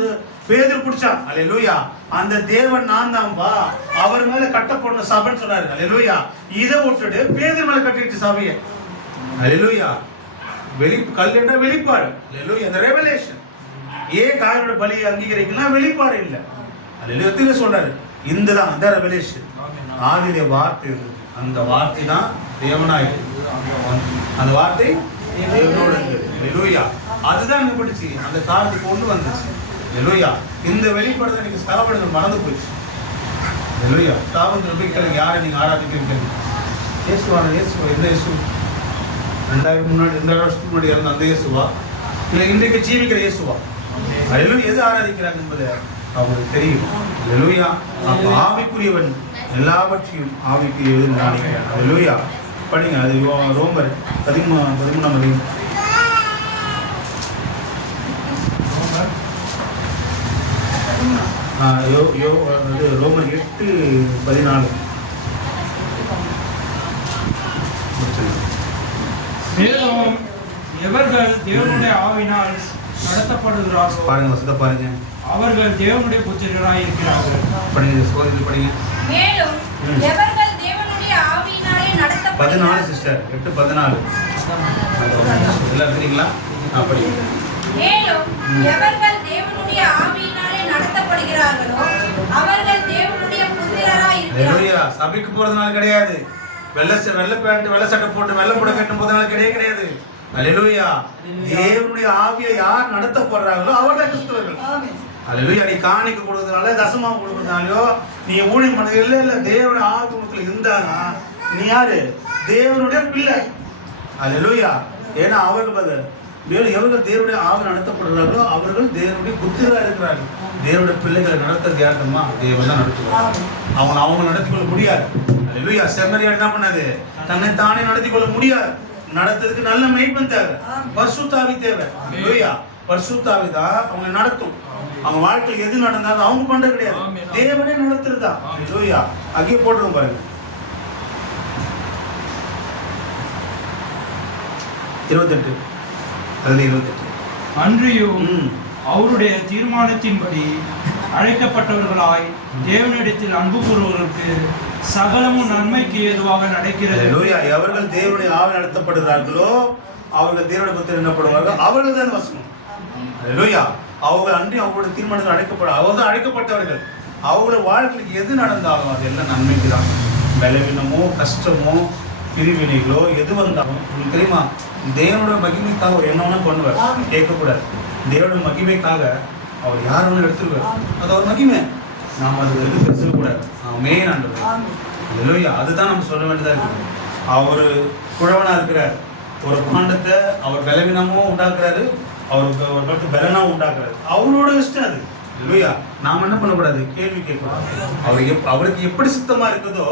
பேதுரு குடிச்சான். அல்லேலூயா. அந்த தேவன் நான் தான் வா அவர் மேல கட்டப்படணும் சபைன்னு சொன்னாரு. அல்லேலூயா. இதை விட்டுட்டு பேதுரு மேல கட்டிட்டு சபையை. அல்லேலூயா. கல்லுன்ற வெளிப்பாடு. அல்லேலூயா. அந்த ரெவலேஷன். ஏன் காயனோட பலியை அங்கீகரிக்கலாம்? வெளிப்பாடு இல்லை. அல்லேலூயா. சொல்றாரு இந்ததான் அந்த ரெவலேஷன். ஆதியிலே வார்த்தை இருந்தது, அந்த வார்த்தை தான் தேவனாய் அந்த வார்த்தை தேவனோடு இருந்தது. அல்லேலூயா. அதுதான் இங்க பிடிச்சி அந்த காலத்துக்கு கொண்டு வந்துச்சு. அல்லேலூயா. இந்த வெளிப்பாடு தான் நீங்க ஸ்தாபனங்கள் மறந்து போயிடுச்சு. அல்லேலூயா. ஸ்தாபனத்தில் போய் கேளுங்க யாரை நீங்க ஆராதிக்கிறீங்க? இயேசுவான இயேசுவா. எந்த இயேசு? 2000 முன்னாடி 2000 வருஷத்துக்கு முன்னாடி இருந்த அந்த இயேசுவா இல்லை இன்றைக்கு ஜீவிக்கிற இயேசுவா? அல்லேலூயா. எது ஆராதிக்கிறாங்க என்பது அவங்களுக்கு தெரியும். அல்லேலூயா. அப்ப ஆவிக்குரியவன் எல்லாவற்றையும் ஆவிக்குரியது நினைக்கிறான். அல்லேலூயா. படிங்க அது ரோமர் 13ஆம் அதிகாரம். ரோமர் 8:14. மேலும் எவர்கள் தேவனுடைய ஆவியினால் நடத்தப்படுகிறார்களோ பாருங்க வசனத்தை பாருங்க. அவர்கள் தேவனுடைய புத்திரராய் இருக்கிறார்கள். படிங்க சோதனை படிங்க. மேலும் எவர்கள் தேவனுடைய ஆவியினாலே 14 சிஸ்டர் 8:14 எல்லாம் இருக்கீங்களா? படிங்க. மேலும் எவர்கள் தேவனுடைய ஆவியினாலே நடத்தப்படுகிறார்களோ அவர்கள் தேவனுடைய புத்திரராய் இருக்கிறார்கள். சபைக்கு போறதுனால கிடையாது. வெள்ளை பேண்ட் வெள்ளை சட்டை போட்டு வெள்ளை புடவை கட்டும் போதனால கிடையாது. அல்லேலூயா. தேவனுடைய ஆவியை யார் நடத்த போடுறாங்களோ அவர்கள் கிறிஸ்தவர்கள். அல்லேலூயா. நீ காணிக்க கொடுக்கறதுனால தசமாவும் கொடுக்கறதுனாலயோ நீ ஊழியம் பண்ணது இல்ல தேவனுடைய ஆவி உனக்குள்ள இருந்தானா நீ யாரு? தேவனுடைய பிள்ளை. அல்லேலூயா. ஏன்னா அவர்கள் எவர்கள் தேவனுடைய ஆவி நடத்தப்படுறாங்களோ அவர்கள் தேவனுடைய புத்திரராக இருக்கிறார்கள். தேவனுடைய பிள்ளைகளை நடத்துறது யாருமா? தேவன் தான் நடத்துவார். அவங்க நடத்தி கொள்ள முடியாது. அல்லேலூயா. செம்மறியாடு என்ன பண்ணாது? தன்னை தானே நடத்தி கொள்ள முடியாது. நடத்துறதுக்கு நல்ல மெய்ப்பன் தேவை, பரிசுத்தாவி தேவை. அல்லேலூயா. பரிசுத்தாவி தான் அவங்க நடத்தும். அவங்க வாழ்க்கையில் எது நடந்தாலும் அவங்க பண்றது கிடையாது, தேவனே நடத்துறதா. அல்லேலூயா. அங்கே போட்டுருங்க பாருங்க 28. அதுல 28. அன்றியும் அவருடைய தீர்மானத்தின்படி அழைக்கப்பட்டவர்களாய் தேவனிடத்தில் அன்பு கூறுவதற்கு சகலமும் நன்மைக்கு ஏதுவாக நடக்கிறது. எவர்கள் தேவனுடைய ஆவி நடத்தப்படுகிறார்களோ அவர்கள் தேவனுடைய புத்திரர் என்னப்படுவார்கள். அவர்கள் தான் வசனம். அல்லேலூயா. அவர்கள் அன்றி அவங்களுடைய தீர்மானத்தில் அவர்கள் அழைக்கப்பட்டவர்கள். அவங்களுடைய வாழ்க்கைக்கு எது நடந்தாலும் அது எல்லாம் நன்மைக்கு தான். பலவீனமோ கஷ்டமோ பிரிவினைகளோ எது வந்தாலும் உங்களுக்கு தெரியுமா? தேவனுடைய மகிமைக்காக ஒரு என்ன பண்ணுவார், கேட்கக்கூடாது. தேவனுடைய மகிமைக்காக அவர் யார் ஒன்று எடுத்துருவார். அது ஒரு மகிமை. நாம் அது எது பேசக்கூடாது. மெயின் ஆண்டவர். அல்லேலூயா. அதுதான் நம்ம சொல்ல வேண்டியதாக இருக்குது. அவர் குழவனாக இருக்கிறார். ஒரு பாண்டத்தை அவர் பலவீனமும் உண்டாக்குறாரு, அவருக்கு பலனாவும் உண்டாக்குறாரு. அவரோட இஷ்டம் அது. அல்லேலூயா. நாம் என்ன பண்ணக்கூடாது? கேள்வி கேட்கக்கூடாது. அவருக்கு எப்படி சுத்தமா இருக்குதோ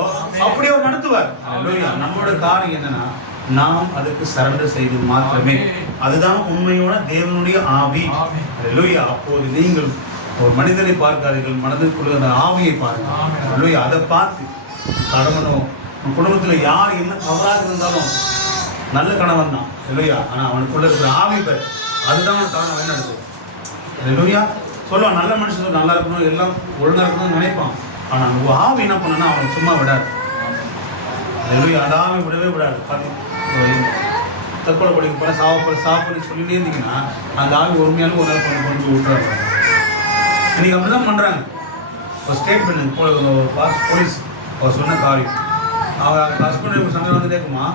அப்படியே அவர் நடத்துவார். அல்லேலூயா. நம்மளோட காரியம் என்னன்னா, நாம் அதுக்கு சரண்டர் செய்து மாத்திரமே. அதுதான் உண்மையோட தேவனுடைய ஆவி. அல்லேலூயா. அப்போது நீங்கள் ஒரு மனிதனை பார்க்காதீர்கள், மனதிற்குள்ள அந்த ஆவியை பாருங்கள். அல்லேலூயா. அதை பார்த்து கணவனோ குடும்பத்தில் யார் என்ன தவறாக இருந்தாலும் நல்ல கணவன் தான். அல்லேலூயா. ஆனால் அவனுக்குள்ள இருக்கிற ஆவி பேர் அதுதான் அவன் கணவன் வழி நடத்துவான். அல்லேலூயா. சொல்லுவான், நல்ல மனுஷன் நல்லா இருக்கணும், எல்லாம் ஒழுங்காக இருக்கணும்னு நினைப்பான். ஆனால் உங்கள் ஆவி என்ன பண்ணனா அவன் சும்மா விடாது. அல்லேலூயா. அந்த ஆவி விடவே விடாது. தற்கொலை படிக்க போல சாப்பிட சொல்லிட்டே இருந்தீங்கன்னா அந்த ஆவி உண்மையாலும் ஒரு நாள் கொண்டு விட்டுறாங்க. இன்னைக்கு அப்படிதான் பண்றாங்க. ஒரு ஸ்டேட்மெண்ட் போலீஸ் அவர் சொன்ன காரியம், அவர் ஹஸ்பண்ட் சண்டை வந்துட்டே இருக்குமா,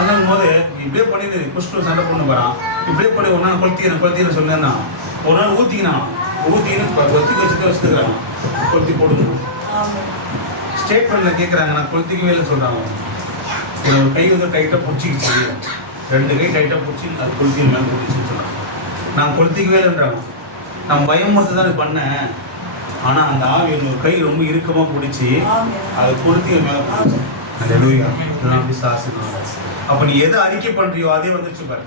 அதன் போது இப்படியே பண்ணிட்டு குஷ்டு சண்டை பண்ண போறான், இப்படியே பண்ணி ஒரு நாள் கொளுத்தின்னு சொன்னா ஒரு நாள் ஊத்திக்கினான், கொளுத்தி வச்சுக்கிறாங்க, கொளுத்தி போடுங்க. ஸ்டேட்மெண்ட்ல கேட்குறாங்க, நான் கொளுத்திக்கவே இல்லை சொல்றாங்க. ஒரு கை வந்து டைட்டாக பிடிச்சிக்கிச்சு, 2 கை டைட்டாக பிடிச்சி அது கொளுத்தி மேலே பிடிச்சின்னு சொல்கிறாங்க. நான் கொளுத்திக்கவே இல்லைன்றாங்க. நான் பயமுறுத்து தான் பண்ணேன், ஆனால் அந்த ஆவி ஒரு கை ரொம்ப இறுக்கமாக பிடிச்சி அதை கொளுத்தி மேலே பிடிச்சி. அல்லேலூயா. அப்போ நீ எதை அறிக்கை பண்ணுறியோ அதே வந்துச்சு பாரு.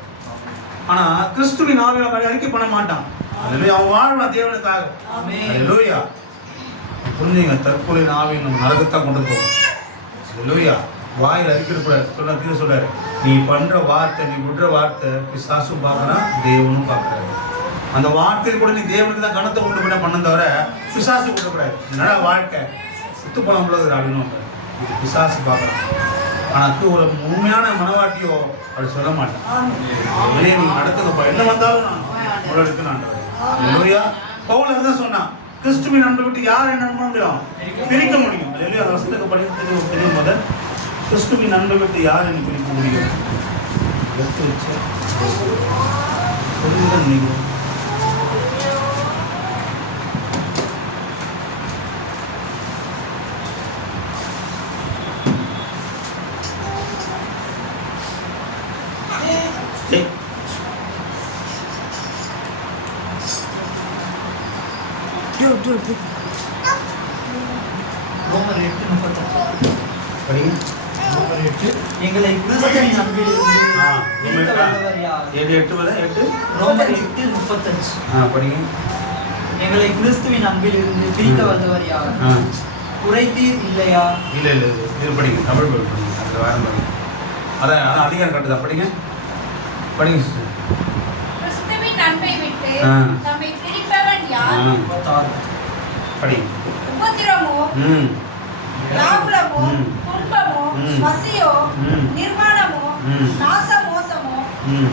ஆனால் கிறிஸ்துவின் ஆவியை அறிக்கை பண்ண மாட்டான். அல்லேலூயா. அவன் வாழ்வான் தேவனுக்காக. அல்லேலூயா. புரிஞ்சுங்க, தற்கொலை ஆவி நம்ம நரகத்தான் கொண்டு போகும். அல்லேலூயா. வாயில் அறிக்கை சொல்றாரு, நீ பண்ற வார்த்தை, நீ விடுற வார்த்தை பிசாசும் பார்க்கறான், தேவனும் பார்க்கறாரு. அந்த வார்த்தையில் கூட நீ தேவனுக்கு தான் கணத்தை கொண்டு போய் பண்ண தவிர பிசாசு கொடுக்கக்கூடாது. என்னடா வாழ்க்கை சுத்து பழம் உள்ளது அப்படின்னு இது பிசாசு பார்க்கறான். ஆனால் ஒரு உண்மையான மனவாட்டியோ அப்படி சொல்ல மாட்டேன். வெளியே நீங்க நடத்துங்கப்பா, என்ன வந்தாலும் நான் உங்களை எடுத்து நான். அல்லேலூயா. பவுல் தான் சொன்னான், கிறிஸ்துவின் அன்பை விட்டு யார் என்ன முடியும் பிரிக்க முடியும். அல்லேலூயா. அந்த வசனத்துக்கு படிக்கிறதுக்கு தெரியும் போது கிறிஸ்துவின் அன்பை விட்டு யார் என்ன பிரிக்க முடியும்? எடுத்து வச்சு நீங்க ரோமர் 8:38 படிங்க. எங்களை கிறிஸ்துவின் அன்பிலிருந்து பிரிக்க வல்லவர் யார்? 8 ரோமர் 8:35 படிங்க. எங்களை கிறிஸ்துவின் அன்பிலிருந்து பிரிக்க வல்லவர் யார்? குறைத்தீர் இல்லையா? இல்லை இது படிங்க, தமிழ் படிங்க, அதில் வேற படிங்க. அதான் அதிகாரம் கட்டுதா, படிங்க படிங்க சிஸ்டர். கிறிஸ்துவின் அன்பை விட்டு நம்மை பிரிப்பவன் யார்? படிங்க. உபத்திரமோ, லாபமோ, துன்பமோ, பசியோ, நிர்வாணமோ, நாசமோசமோ,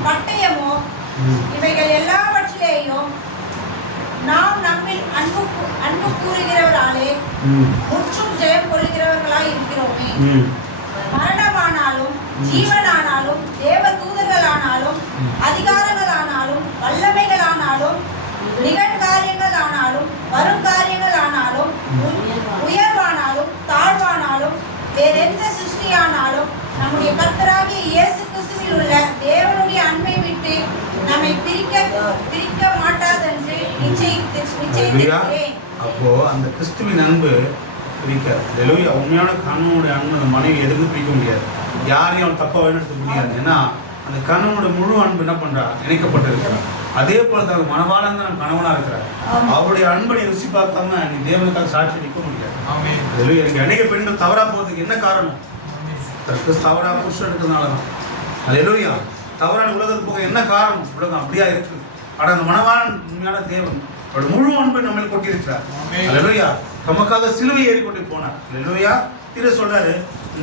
பட்டயமோ, இவைகள் எல்லாவற்றிலேயும் நாம் நம்மில் அன்பு கூறுகிறவராலே முற்றும் ஜெயம் கொள்கிறவர்களாய் இருக்கிறோமே. மரணமானாலும் ஜீவனானாலும் தேவ தூதர்களானாலும் அதிகாரங்களானாலும் வல்லமைகளானாலும் நிகழ்காரியங்களானாலும் வருங்காரியங்களானாலும் உயர்வானாலும் தாழ்வானாலும் வேறெந்த சிருஷ்டியானாலும் நம்முடைய கர்த்தராகிய இயேசு கிறிஸ்துவில் உள்ள தேவனுடைய அன்பை விட்டு நம்மை பிரிக்க மாட்டாதென்று நிச்சயித்திருக்கிறேன். அப்போ அந்த கிறிஸ்துவின் அன்பு பிரிக்காது. அல்லேலூயா. உண்மையான கணவனுடைய அன்பு அந்த மனைவி எதுவும் பிரிக்க முடியாது. யாரையும் அவன் தப்பா வழிநடத்த முடியாது. ஏன்னா அந்த கணவனோட முழு அன்பு என்ன பண்றா, இணைக்கப்பட்டிருக்கிறார். அதே போல தான் மனவாளன் தான் கணவனா இருக்கிறார். அவருடைய அன்பை நீ ருசி பார்க்காம நீ தேவனுக்காக சாட்சி நிற்க முடியாது. எனக்கு அநேக பெண்கள் தவறா போறதுக்கு என்ன காரணம்? தவறா புருஷன் இருக்கிறதுனாலதான். அல்லேலூயா. தவறான உலகத்துக்கு போக என்ன காரணம்? உலகம் அப்படியா இருக்கு. ஆனா அந்த மனவாளன் உண்மையான தேவன் அவருடைய முழு அன்பை நம்ம கொட்டியிருக்கிறார். அல்லேலூயா. நமக்காக சிலுவை ஏறிக்கொண்டு போனார். அல்லேலூயா. இதை சொல்றாரு,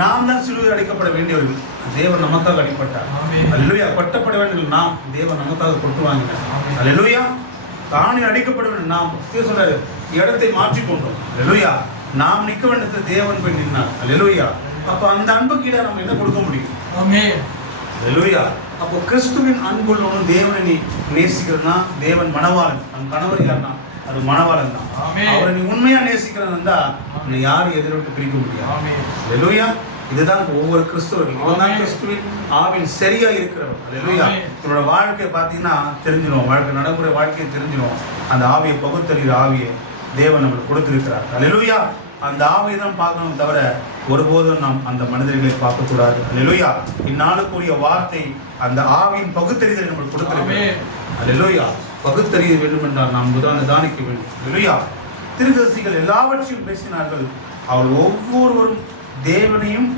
நாம் தான் சிலுவையில் அடிக்கப்பட வேண்டியவர்கள், தேவன் நமக்காக அடிப்பட்டார். அல்லேலூயா. கொட்டப்பட வேண்டியவர்கள் நாம், தேவன் நமக்காக கொட்டு வாங்கினார். அல்லேலூயா. தானே அடிக்கப்பட வேண்டும் நாம். சொல்றாரு, இடத்தை மாற்றிக்கொண்டோம். அல்லேலூயா. நாம் நிற்க வேண்டியது தேவன் போய் நின்றார். அல்லேலூயா. அப்ப அந்த அன்பு கீழே நம்ம என்ன கொடுக்க முடியும்? அல்லேலூயா. அப்போ கிறிஸ்துவின் அன்புள்ளவனும் தேவனை நீ நேசிக்கிறதுனா தேவன் மனவாளன். நம் கணவர் யாருன்னா அது மணவாளன் தான். ஆமென். அவரை நீ உண்மையா நேசிக்கிறதா உன்னை யாரும் எதிர்விட்டு பிரிக்க முடியாது. ஆமென். ஹல்லேலூயா. இதுதான் ஒவ்வொரு கிறிஸ்துவர்கள், இவன்தான் ஆமென். கிறிஸ்துவின் ஆவின் சரியா இருக்கிறவர். ஹல்லேலூயா. ஆமென். உன்னோட வாழ்க்கையை பார்த்தீங்கன்னா தெரிஞ்சிடும், வாழ்க்கை நடைமுறை வாழ்க்கையை தெரிஞ்சிடும். அந்த ஆவியை பகுத்தறிகிற ஆவியை தேவன் நம்மளுக்கு கொடுத்திருக்கிறார். ஹல்லேலூயா. அந்த ஆவியை தான் பார்க்கணும் தவிர ஒருபோதும் நாம் அந்த மனிதர்களை பார்க்கக்கூடாது. ஹல்லேலூயா. இந்நாளுக்குரிய வார்த்தை அந்த ஆவியின் பகுத்தறிதலை நம்மளுக்கு கொடுத்திருக்கிறார். ஹல்லேலூயா. பகுத்தறிய வேண்டும் என்றால் நாம் முதலாக தானிக்க வேண்டும். ஹல்லேலூயா. தீர்க்கதரிசிகள் எல்லாவற்றையும் பேசினார்கள். அவர்கள் ஒவ்வொருவரும் தேவனையும்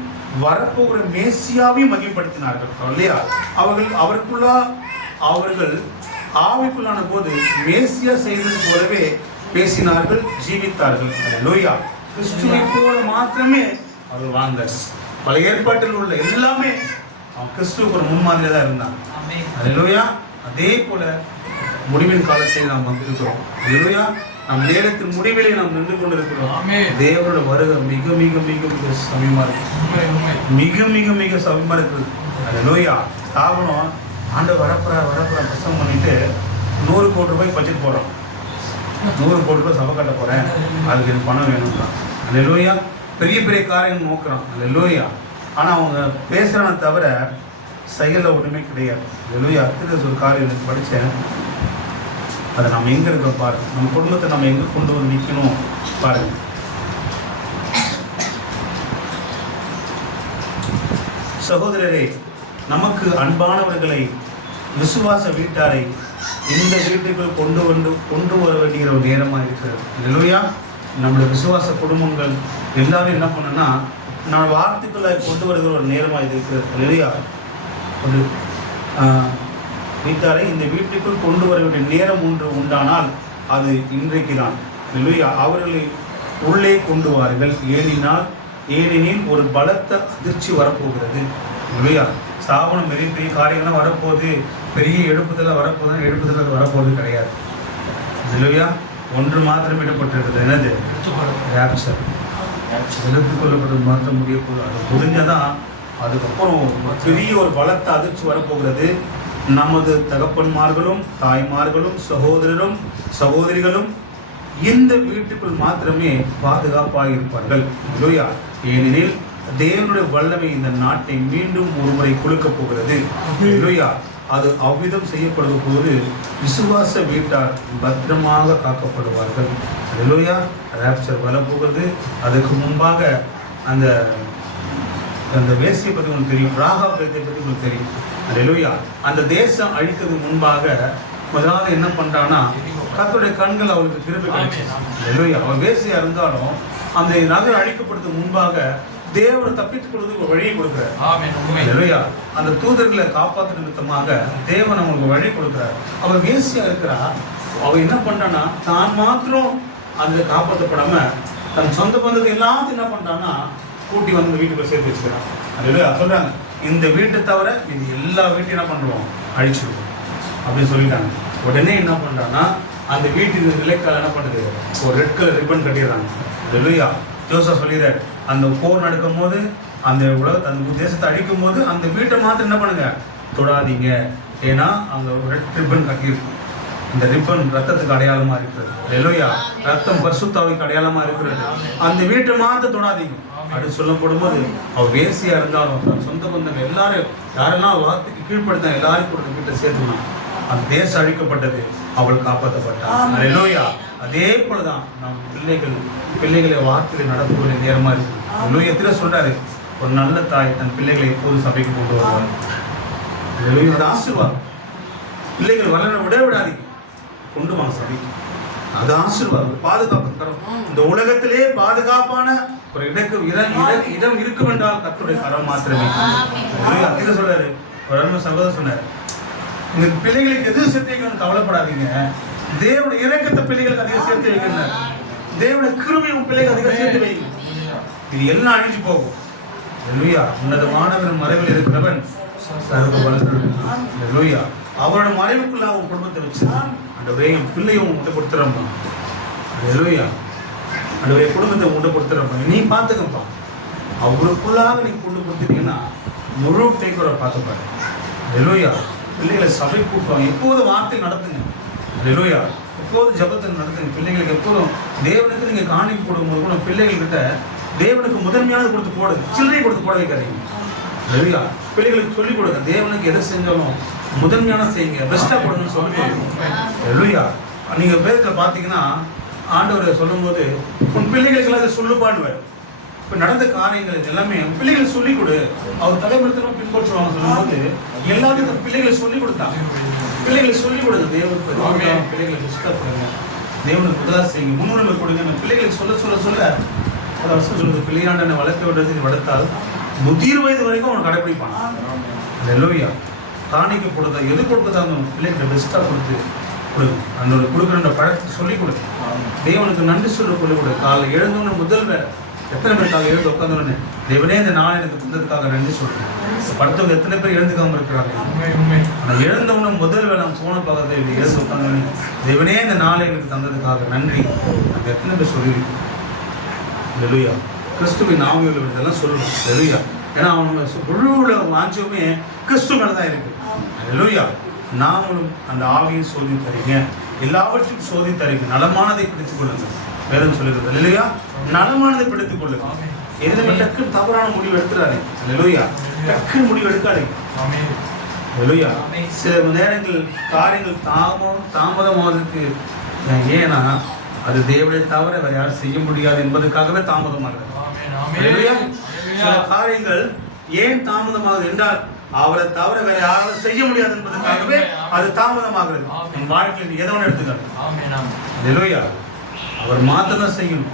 வரப்போகிற மேசியாவையும் மகிமைப்படுத்தினார்கள். இல்லையா? அவர்கள் ஆவிக்குள்ளான போது மேசியா செய்தது போலவே பேசினார்கள், ஜீவித்தார்கள். ஹல்லேலூயா. கிறிஸ்துவை போல மாத்திரமே அவர்கள் வாழ்ந்தார்கள். பழைய ஏற்பாட்டில் உள்ள எல்லாமே அவன் கிறிஸ்துவுக்கு ஒரு முன்மாதிரியா தான் இருந்தான். ஹல்லேலூயா. அதே போல முடிவின் காலத்தில் நாம் வந்திருக்கிறோம். ஹல்லேலூயா. நம் நேரத்தின் முடிவிலே நாம் நின்று கொண்டிருக்கிறோம். தேவனோட வருகை மிக மிக மிக மிக சமீபமா இருக்கு. மிக மிக மிக சமீபமா இருக்குது. ஹல்லேலூயா. ஸ்தாபனம் ஆண்டு வரப்புற பிரசவம் பண்ணிட்டு 100 கோடி ரூபாய் பட்ஜெட் போடுறோம். 100 கோடி ரூபாய் சபை கட்ட போறேன், அதுக்கு எனக்கு பணம் வேணும்னா. ஹல்லேலூயா. பெரிய பெரிய காரியங்கள் நோக்குறான். ஹல்லேலூயா. ஆனா அவங்க பேசுறான தவிர செயல ஒண்ணுமே கிடையாது. ஹல்லேலூயா. அடுத்தது ஒரு காரியம் எனக்கு படிச்சேன், அதை நம்ம எங்க இருக்கோம் பாருங்க. நம்ம குடும்பத்தை நம்ம எங்க கொண்டு வந்து நிற்கணும் பாருங்க. சகோதரரே, நமக்கு அன்பானவர்களை, விசுவாச வீட்டாரை இந்த வீட்டுக்குள் கொண்டு வர வேண்டிய ஒரு நேரமா இருக்கிறது. ஹல்லேலூயா. நம்முடைய விசுவாச குடும்பங்கள் எல்லாரும் என்ன பண்ணணும்னா நான் வார்த்தைக்குள்ள கொண்டு வருகிற ஒரு நேரமா இது இருக்கிறது. ஹல்லேலூயா. ஒரு வீட்டாரை இந்த வீட்டுக்குள் கொண்டு வர வேண்டிய நேரம் ஒன்று உண்டானால் அது இன்றைக்கு தான். ஹல்லேலூயா. அவர்களை உள்ளே கொண்டு வாருங்கள், ஏனெனில் ஒரு பலத்த அதிர்ச்சி வரப்போகிறது. ஹல்லேலூயா. ஸ்தாபனம் பெரிய பெரிய காரியங்கள்லாம் வரப்போகுது, பெரிய எழுப்புதெல்லாம் வரப்போகுது கிடையாது. ஹல்லேலூயா. ஒன்று மாத்திரம் இடப்பட்டிருக்கிறது, என்னது? ராப்சர். எடுத்துக் கொள்ளப்பட்டது மாற்றம் முடியக்கூடாது. அது முடிஞ்சதான் அதுக்கப்புறம் பெரிய ஒரு பலத்த அதிர்ச்சி வரப்போகிறது. நமது தகப்பன்மார்களும் தாய்மார்களும் சகோதரரும் சகோதரிகளும் இந்த வீட்டுக்குள் மாத்திரமே பாதுகாப்பாக இருப்பார்கள். ஹல்லேலூயா. ஏனெனில் தேவனுடைய வல்லமை இந்த நாட்டை மீண்டும் ஒருமுறை குலுக்கப் போகிறது. ஹல்லேலூயா. அது அவ்விதம் செய்யப்படுகிற போது விசுவாச வீட்டார் பத்திரமாக காக்கப்படுவார்கள். ஹல்லேலூயா. ராப்சர் வரப்போகிறது. அதுக்கு முன்பாக அந்த வேசியை பற்றி உங்களுக்கு தெரியும், ராகாபத்தை பற்றி உங்களுக்கு தெரியும். ஹல்லேலூயா. அந்த தேசம் அழிக்கிறதுக்கு முன்பாக முதலாவது என்ன பண்றான்னா கர்த்தருடைய கண்கள் அவளுக்கு திருப்பி கிடைச்சது. ஹல்லேலூயா. அவள் வேசியா இருந்தாலும் அந்த நகர் அழிக்கப்படுறதுக்கு முன்பாக தேவன் தப்பித்துக் கொள்வதற்கு ஒரு வழியை கொடுக்கிறார். ஹல்லேலூயா. அந்த தூதர்களை காப்பாற்ற நிமித்தமாக தேவன் அவங்களுக்கு வழி கொடுக்கிறார். அவள் வேசியா இருக்கிறா. அவள் என்ன பண்றான்னா தான் மாத்திரம் அந்த காப்பாற்றப்படாம தன் சொந்த பந்தத்தை எல்லாத்தையும் என்ன பண்றான்னா கூட்டி வந்து வீட்டுக்குள்ள சேர்த்து வச்சுக்கிறான். ஹல்லேலூயா. சொல்றாங்க, இந்த வீட்டை தவிர இது எல்லா வீட்டையும் என்ன பண்ணுவோம், அழிச்சிடுவோம் அப்படின்னு சொல்லிட்டாங்க. உடனே என்ன பண்றான்னா அந்த வீட்டின் நிலைக்கால என்ன பண்ணுது, ஒரு ரெட் கலர் ரிப்பன் கட்டிடுறாங்க. ஹல்லேலூயா. ஜோசப் சொல்லிடுறாரு, அந்த போர் நடக்கும் போது அந்த உலகத்தை அந்த தேசத்தை அழிக்கும் போது அந்த வீட்டை மாத்திரம் என்ன பண்ணுங்க, தொடாதீங்க. ஏன்னா அங்க ஒரு ரெட் ரிப்பன் கட்டியிருக்கும். இந்த ரிப்பன் ரத்தத்துக்கு அடையாளமா இருக்கிறது. ஹல்லேலூயா. ரத்தம் பரிசுத்தாவிக்கு அடையாளமா இருக்கிறது. அந்த வீட்டை மாத்திரம் தொடாதீங்க அப்படின்னு சொல்லப்படும் போது அவ வேசியா இருந்தாலும் சொந்த பந்தங்கள் எல்லாரும் யாரெல்லாம் வார்த்தைக்கு கீழ்ப்படுத்த எல்லாரும் கூட வீட்டை சேர்த்துனான். அந்த தேசம் அழிக்கப்பட்டது, அவள் காப்பாற்றப்பட்டாள். ஹல்லேலூயா. அதே போலதான் நம் பிள்ளைகளை வார்த்தைகளை நடத்தக்கூடிய நேரமா இருக்கு. ஹல்லேலூயா. சொல்றாரு, ஒரு நல்ல தாய் தன் பிள்ளைகளை எப்போது சபைக்கு கொண்டு வருவார். ஹல்லேலூயா. அது ஆசீர்வாதம். பிள்ளைகள் வளர விடாதீங்க, கொண்டு வாங்க சபைக்கு. அது ஆசீர்வாதம், பாதுகாப்பு தரும். இந்த உலகத்திலே பாதுகாப்பான ஒரு இடம் இருக்கும் என்றால் கர்த்தருடைய கரம் மாத்திரமே. இதை சொல்றாரு, ஒரு அன்பு சகோதரர் சொன்னார், உங்க பிள்ளைகளுக்கு எது சேர்த்து கவலைப்படாதீங்க, தேவனுடைய இரக்கத்தை பிள்ளைகளுக்கு அதிகம் சேர்த்து வைக்கிறார். தேவனுடைய கிருபை உங்க பிள்ளைகளுக்கு அதிகம் சேர்த்து வைங்க. இது எல்லாம் அழிஞ்சு போகும். ஹல்லேலூயா. உன்னதமானவரின் மறைவில் இருக்கிறவன் சர்வ வல்லவன். ஹல்லேலூயா. அவரோட மறைவுக்குள்ள அவன் குடும்பத்தை வச்சு ஆண்டவரே என் பிள்ளையை உங்கள்கிட்ட கொடுத்துறப்பா. ஹல்லேலூயா. ஆண்டவரே குடும்பத்தை உங்கள்கிட்ட கொடுத்துறப்பா, நீ பார்த்துக்கப்பா. அவங்களுக்குள்ளாக நீ கொண்டு கொடுத்துட்டீங்கன்னா முழு டேக்கரை பார்த்துப்பாரு. ஹல்லேலூயா. பிள்ளைகளை சபை கூட்டுவாங்க, எப்போது வார்த்தை நடத்துங்க. ஹல்லேலூயா. எப்போதும் ஜபத்தில் நடத்துங்க. பிள்ளைங்களுக்கு எப்போதும் தேவனுக்கு நீங்கள் காணிக்கை கொடுக்கும்போது கூட பிள்ளைகள்கிட்ட தேவனுக்கு முதன்மையானது கொடுத்து போடுங்க, சில்லறை கொடுத்து போட வைக்காதீங்க. சரியா? பிள்ளைகளுக்கு சொல்லிக் கொடுங்க, தேவனுக்கு எதை செஞ்சாலும் முதன்மையான செய்யுங்க, பெஸ்ட்டாக கொடுங்கன்னு சொல்லுங்க. சரியா? நீங்கள் பேரத்தில் பார்த்தீங்கன்னா ஆண்டவர் சொல்லும்போது உன் பிள்ளைகளுக்கெல்லாம் அதை சொல்லுப்பாடுவார். இப்போ நடந்த காரியங்கள் எல்லாமே பிள்ளைகளை சொல்லிக் கொடு, அவர் தலைமுறைத்தனம் பின்பற்றுவாங்க சொல்லும்போது எல்லாத்தையும் பிள்ளைகளை சொல்லிக் கொடுத்தாங்க. பிள்ளைகளை சொல்லிக் கொடுங்க, தேவனுக்கு பிள்ளைகளை பெஸ்ட்டாக கொடுங்க, தேவனுக்கு உதவி செய்யுங்க, முன்னுரிமை கொடுங்க. பிள்ளைகளுக்கு சொல்ல சொல்ல சொல்ல ஒரு வருஷம் சொல்லுது, பிள்ளையாண்டனை வளர்க்க விடுறது வளர்த்தால் முதிர் வயது வரைக்கும் அவன் கடைப்பிடிப்பான். அல்லேலூயா. காணிக்கை கொடுத்தா எது கொடுத்தா அந்த பிள்ளைகிட்ட பெஸ்ட்டாக கொடுத்து கொடுங்க. அந்த ஒரு கொடுக்குற பழத்தை சொல்லிக் கொடுங்க. தேவனுக்கு நன்றி சொல்ல சொல்லிக் கொடுங்க. காலை எழுந்தோன்னு முதல் வேலை எத்தனை பேர் காலை எழுந்து உட்காந்தோடனே தேவனே இந்த நாள் எனக்கு தந்ததுக்காக நன்றி சொல்றேன். படுத்தவங்க எத்தனை பேர் எழுந்துக்காம இருக்கிறாங்க. ஆனால் எழுந்தவன முதல் வேலை போன பார்க்கறதை எழுந்து உட்காந்தோடனே தேவனே இந்த நாளை எனக்கு தந்ததுக்காக நன்றி அந்த எத்தனை பேர் சொல்லியிருக்கோம். அல்லேலூயா. கிறிஸ்துவின் நாவியில் இதெல்லாம் சொல்லணும். அல்லேலூயா. ஏன்னா அவங்க முழு வாஞ்சியுமே கிறிஸ்து மேலே தான் இருக்கு. அல்லேலூயா. நாமளும் அந்த ஆவியை சோதி தரீங்க, எல்லாவற்றையும் சோதி தரீங்க, நலமானதை பிடித்துக் கொள்ளுங்க. வேறும் சொல்லுறது அல்லேலூயா. நலமானதை பிடித்துக் கொள்ளுங்க. எதுவுமே டக்குன்னு தவறான முடிவு எடுத்துறாரு. அல்லேலூயா. டக்குன்னு முடிவு எடுக்காதீங்க. அல்லேலூயா. சில நேரங்கள் காரியங்கள் தாமதமாவதற்கு ஏன்னா அது தேவனை தவிர வேற யாரும் செய்ய முடியாது என்பதற்காகவே தாமதமாகிறது. சில காரியங்கள் ஏன் தாமதமாகுது என்றால் அவரை தவிர வேற யாரும் செய்ய முடியாது என்பதற்காகவே அது தாமதமாகிறது. என் வாழ்க்கையில் எதை ஒன்று எடுத்துக்காரு. அவர் மாத்ததான் செய்யணும்.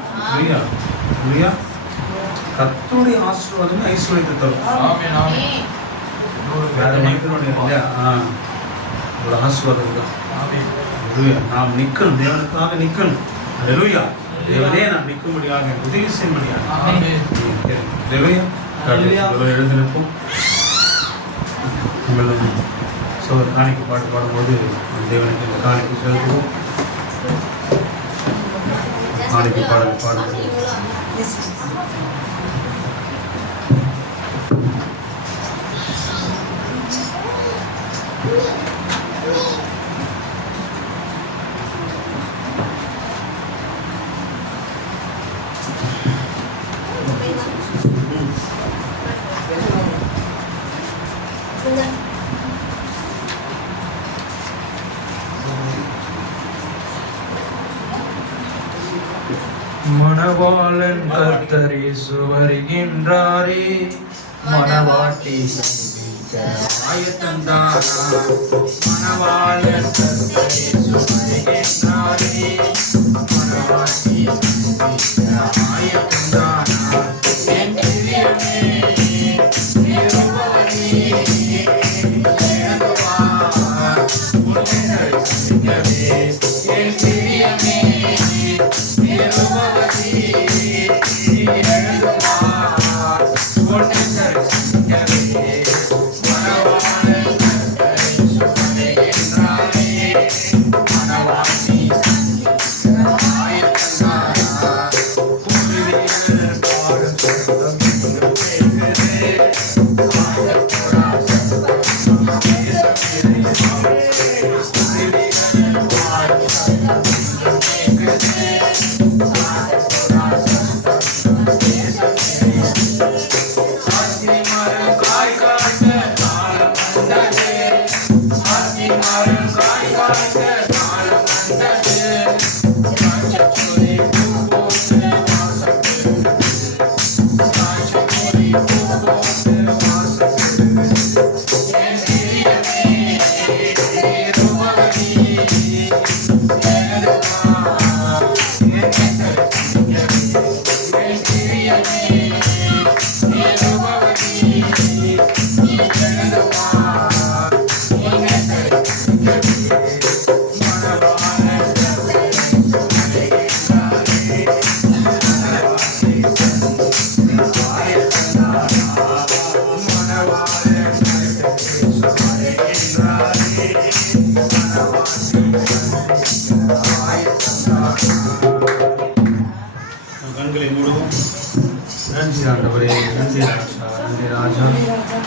கர்த்தருடைய ஆசீர்வாதமே ஐஸ்வர்யத்தை தரும். வேற மனிதனுடைய ஒரு ஆசீர்வாதம் தான். நாம் நிக்கணும், தேவனுக்காக நிக்கணும். அல்லேலூயா. தேவனே நான் நிற்க முடியாது, உதவி செய்ய முடியாது. எழுந்து நிற்போம். உங்களும் காணிக்கு பாட்டு பாடும்போது தேவனுக்கு காணிக்கு செலுத்துவோம். காணிக்கு பாடல் பாடுவோம். மணவாளன் கர்த்தர் இயேசு வருகின்றாரே, மணவாட்டி ஆயத்தந்தானா. மணவாளன் கர்த்தர் இயேசு வருகின்றாரே, மணவாட்டி ஆயத்தந்தானா. என் பிரியமே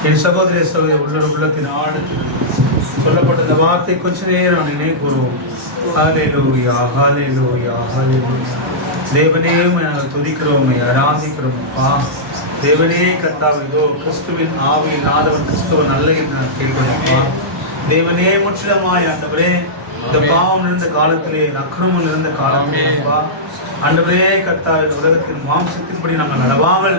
என் சகோதரிய சகோதரி உள்ளத்தின் ஆடு சொல்லப்பட்ட இந்த வார்த்தை கொஞ்ச நேரம் நினைவு கூறுவோம். ஹalleluya ஹalleluya ஹalleluya. தேவனே நாங்கள் துதிக்கிறோம், ஆராதிக்கிறோம் அப்பா. தேவனே கர்த்தாவே, இதோ கிறிஸ்துவின் ஆவியில் நாதவன் கிறிஸ்துவ நல்ல என்று நான் கேட்கிறேன். தேவனே முற்றிலுமாய் ஆண்டவரே, இந்த பாவம் இருந்த காலத்திலே, அக்கிரமம் இருந்த காலத்திலே அப்பா ஆண்டவரே கர்த்தாவே, இந்த உலகத்தின் மாம்சத்தின்படி நாங்கள் நடவாமல்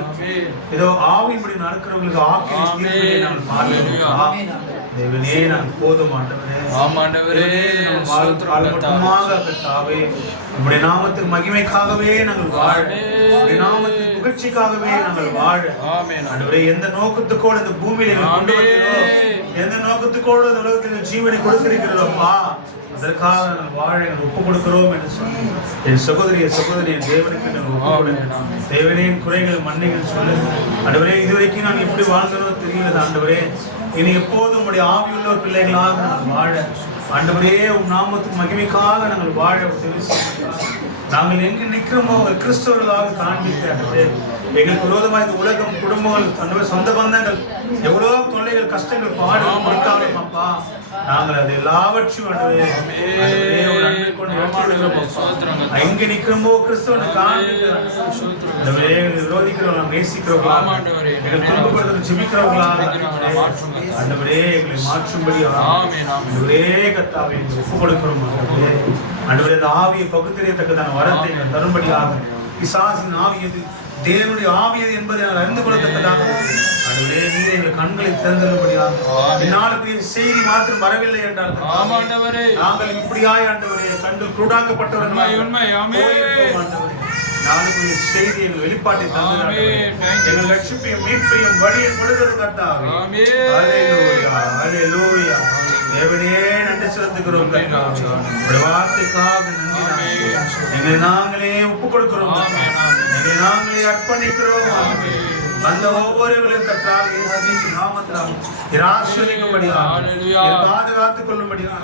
ஏதோ ஆவியின்படி நடக்கிறவர்களுக்கு ஆக்கினை நாங்கள் பார்க்கிறோம். தேவனே நாங்கள் போதும் ஆண்டவரே, மட்டுமாக கர்த்தாவே உம்முடைய நாமத்தின் மகிமைக்காகவே நாங்கள் வாழ, உம்முடைய நாமத்தின் புகழ்ச்சிக்காகவே நாங்கள் வாழ ஆண்டவரே. எந்த நோக்கத்துக்கோடு இந்த பூமியில கொண்டு வந்தோம், எந்த நோக்கத்துக்கோடு இந்த உலகத்தில் ஜீவனை கொடுத்திருக்கிறோம்ப்பா, அதற்காக நாங்கள் வாழ ஒப்பு கொடுக்கிறோம் என்று சொல்லி என் சகோதரிய என் தேவனுக்கு தேவனின் குறைகள் மன்னிகள் சொல்லு ஆண்டவரே. இதுவரைக்கும் நான் எப்படி வாழ்ந்தோம் தெரியல ஆண்டவரே. இனி எப்போதும் உங்களுடைய ஆவியுள்ள பிள்ளைகளாக நாங்கள் வாழ ஆண்டவரே, உம் நாமத்துக்கு மகிமைக்காக நாங்கள் வாழ உதவி செய்யுங்கள். நாங்கள் எங்கு நிற்கிறோமோ உங்கள் கிறிஸ்தவர்களாக காண்பிக்க எங்களுக்கு விரோதமாக இந்த உலகம், குடும்பங்கள், சொந்த பந்தங்கள் எவ்வளவு தொல்லைகள், கஷ்டங்கள், பாடுகள் கொடுத்தாலும் அப்பா, நாங்கள் அது எல்லாவற்றையும் எங்க நிக்கிறோமோ கிறிஸ்தவனை காண்பிக்கிறோம். விரோதிக்கிறோம், நாம் நேசிக்கிறோங்களா, எங்கள் துன்பப்படுத்த ஜெபிக்கிறவர்களாக ஆண்டவரே எங்களை மாற்றும்படி ஆண்டவரே கர்த்தாவே ஒப்பு கொடுக்கிறோம். ஆண்டவரே இந்த ஆவியை பகுத்தறியத்தக்கதான வரத்தை தரும்படியாக பிசாசின் ஆவியது தேவனுடைய ஆவியது என்பதை நான் அறிந்து கொள்ளத்தக்கதாக ஆண்டவரே நீரே எங்கள் கண்களை திறந்தரும்படியாக இந்நாளுக்குரிய செய்தி மாத்திரம் வரவில்லை என்றால் நாங்கள் இப்படியாய் ஆண்டவரே கண்கள் குருடாக்கப்பட்டவர்கள் நாளுக்குரிய செய்தி எங்கள் வெளிப்பாட்டை தந்து எங்கள் லட்சிப்பையும் மீட்பையும் வழியை கொடுக்கிறது கர்த்தாவே. ஹல்லேலூயா ஹல்லேலூயா. தேவனே நன்றி செலுத்துகிறோம் கர்த்தாவே, உம்முடைய வார்த்தைக்காக நன்றி. எங்களை நாங்களே ஒப்பு கொடுக்கிறோம், எங்களை நாங்களே அர்ப்பணிக்கிறோம். அந்த ஒவ்வொருவர்களும் கர்த்தாவே இயேசுவின் நாமத்தில் ஆசீர்வதிக்கும்படியாக பாதுகாத்துக் கொள்ளும்படியாக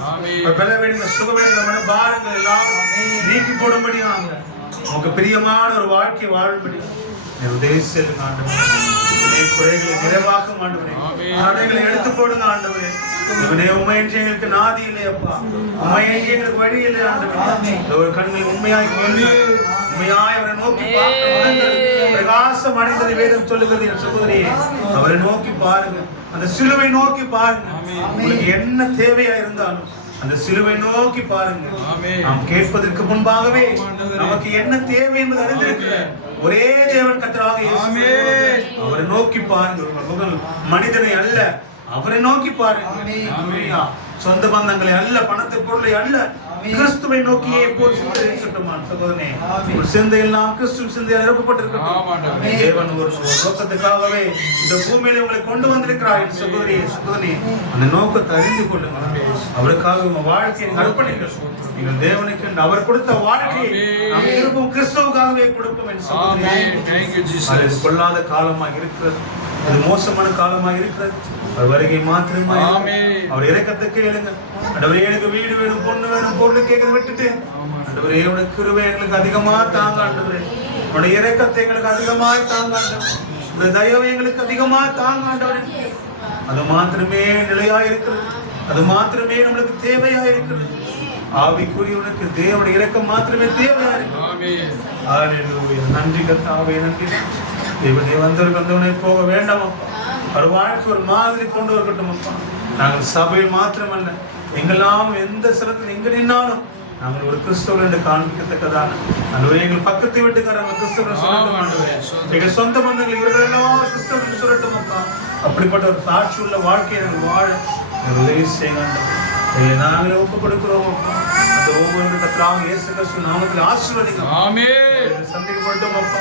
பெற வேண்டிய சுக வேண்டிய மனபாரங்கள் எல்லாம் நீக்கி போடும்படியாக உனக்கு பிரியமான ஒரு வாழ்க்கை வாழும்படி உதவி செய்யுங்க ஆண்டவரே. குறைகளை நிறைவாக்க ஆண்டவரே, தடைகளை எடுத்து போடுங்க ஆண்டவரே. உண்மையின்றி எங்களுக்கு நாதி இல்லையப்பா, உண்மையின்றி எங்களுக்கு வழி இல்லை ஆண்டவரே. ஒரு கண்களை உண்மையாய் உண்மையாய் அவரை நோக்கி பிரகாசம் அடைந்ததை வேதம் சொல்லுகிறது. என் சகோதரியே, அவரை நோக்கி பாருங்க, அந்த சிலுவை நோக்கி பாருங்க. உங்களுக்கு என்ன தேவையா இருந்தாலும் அந்த சிலுவை நோக்கி பாருங்க. நாம் கேட்பதற்கு முன்பாகவே நமக்கு என்ன தேவை என்பது அறிந்திருக்கிற ஒரே தேவன் கர்த்தராக இயேசு, அவரை நோக்கி பாருங்க. மனிதனை அல்ல, அவரை நோக்கி பாருங்க. சொந்த பந்தங்களை அல்ல, பணத்தை பொருளை அல்ல, கிறிஸ்துவை நோக்கியே எப்போது சிந்தை இருக்கட்டும் சகோதரனே. ஒரு சிந்தை எல்லாம் கிறிஸ்துவ சிந்தையால் நிரப்பப்பட்டிருக்கட்டும். தேவன் ஒரு நோக்கத்துக்காகவே இந்த பூமியில உங்களை கொண்டு வந்திருக்கிறார். சகோதரி அந்த நோக்கத்தை அறிந்து கொள்ளுங்க. அவருக்காக உங்க வாழ்க்கையை அர்ப்பணிங்கள். நீங்கள் தேவனுக்கு அவர் கொடுத்த வாழ்க்கையை நாம் திரும்பவும் கிறிஸ்துவுக்காகவே கொடுப்போம் என்று சகோதரி. கொள்ளாத காலமாக இருக்கிறது, அது மோசமான காலமாக இருக்கிறது. அவர் வருகை மாத்திரமா அவர் இரக்கத்தை கேளுங்க. ஆண்டவரே எனக்கு வீடு வேணும், பொண்ணு வேணும், பொருள் கேட்கறத விட்டுட்டு ஆண்டவரே உடைய கிருபை எங்களுக்கு அதிகமா தாங்க ஆண்டவரே. உடைய இரக்கத்தை எங்களுக்கு அதிகமாய் தாங்க ஆண்டவரே. உடைய தயவை எங்களுக்கு அதிகமா தாங்க ஆண்டவரே. அது மாத்திரமே நிலையா இருக்கிறது, அது மாத்திரமே நம்மளுக்கு தேவையா இருக்கிறது. ஆவிக்குரியவனுக்கு தேவனுடைய இரக்கம் மாத்திரமே தேவையா இருக்கிறது. ஹல்லேலூயா. நன்றி கர்த்தாவே, நன்றி. தேவனே வந்தவனை போக வேண்டாம் அப்பா, ஒரு வாழ்க்கை ஒரு மாதிரி கொண்டு வரட்டும் அப்பா. நாங்கள் சபையில் மாத்திரமல்ல, எங்கெல்லாம் எந்த சிலத்தில் எங்க நின்னாலும் நாங்கள் ஒரு கிறிஸ்தவர்கள் என்று காண்பிக்கத்தக்கதான அன்றுவரே எங்கள் பக்கத்தை விட்டுக்காரங்க கிறிஸ்தவர்கள் சொல்லட்டும். எங்கள் சொந்த பந்தங்கள் இவர்கள் எல்லாம் கிறிஸ்தவர்கள் சொல்லட்டும் அப்பா. அப்படிப்பட்ட ஒரு சாட்சி உள்ள வாழ்க்கையை நாங்கள் வாழ உதவி செய்யணும். நாங்களே ஒப்பு கொடுக்கிறோம். அந்த ஒவ்வொரு கர்த்தராகிய இயேசு கிறிஸ்து நாமத்தில் ஆசீர்வதிங்க. ஆமென். சந்திக்கப்பட்டோம் அப்பா.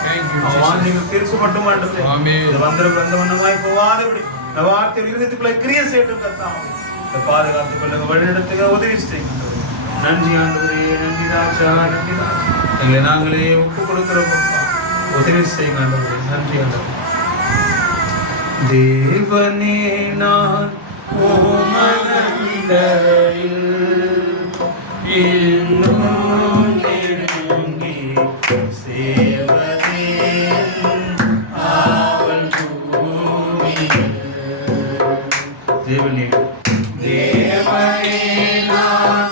வாஞ்சைகள் தீர்க்கப்பட்டும் ஆண்டவரே. இந்த வந்தவனமாய் போகாதபடி இந்த வார்த்தை இருதயத்துக்குள்ள கிரியை செய்யட்டும் கர்த்தாவே. இந்த பாதுகாத்துக் கொள்ளுங்க, வழிநடத்துங்க, உதவி செய்யுங்க. நன்றி ஆண்டவரே, நன்றி ராஜா, நன்றி ராஜா. எங்களை நாங்களே ஒப்பு கொடுக்கிறோம் அப்பா. உதவி செய்யுங்க ஆண்டவரே. நன்றி ஆண்டவரே. தேவனே நான் தேவனே நான்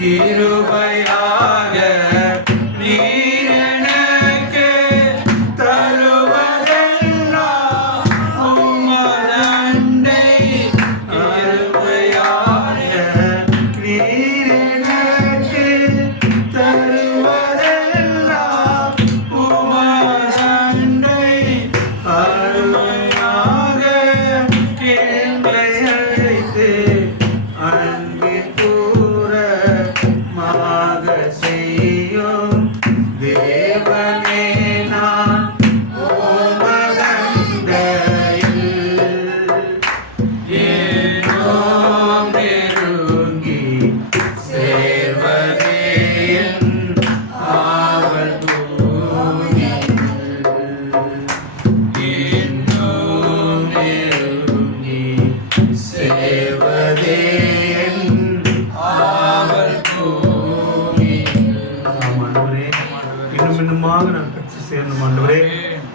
கிருபையாக நீர் எனக்கு தருவதெல்லாம் உமதண்டை. கிருபையாக நீர் எனக்கு தருவதெல்லாம் உமதண்டை. அருமையாக கேள்வி அழைத்து அன்பின் தூரமாக செய்யும் தேவனே நான் உமதண்டையில் ஏனோம் நெருங்கி சேர்வதே என் ஆவல் பூமியில். இன்னும் நெருங்கி சேர்வதே என் ஆவல் பூமியில். ஆம் ஆண்டவரே, இன்னும் இன்னுமாக நான் கற்று சேர்ந்தோம் ஆண்டவரே.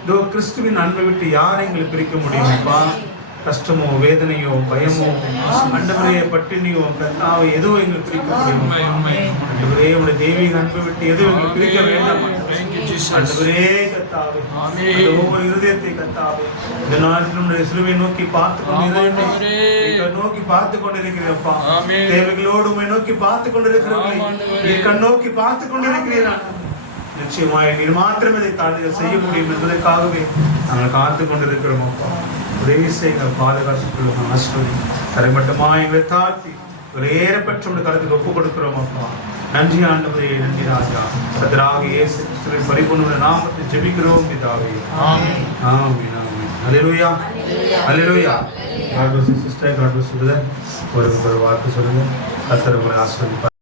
இதோ கிறிஸ்துவின் அன்பை விட்டு யாரை எங்களை பிரிக்க முடியுமப்பா? கஷ்டமோ வேதனையோ பயமோ ஆண்டவரே பட்டினியோ கர்த்தாவை எதோ எங்களுக்கு பிரிக்க முடியும் ஆண்டவரே. உடைய தெய்வீக அன்பை விட்டு எதுவும் எங்களுக்கு பிரிக்க வேண்டாம் ஆண்டவரே. கர்த்தாவே அந்த ஒவ்வொரு இருதயத்தை கர்த்தாவே இந்த நாளில் நம்முடைய சிலுவை நோக்கி பார்த்து நோக்கி பார்த்து கொண்டிருக்கிறப்பா. தேவைகளோடு உண்மை நோக்கி பார்த்து கொண்டிருக்கிறவர்களை கண்ணோக்கி பார்த்து கொண்டிருக்கிறீர். நிச்சயமாய் நீர் மாத்திரம் இதை காரியங்கள் செய்ய முடியும் என்பதற்காகவே நாங்கள் காத்து கொண்டிருக்கிறோம் அப்பா. உதவி செய்ய பாதுகாத்துக் ஆசிரியர் தரைமட்டமா எங்களை தாழ்த்தி ஒரு ஏறப்பட்ட கருத்துக்கு ஒப்புக் கொடுக்கிறோம் அப்பா. நன்றி ஆண்டவரே, நன்றி ராஜா. கர்த்தராக இயேசு கிறிஸ்துவின் பரிபூர்ண நாமத்தில் ஜெபிக்கிறோம் பிதாவே. ஆமென் ஆமென். ஹல்லேலூயா ஹல்லேலூயா. God bless you sister, God bless you brother. ஒரு வார்த்தை சொல்லுங்க. கர்த்தர் உங்களை ஆசீர்வதிப்பார்.